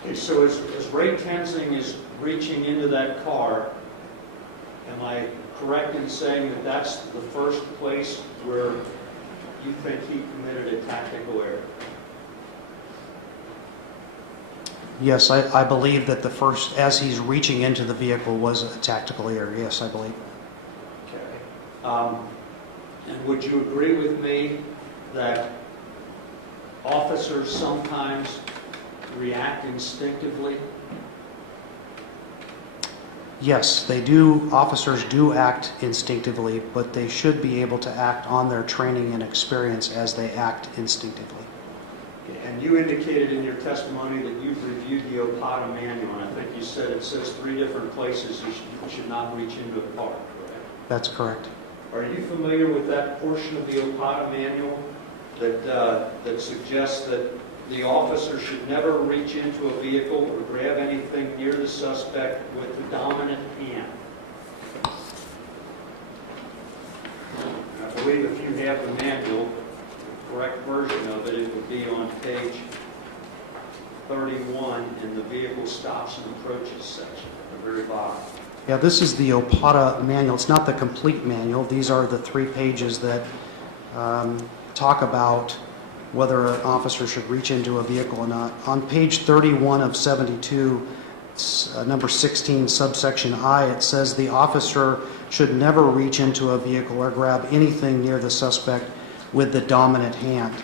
Okay, so as Ray Tenzing is reaching into that car, am I correct in saying that that's the first place where you think he committed a tactical error? Yes, I believe that the first, as he's reaching into the vehicle, was a tactical error. Yes, I believe. Okay. And would you agree with me that officers sometimes react instinctively? Yes, they do. Officers do act instinctively, but they should be able to act on their training and experience as they act instinctively. And you indicated in your testimony that you've reviewed the OPATA manual, and I think you said it says 3 different places you should not reach into a car, correct? That's correct. Are you familiar with that portion of the OPATA manual that suggests that the officer should never reach into a vehicle or grab anything near the suspect with the dominant hand? I believe if you have the manual, the correct version of it, it would be on page 31 in the vehicle stops and approaches section at the very bottom. Yeah, this is the OPATA manual. It's not the complete manual. These are the 3 pages that talk about whether an officer should reach into a vehicle or not. On page 31 of 72, number 16, subsection I, it says the officer should never reach into a vehicle or grab anything near the suspect with the dominant hand.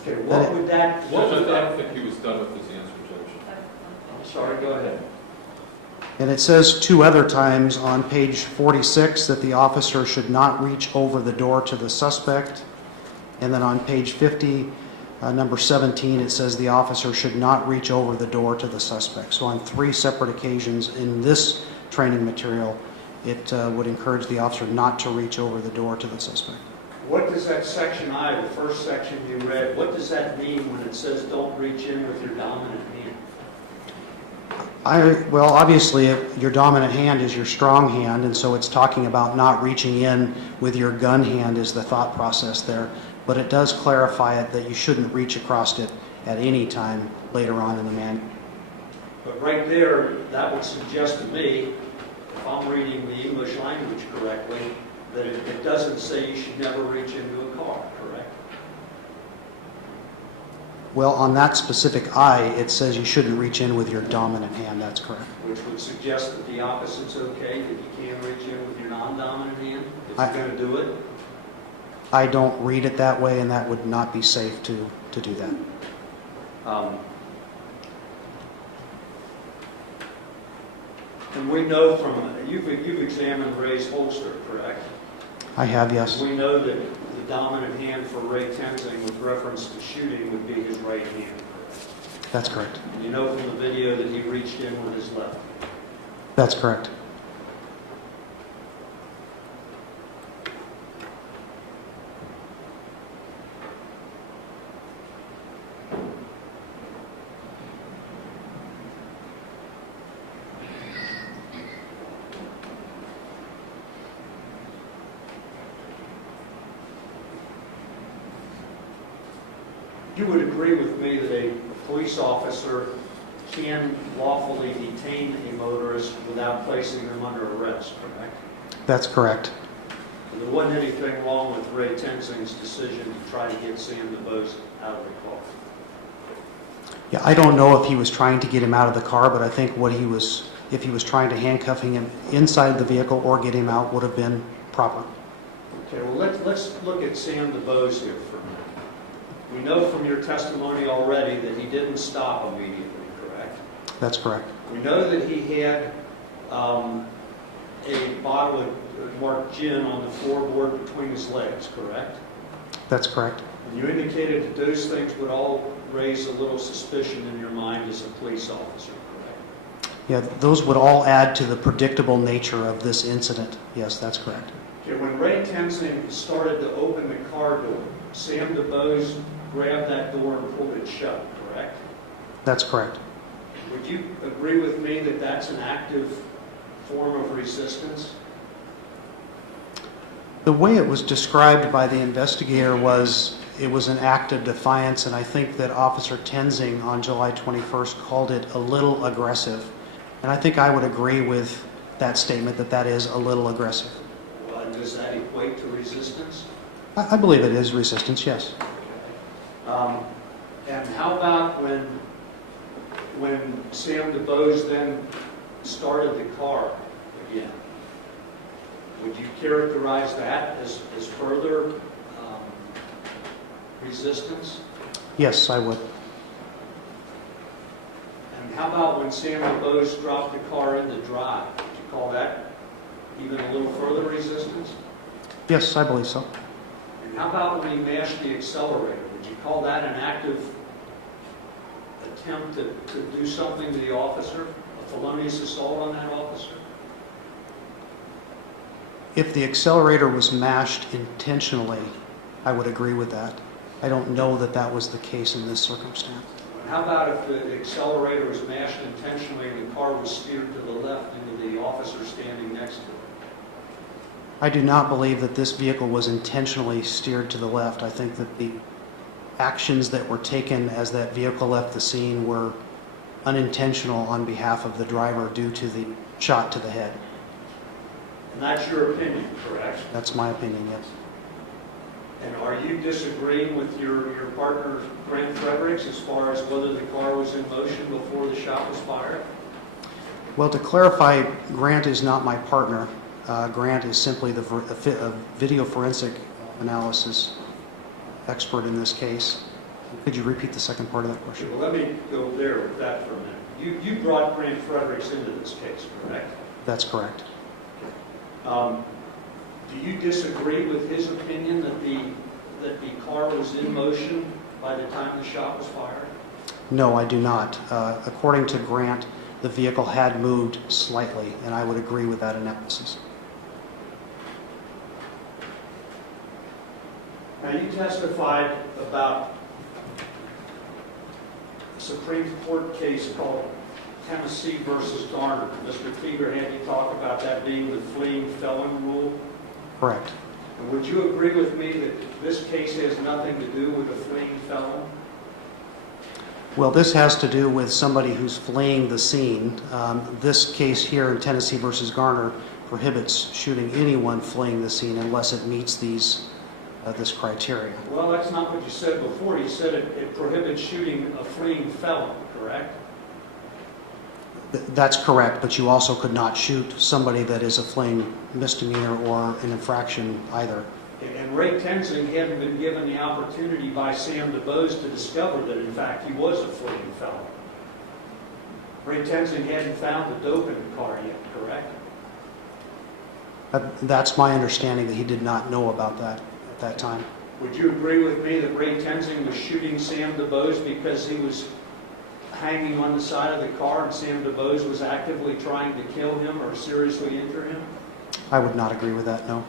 Okay, what would that... Judge, I don't think he was done with his answer, Judge. I'm sorry, go ahead. And it says 2 other times on page 46 that the officer should not reach over the door to the suspect. And then on page 50, number 17, it says the officer should not reach over the door to the suspect. So on 3 separate occasions in this training material, it would encourage the officer not to reach over the door to the suspect. What does that section I, the first section you read, what does that mean when it says don't reach in with your dominant hand? Well, obviously, your dominant hand is your strong hand, and so it's talking about not reaching in with your gun hand is the thought process there. But it does clarify it that you shouldn't reach across it at any time later on in the manual. But right there, that would suggest to me, if I'm reading the English language correctly, that it doesn't say you should never reach into a car, correct? Well, on that specific I, it says you shouldn't reach in with your dominant hand. That's correct. Which would suggest that the opposite's okay, that you can reach in with your non-dominant hand if I- you're going to do it? I don't read it that way, and that would not be safe to do that. And we know from, you've examined Ray's holster, correct? I have, yes. We know that the dominant hand for Ray Tenzing with reference to shooting would be his right hand, correct? That's correct. You know from the video that he reached in with his left. That's correct. You would agree with me that a police officer can lawfully detain a motorist without placing them under arrest, correct? That's correct. There wasn't anything wrong with Ray Tenzing's decision to try to get Sam DeBose out of the car. Yeah, I don't know if he was trying to get him out of the car, but I think if he was trying to handcuff him inside the vehicle or get him out, would have been proper. Okay, well, let's look at Sam DeBose here for a minute. We know from your testimony already that he didn't stop immediately, correct? That's correct. We know that he had a bottle of marked gin on the floorboard between his legs, correct? That's correct. And you indicated that those things would all raise a little suspicion in your mind as a police officer, correct? Yeah, those would all add to the predictable nature of this incident. Yes, that's correct. Okay, when Ray Tenzing started to open the car door, Sam DeBose grabbed that door and pulled it shut, correct? That's correct. Would you agree with me that that's an active form of resistance? The way it was described by the investigator was it was an act of defiance, and I think that Officer Tenzing on July 21st called it a little aggressive. And I think I would agree with that statement that that is a little aggressive. Well, and does that equate to resistance? I believe it is resistance, yes. And how about when Sam DeBose then started the car again? Would you characterize that as further resistance? Yes, I would. And how about when Sam DeBose dropped the car in the drive? Would you call that even a little further resistance? Yes, I believe so. And how about when he mashed the accelerator? Would you call that an active attempt to do something to the officer? A felonious assault on that officer? If the accelerator was mashed intentionally, I would agree with that. I don't know that that was the case in this circumstance. And how about if the accelerator was mashed intentionally and the car was steered to the left into the officer standing next to it? I do not believe that this vehicle was intentionally steered to the left. I think that the actions that were taken as that vehicle left the scene were unintentional on behalf of the driver due to the shot to the head. And that's your opinion, correct? That's my opinion, yes. And are you disagreeing with your partner, Grant Fredericks, as far as whether the car was in motion before the shot was fired? Well, to clarify, Grant is not my partner. Grant is simply the video forensic analysis expert in this case. Could you repeat the second part of that question? Okay, well, let me go there with that for a minute. You brought Grant Fredericks into this case, correct? That's correct. Do you disagree with his opinion that the car was in motion by the time the shot was fired? No, I do not. According to Grant, the vehicle had moved slightly, and I would agree with that analysis. Now, you testified about a Supreme Court case called Tennessee versus Garner. Mr. Teeger had you talk about that being the fleeing felon rule. Correct. And would you agree with me that this case has nothing to do with a fleeing felon? Well, this has to do with somebody who's fleeing the scene. This case here in Tennessee versus Garner prohibits shooting anyone fleeing the scene unless it meets this criteria. Well, that's not what you said before. You said it prohibits shooting a fleeing felon, correct? That's correct, but you also could not shoot somebody that is a fleeing misdemeanor or an infraction either. And Ray Tenzing hadn't been given the opportunity by Sam DeBose to discover that, in fact, he was a fleeing felon. Ray Tenzing hadn't found the dope in the car yet, correct? That's my understanding, that he did not know about that at that time. Would you agree with me that Ray Tenzing was shooting Sam DeBose because he was hanging on the side of the car and Sam DeBose was actively trying to kill him or seriously injure him? I would not agree with that, no.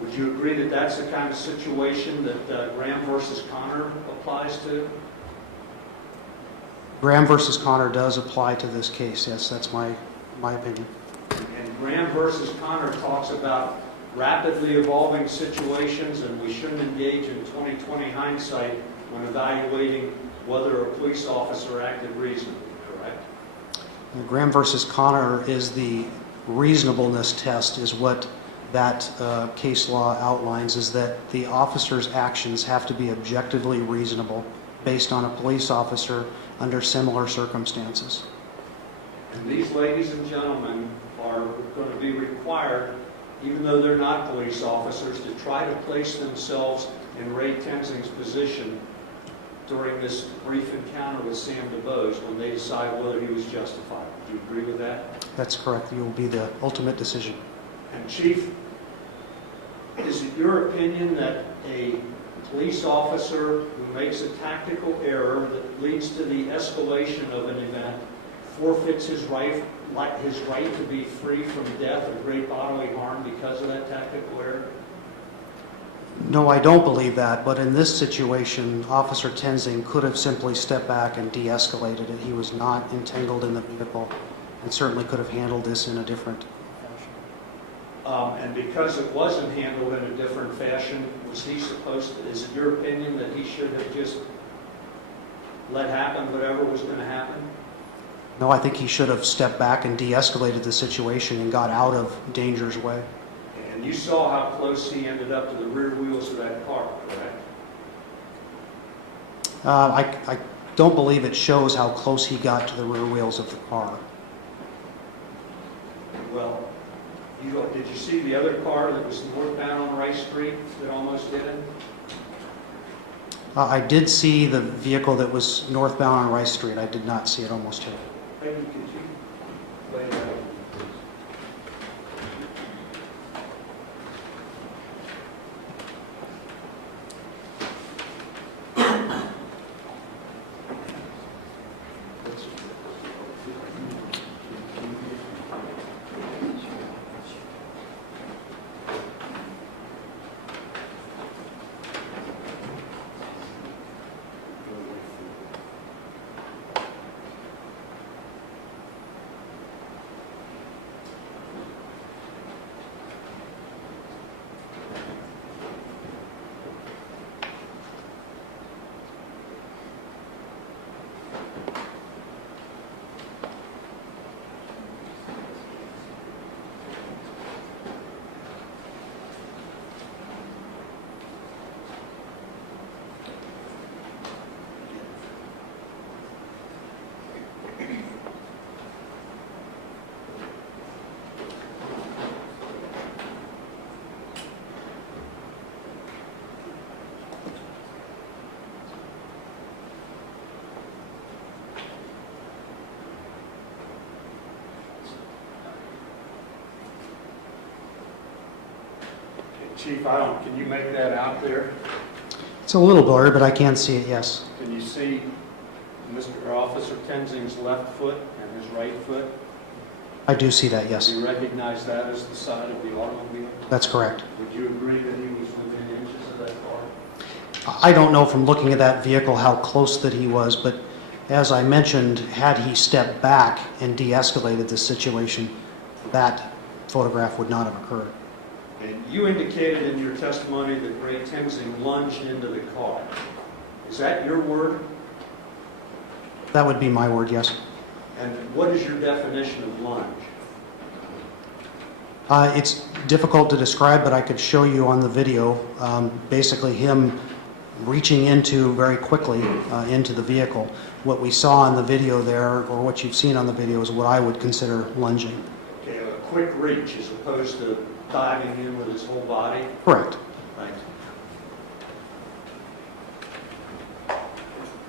Would you agree that that's the kind of situation that Graham versus Connor applies to? Graham versus Connor does apply to this case, yes, that's my opinion. And Graham versus Connor talks about rapidly evolving situations, and we shouldn't engage in 20/20 hindsight when evaluating whether a police officer acted reasonably, correct? Graham versus Connor is the reasonableness test, is what that case law outlines, is that the officer's actions have to be objectively reasonable based on a police officer under similar circumstances. And these ladies and gentlemen are going to be required, even though they're not police officers, to try to place themselves in Ray Tenzing's position during this brief encounter with Sam DeBose when they decide whether he was justified. Do you agree with that? That's correct. You will be the ultimate decision. And Chief, is it your opinion that a police officer who makes a tactical error that leads to the escalation of an event forfeits his right to be free from death or great bodily harm because of that tactical error? No, I don't believe that, but in this situation, Officer Tenzing could have simply stepped back and de-escalated it. He was not entangled in the vehicle and certainly could have handled this in a different fashion. And because it wasn't handled in a different fashion, was he supposed to, is it your opinion that he should have just let happen whatever was going to happen? No, I think he should have stepped back and de-escalated the situation and got out of danger's way. And you saw how close he ended up to the rear wheels of that car, correct? I don't believe it shows how close he got to the rear wheels of the car. Well, did you see the other car that was northbound on Rice Street that almost did it? I did see the vehicle that was northbound on Rice Street. I did not see it almost hit. Peggy, could you lay it out? Chief, can you make that out there? It's a little blurry, but I can see it, yes. Can you see Officer Tenzing's left foot and his right foot? I do see that, yes. Do you recognize that as the side of the automobile? That's correct. Would you agree that he was within inches of that car? I don't know from looking at that vehicle how close that he was, but as I mentioned, had he stepped back and de-escalated the situation, that photograph would not have occurred. And you indicated in your testimony that Ray Tenzing lunged into the car. Is that your word? That would be my word, yes. And what is your definition of lunge? It's difficult to describe, but I could show you on the video, basically him reaching into very quickly into the vehicle. What we saw in the video there, or what you've seen on the video, is what I would consider lunging. Okay, a quick reach as opposed to diving in with his whole body? Correct. Right.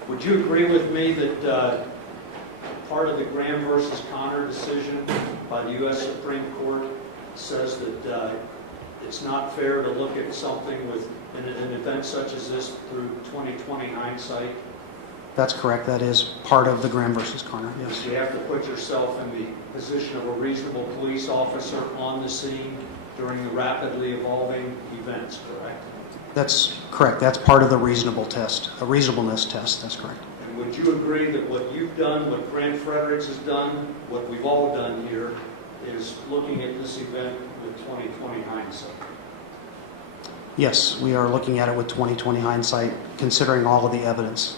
Would you agree with me that part of the Graham versus Connor decision by the U.S. Supreme Court says that it's not fair to look at something in an event such as this through 20/20 hindsight? That's correct. That is part of the Graham versus Garner, yes. You have to put yourself in the position of a reasonable police officer on the scene during the rapidly evolving events, correct? That's correct. That's part of the reasonable test, a reasonableness test. That's correct. And would you agree that what you've done, what Grant Fredericks has done, what we've all done here, is looking at this event with 20/20 hindsight? Yes, we are looking at it with 20/20 hindsight, considering all of the evidence.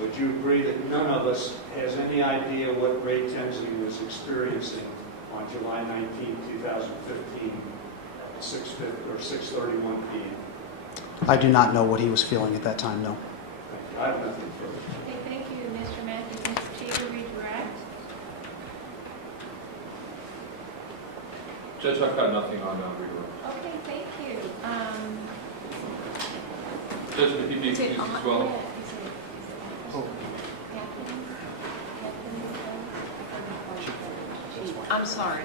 Would you agree that none of us has any idea what Ray Tensley was experiencing on July 19, 2015, at 6:31 p.m.? I do not know what he was feeling at that time, no. I have nothing further. Okay, thank you, Mr. Matthews. Mr. Cheever, redirect. Judge, I've got nothing on redirect. Okay, thank you. Judge, would he be Is it excused on? as well? Yeah, is it Oh. Captain? I'm sorry.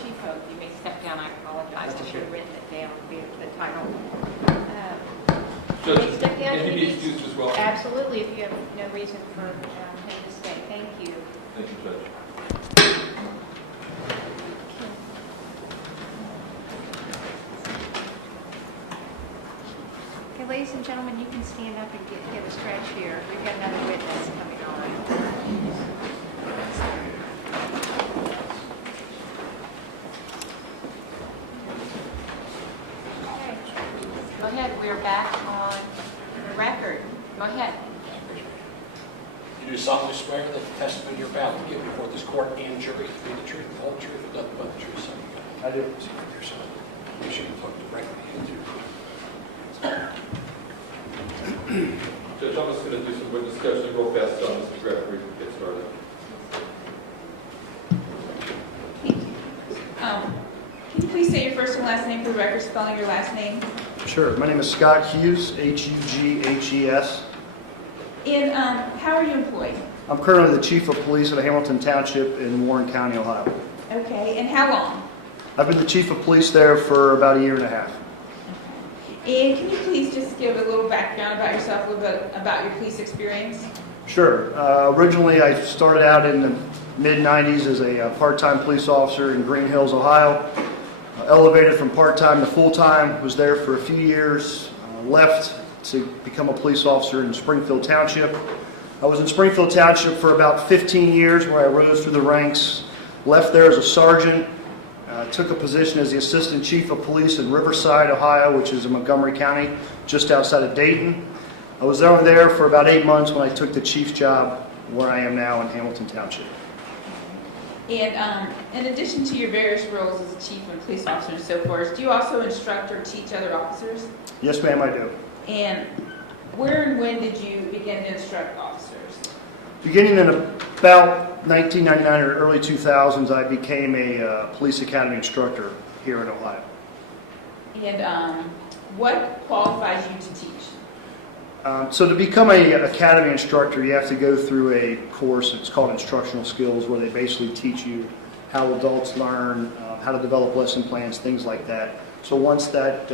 Chief Hope, you may step down. I apologize. I should have written it down, the title. Judge, May I step down? can he be He needs- excused as well? Absolutely, if you have no reason for him to stay. Thank you. Thank you, Judge. Okay, ladies and gentlemen, you can stand up and get a stretch here. We've got another witness coming on. Okay, go ahead. We're back on the record. Go ahead. You do solemnly swear that the testimony you're about to give before this court and jury will be the truth, the whole truth, and nothing but the truth, so you I do. see for yourself. Make sure you talk directly into Judge, I'm just going to do some witness scheduling real fast on Mr. Gregory before we get started. Can you please say your first and last name for the record, spelling your last name? Sure. My name is Scott Hughes, Hughes. And how are you employed? I'm currently the Chief of Police at Hamilton Township in Warren County, Ohio. Okay, and how long? I've been the Chief of Police there for about a year and a half. And can you please just give a little background about yourself, a little bit about your police experience? Sure. Originally, I started out in the mid-'90s as a part-time police officer in Green Hills, Ohio. Elevated from part-time to full-time, was there for a few years, left to become a police officer in Springfield Township. I was in Springfield Township for about 15 years where I rose through the ranks, left there as a sergeant, took a position as the Assistant Chief of Police in Riverside, Ohio, which is in Montgomery County, just outside of Dayton. I was there for about 8 months when I took the chief's job where I am now in Hamilton Township. And in addition to your various roles as a chief and police officer and so forth, do you also instruct or teach other officers? Yes, ma'am, I do. And where and when did you begin to instruct officers? Beginning in about 1999 or early 2000s, I became a police academy instructor here in Ohio. And what qualifies you to teach? So to become a academy instructor, you have to go through a course. It's called instructional skills, where they basically teach you how adults learn, how to develop lesson plans, things like that. So once that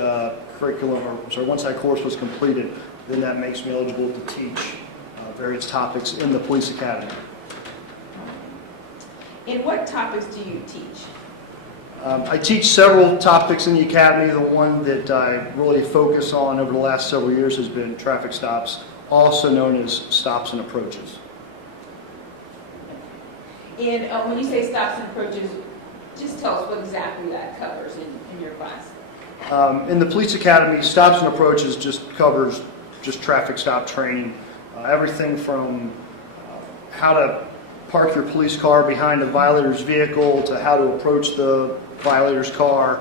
once that course was completed, then that makes me eligible to teach various topics in the police academy. And what topics do you teach? I teach several topics in the academy. The one that I really focus on over the last several years has been traffic stops, also known as stops and approaches. And when you say stops and approaches, just tell us what exactly that covers in your class. In the police academy, stops and approaches just covers just traffic stop training. Everything from how to park your police car behind a violator's vehicle to how to approach the violator's car,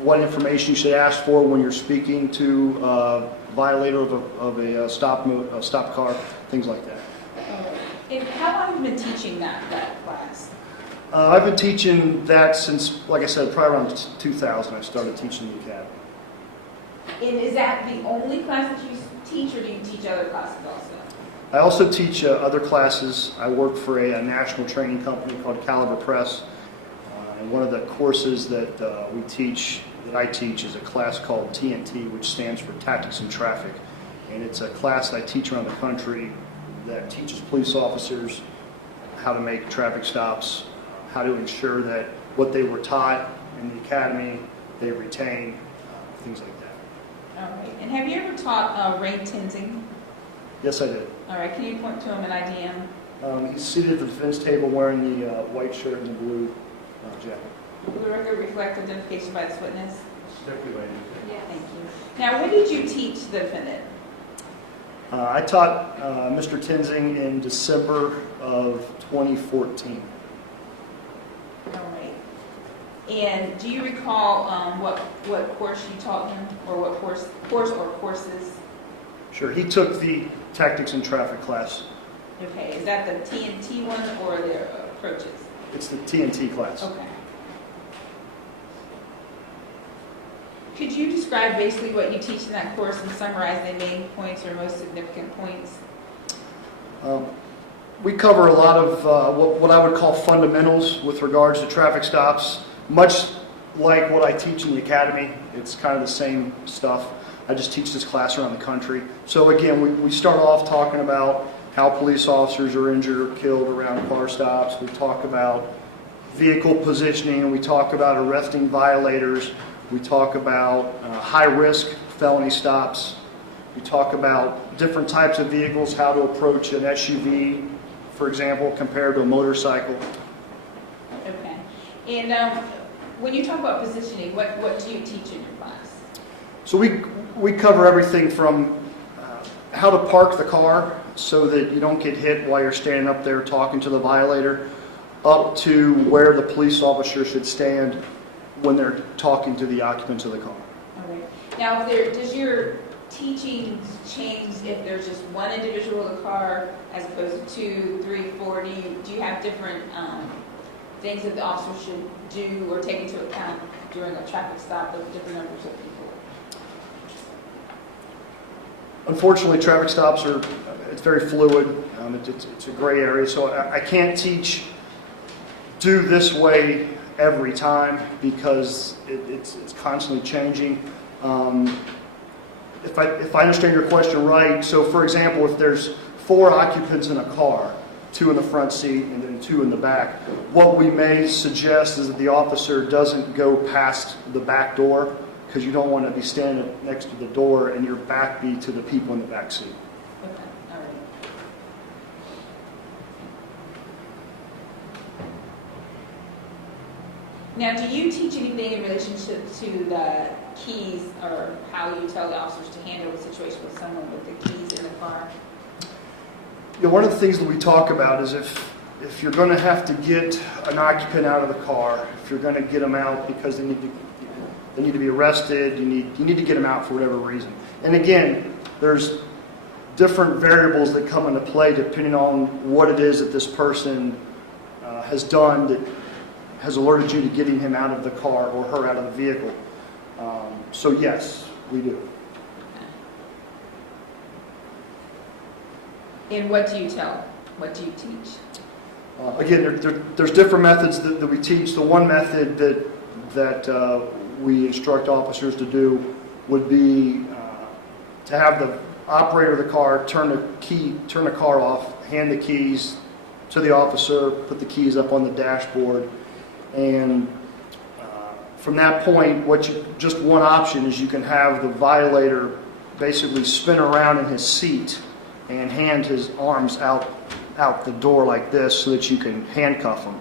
what information you should ask for when you're speaking to a violator of a stop car, things like that. And how long have you been teaching that class? I've been teaching that since, like I said, probably around 2000 I started teaching the academy. And is that the only class that you teach, or do you teach other classes also? I also teach other classes. I work for a national training company called Caliber Press. And one of the courses that I teach is a class called TNT, which stands for Tactics in Traffic. And it's a class that I teach around the country that teaches police officers how to make traffic stops, how to ensure that what they were taught in the academy, they retain, things like that. All right. And have you ever taught Ray Tenzing? Yes, I did. All right. Can you point to him and ID him? He's seated at the defense table wearing the white shirt and the blue jacket. Will the record reflect identification by this witness? Stipulated. Yeah. Thank you. Now, when did you teach the defendant? I taught Mr. Tenzing in December of 2014. All right. And do you recall what course you taught him, or what course or courses? Sure, he took the tactics and traffic class. Okay. Is that the TNT one or the approaches? It's the TNT class. Okay. Could you describe basically what you teach in that course and summarize the main points or most significant points? We cover a lot of what I would call fundamentals with regards to traffic stops, much like what I teach in the academy. It's kind of the same stuff. I just teach this class around the country. So again, we start off talking about how police officers are injured or killed around car stops. We talk about vehicle positioning, and we talk about arresting violators. We talk about high-risk felony stops. We talk about different types of vehicles, how to approach an SUV, for example, compared to a motorcycle. Okay. And when you talk about positioning, what do you teach in your class? So we cover everything from how to park the car so that you don't get hit while you're standing up there talking to the violator, up to where the police officer should stand when they're talking to the occupants of the car. All right. Now, does your teaching change if there's just one individual in the car as opposed to 2, 3, 4? Do you have different things that the officer should do or take into account during a traffic stop with different numbers of people? Unfortunately, traffic stops it's very fluid. It's a gray area, so I can't teach do this way every time because it's constantly changing. If I understand your question right, so for example, if there's 4 occupants in a car, 2 in the front seat and then 2 in the back, what we may suggest is that the officer doesn't go past the back door, because you don't want to be standing next to the door and your back be to the people in the back seat. Okay, all right. Now, do you teach anything in relationship to the keys or how you tell the officers to handle a situation with someone with the keys in the car? Yeah, one of the things that we talk about is if you're going to have to get an occupant out of the car, if you're going to get them out because they need to be arrested, you need to get them out for whatever reason. And again, there's different variables that come into play depending on what it is that this person has done that has alerted you to getting him out of the car or her out of the vehicle. So yes, we do. And what do you tell? What do you teach? Again, there's different methods that we teach. The one method that we instruct officers to do would be to have the operator of the car turn the car off, hand the keys to the officer, put the keys up on the dashboard, and from that point, just one option is you can have the violator basically spin around in his seat and hand his arms out the door like this so that you can handcuff him.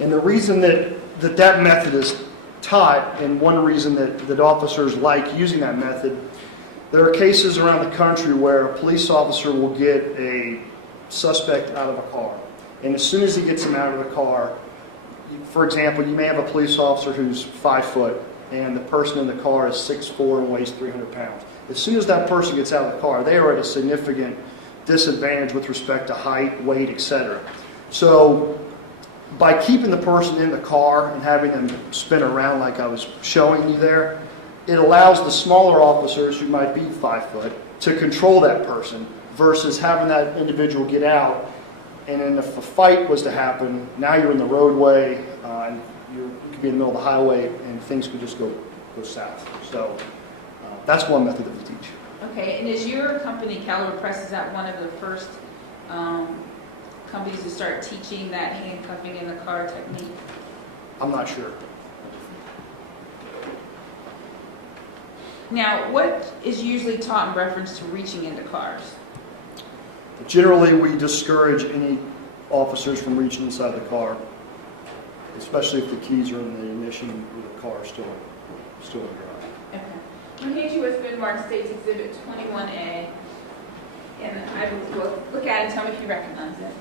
And the reason that method is taught, and one reason that officers like using that method, there are cases around the country where a police officer will get a suspect out of a car. And as soon as he gets him out of the car, for example, you may have a police officer who's 5 foot and the person in the car is 6'4" and weighs 300 pounds. As soon as that person gets out of the car, they are at a significant disadvantage with respect to height, weight, etc. So by keeping the person in the car and having them spin around like I was showing you there, it allows the smaller officers who might be 5 foot to control that person versus having that individual get out. And then if a fight was to happen, now you're in the roadway, and you could be in the middle of the highway, and things could just go south. So that's one method that we teach. Okay, and is your company, Caliber Press, is that one of the first companies to start teaching that handcuffing in the car technique? I'm not sure. Now, what is usually taught in reference to reaching into cars? Generally, we discourage any officers from reaching inside the car, especially if the keys are in the ignition or the car is still in drive. Okay. I'm going to hand you what's been marked State's Exhibit 21A, and I will look at it and tell me if you recognize it.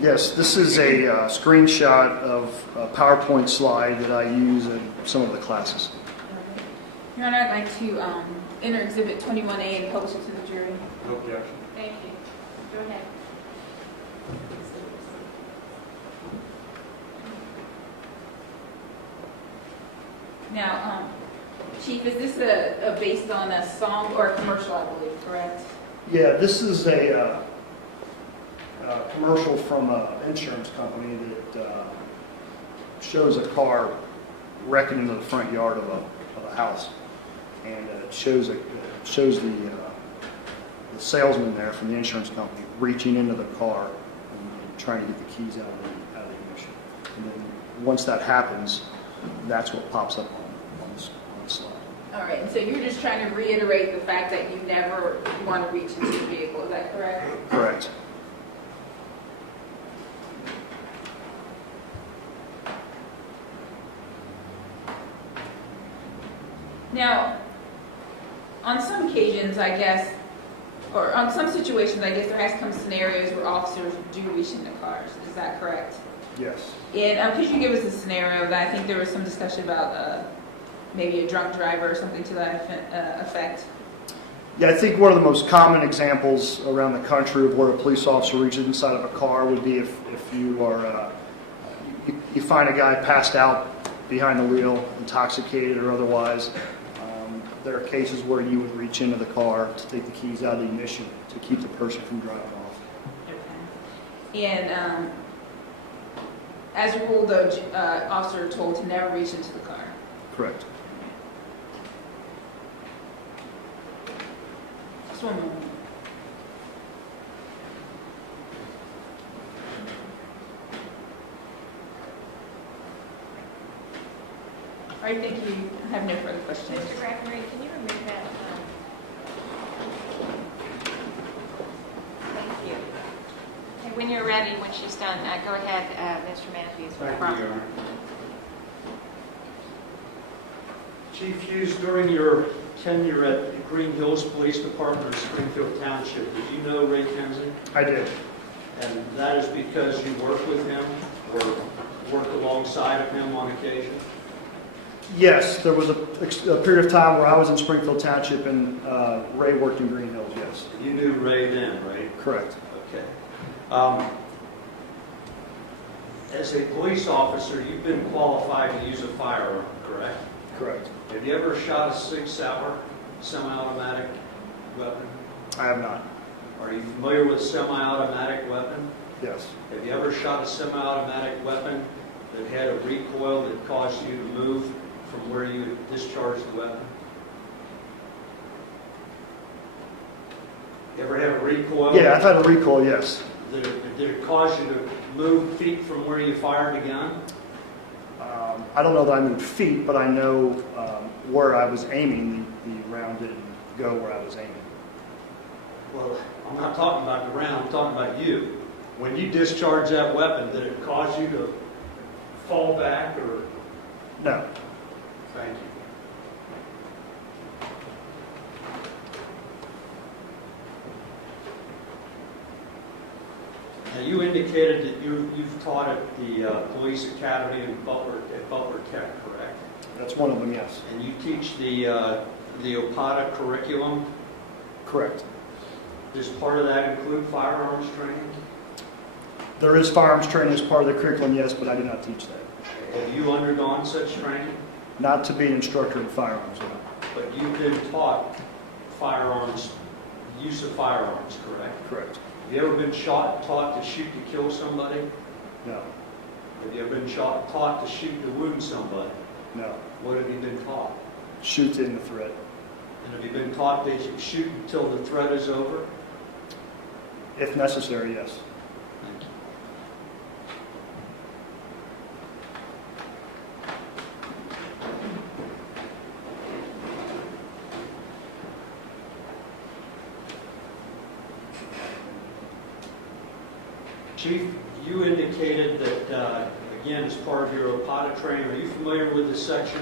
Yes, this is a screenshot of a PowerPoint slide that I use in some of the classes. Your Honor, I'd like to enter Exhibit 21A and publish it to the jury. No objection. Thank you. Go ahead. Now, Chief, is this based on a song or a commercial, I believe, correct? Yeah, this is a commercial from an insurance company that shows a car wrecking into the front yard of a house, and it shows the salesman there from the insurance company reaching into the car and trying to get the keys out of the ignition. And then once that happens, that's what pops up on the slide. All right, and so you're just trying to reiterate the fact that you never want to reach into the vehicle, is that correct? Correct. Now, on some occasions, I guess, or on some situations, I guess there has come scenarios where officers do reach into cars. Is that correct? Yes. And could you give us a scenario that I think there was some discussion about maybe a drunk driver or something to that effect? Yeah, I think one of the most common examples around the country of where a police officer reaches inside of a car would be if you are you find a guy passed out behind the wheel, intoxicated or otherwise. There are cases where you would reach into the car to take the keys out of the ignition to keep the person from driving off. Okay. And as a rule, though, officers are told to never reach into the car. Correct. Just one moment. All right, thank you. I have no further questions. Mr. Graffery, can you remove that? Thank you. Okay, when you're ready, when she's done, go ahead, Mr. Matthews. Thank you, Your Honor. Chief Hughes, during your tenure at Green Hills Police Department in Springfield Township, did you know Ray Kenzie? I did. And that is because you worked with him or worked alongside of him on occasion? Yes, there was a period of time where I was in Springfield Township and Ray worked in Green Hills, yes. You knew Ray then, right? Correct. Okay. As a police officer, you've been qualified to use a firearm, correct? Correct. Have you ever shot a 6-hour semi-automatic weapon? I have not. Are you familiar with a semi-automatic weapon? Yes. Have you ever shot a semi-automatic weapon that had a recoil that caused you to move from where you had discharged the weapon? You ever have a recoil? Yeah, I've had a recoil, yes. Did it cause you to move feet from where you fired the gun? I don't know that I moved feet, but I know where I was aiming. The round didn't go where I was aiming. Well, I'm not talking about the round, I'm talking about you. When you discharged that weapon, did it cause you to fall back or? No. Thank you. Now, you indicated that you've taught at the Police Academy at Butler Tech, correct? That's one of them, yes. And you teach the OPATA curriculum. Correct. Does part of that include firearms training? There is firearms training as part of the curriculum, yes, but I do not teach that. Have you undergone such training? Not to be an instructor in firearms, no. But you've been taught firearms, use of firearms, correct? Correct. Have you ever been taught to shoot to kill somebody? No. Have you ever been taught to shoot to wound somebody? No. What have you been taught? Shoot in the threat. And have you been taught that you shoot until the threat is over? If necessary, yes. Thank you. Chief, you indicated that, again, as part of your OPATA training, are you familiar with the section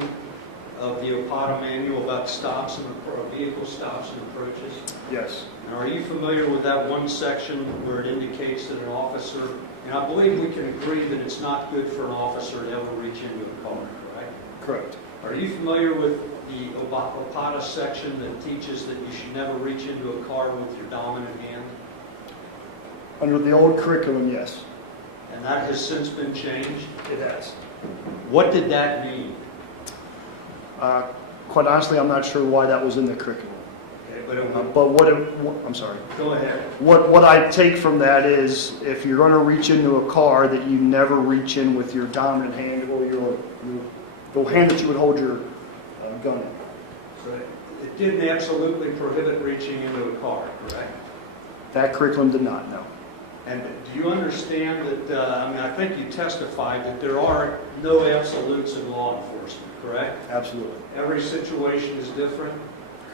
of the OPATA manual about stops and vehicle stops and approaches? Yes. And are you familiar with that one section where it indicates that an officer, and I believe we can agree that it's not good for an officer to ever reach into a car, correct? Correct. Are you familiar with the OPATA section that teaches that you should never reach into a car with your dominant hand? Under the old curriculum, yes. And that has since been changed? It has. What did that mean? Quite honestly, I'm not sure why that was in the curriculum. Okay, but But I'm sorry. go ahead. What I take from that is if you're going to reach into a car, that you never reach in with your dominant hand or the hand that you would hold your gun in. So it didn't absolutely prohibit reaching into a car, correct? That curriculum did not, no. And do you understand that, I think you testified that there are no absolutes in law enforcement, correct? Absolutely. Every situation is different?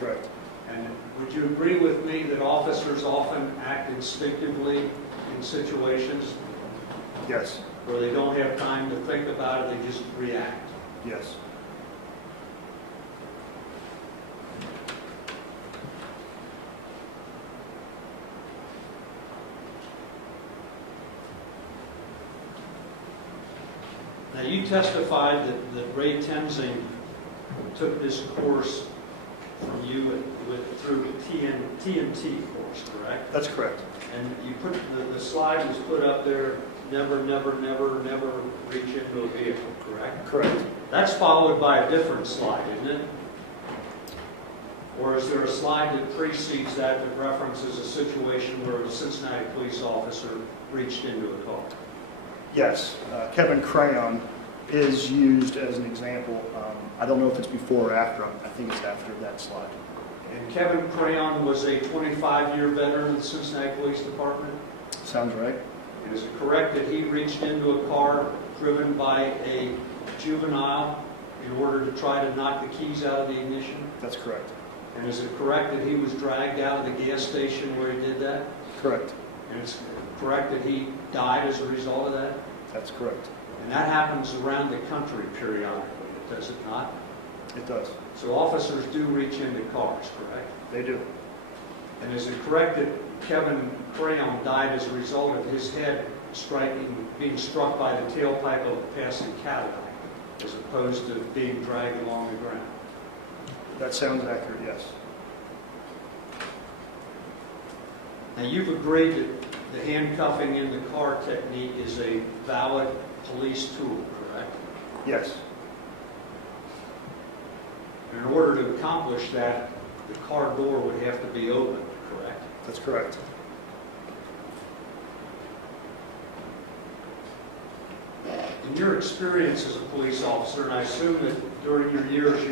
Correct. And would you agree with me that officers often act instinctively in situations Yes. where they don't have time to think about it, they just react? Yes. Now, you testified that Ray Tenzing took this course from you through TNT course, correct? That's correct. And you put the slide was put up there, never, never, never, never reach into a vehicle, correct? Correct. That's followed by a different slide, isn't it? Or is there a slide that precedes that that references a situation where a Cincinnati police officer reached into a car? Yes. Kevin Crayon is used as an example. I don't know if it's before or after. I think it's after that slide. And Kevin Crayon was a 25-year veteran of the Cincinnati Police Department. Sounds right? And is it correct that he reached into a car driven by a juvenile in order to try to knock the keys out of the ignition? That's correct. And is it correct that he was dragged out of the gas station where he did that? Correct. And it's correct that he died as a result of that? That's correct. And that happens around the country periodically, does it not? It does. So officers do reach into cars, correct? They do. And is it correct that Kevin Crayon died as a result of his head being struck by the tailpipe of a passing Cadillac, as opposed to being dragged along the ground? That sounds accurate, yes. Now, you've agreed that the handcuffing in the car technique is a valid police tool, correct? Yes. And in order to accomplish that, the car door would have to be opened, correct? That's correct. In your experience as a police officer, and I assume that during your years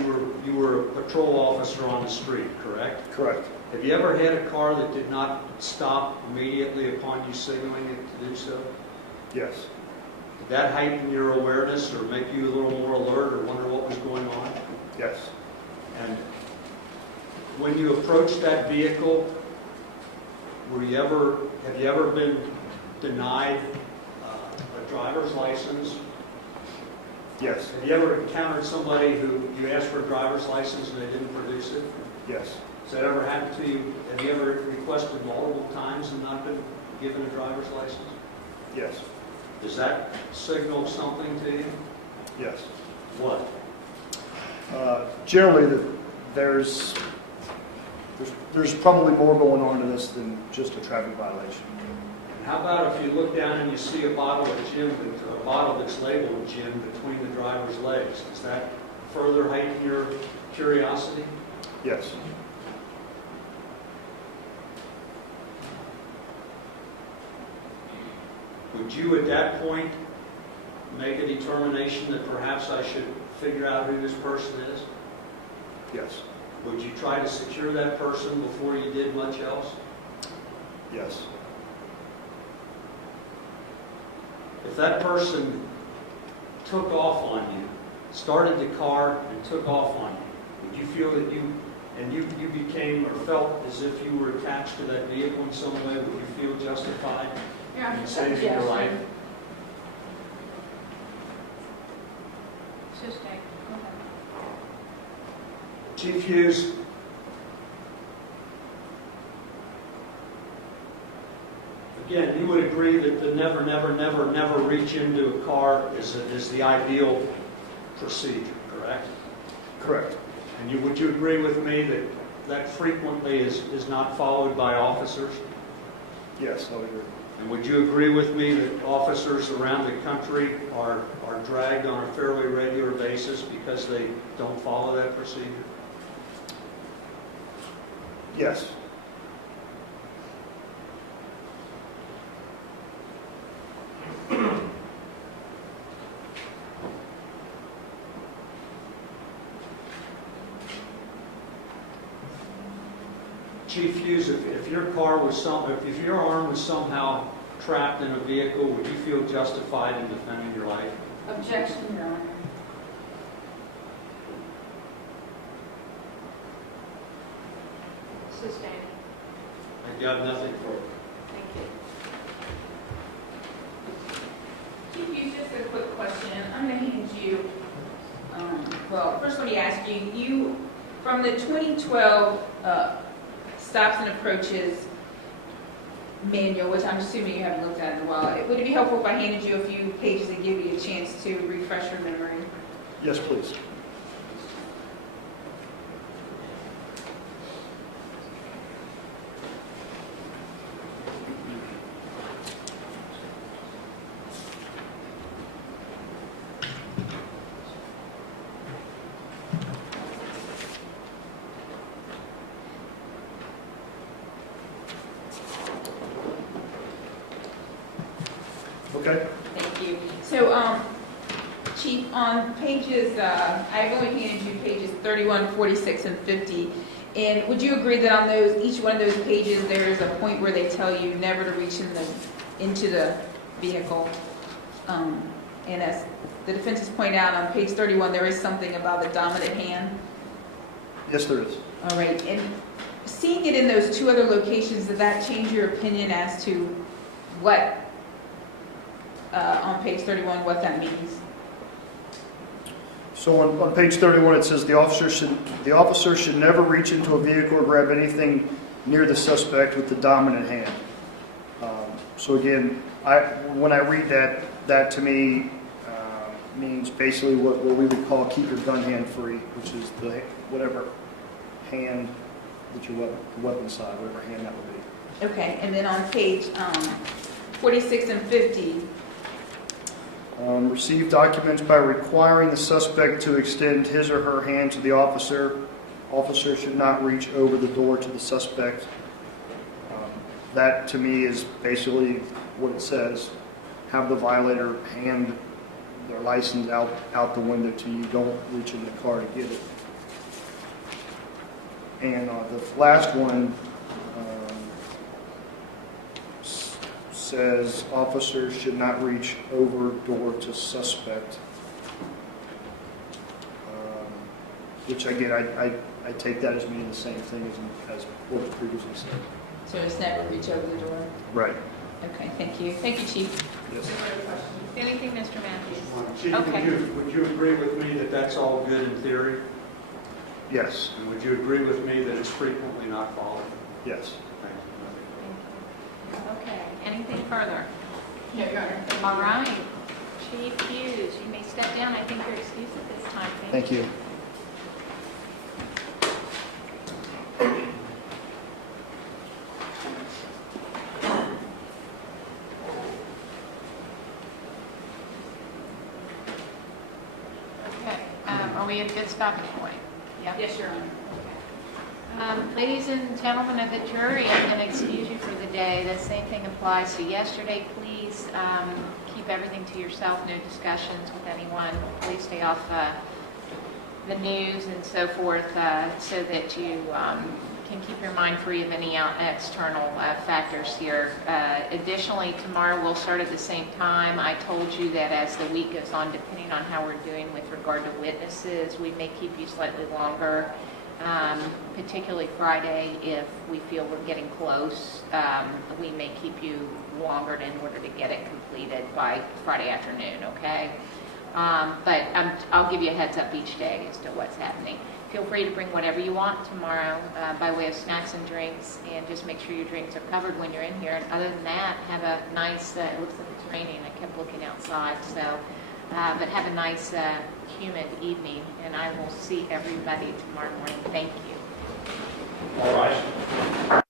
you were a patrol officer on the street, correct? Correct. Have you ever had a car that did not stop immediately upon you signaling it to do so? Yes. Did that heighten your awareness or make you a little more alert or wonder what was going on? Yes. And when you approached that vehicle, have you ever been denied a driver's license? Yes. Have you ever encountered somebody who you asked for a driver's license and they didn't produce it? Yes. Has that ever happened to you? Have you ever requested multiple times and not been given a driver's license? Yes. Does that signal something to you? Yes. What? Generally, there's probably more going on to this than just a traffic violation. And how about if you look down and you see a bottle that's labeled gin between the driver's legs? Does that further heighten your curiosity? Yes. Would you at that point make a determination that perhaps I should figure out who this person is? Yes. would you try to secure that person before you did much else? Yes. If that person took off on you, started the car and took off on you, would you feel that you became or felt as if you were attached to that vehicle in some way? Would you feel justified in saving your life? Sister, go ahead. Chief Hughes, again, you would agree that the never, never, never, never reach into a car is the ideal procedure, correct? Correct. And would you agree with me that that frequently is not followed by officers? Yes, I would agree. And would you agree with me that officers around the country are dragged on a fairly regular basis because they don't follow that procedure? Yes. Chief Hughes, if your arm was somehow trapped in a vehicle, would you feel justified in defending your life? Objection, Your Honor. Sustained. I got nothing for it. Thank you. Chief Hughes, just a quick question. I'm going to hand you, well, first let me ask you, from the 2012 Stops and Approaches manual, which I'm assuming you haven't looked at in a while, would it be helpful if I handed you a few pages and give you a chance to refresh your memory? Yes, please. Okay. Thank you. So, Chief, on pages, I've only handed you pages 31, 46, and 50. And would you agree that on those, each one of those pages, there is a point where they tell you never to reach into the vehicle? And as the defense has pointed out, on page 31, there is something about the dominant hand. Yes, there is. All right. And seeing it in those two other locations, did that change your opinion as to what, on page 31, what that means? So on page 31, it says the officer should never reach into a vehicle or grab anything near the suspect with the dominant hand. So again, when I read that, that to me means basically what we would call keep your gun hand free, which is the whatever hand that your weapon side, whatever hand that would be. Okay, and then on page 46 and 50, receive documents by requiring the suspect to extend his or her hand to the officer. Officer should not reach over the door to the suspect. That to me is basically what it says. Have the violator hand their license out the window to you. Don't reach in the car to get it. And the last one says officers should not reach over door to suspect, which again I take that as meaning the same thing as what was previously said. so it's never reach over the door. Right. Okay, thank you. Thank you, Chief. Yes. Anything, Mr. Matthews? Chief, Okay. would you agree with me that that's all good in theory? Yes. And would you agree with me that it's frequently not followed? Yes. Okay, anything further? No, Your Honor. All right. Chief Hughes, you may step down. I think you're excused at this time. Thank you. Okay, are we at a good stopping point? Yeah. Yes, Your Honor. Ladies and gentlemen of the jury, I'm going to excuse you for the day. The same thing applies to yesterday. Please keep everything to yourself. No discussions with anyone. Please stay off the news and so forth, so that you can keep your mind free of any external factors here. Additionally, tomorrow we'll start at the same time. I told you that as the week goes on, depending on how we're doing with regard to witnesses, we may keep you slightly longer, particularly Friday. If we feel we're getting close, we may keep you longer in order to get it completed by Friday afternoon, okay? But I'll give you a heads up each day as to what's happening. Feel free to bring whatever you want tomorrow by way of snacks and drinks, and just make sure your drinks are covered when you're in here. And other than that, have a nice, it looks like it's raining, I kept looking outside, so, but have a nice, humid evening, and I will see everybody tomorrow morning. Thank you. All right.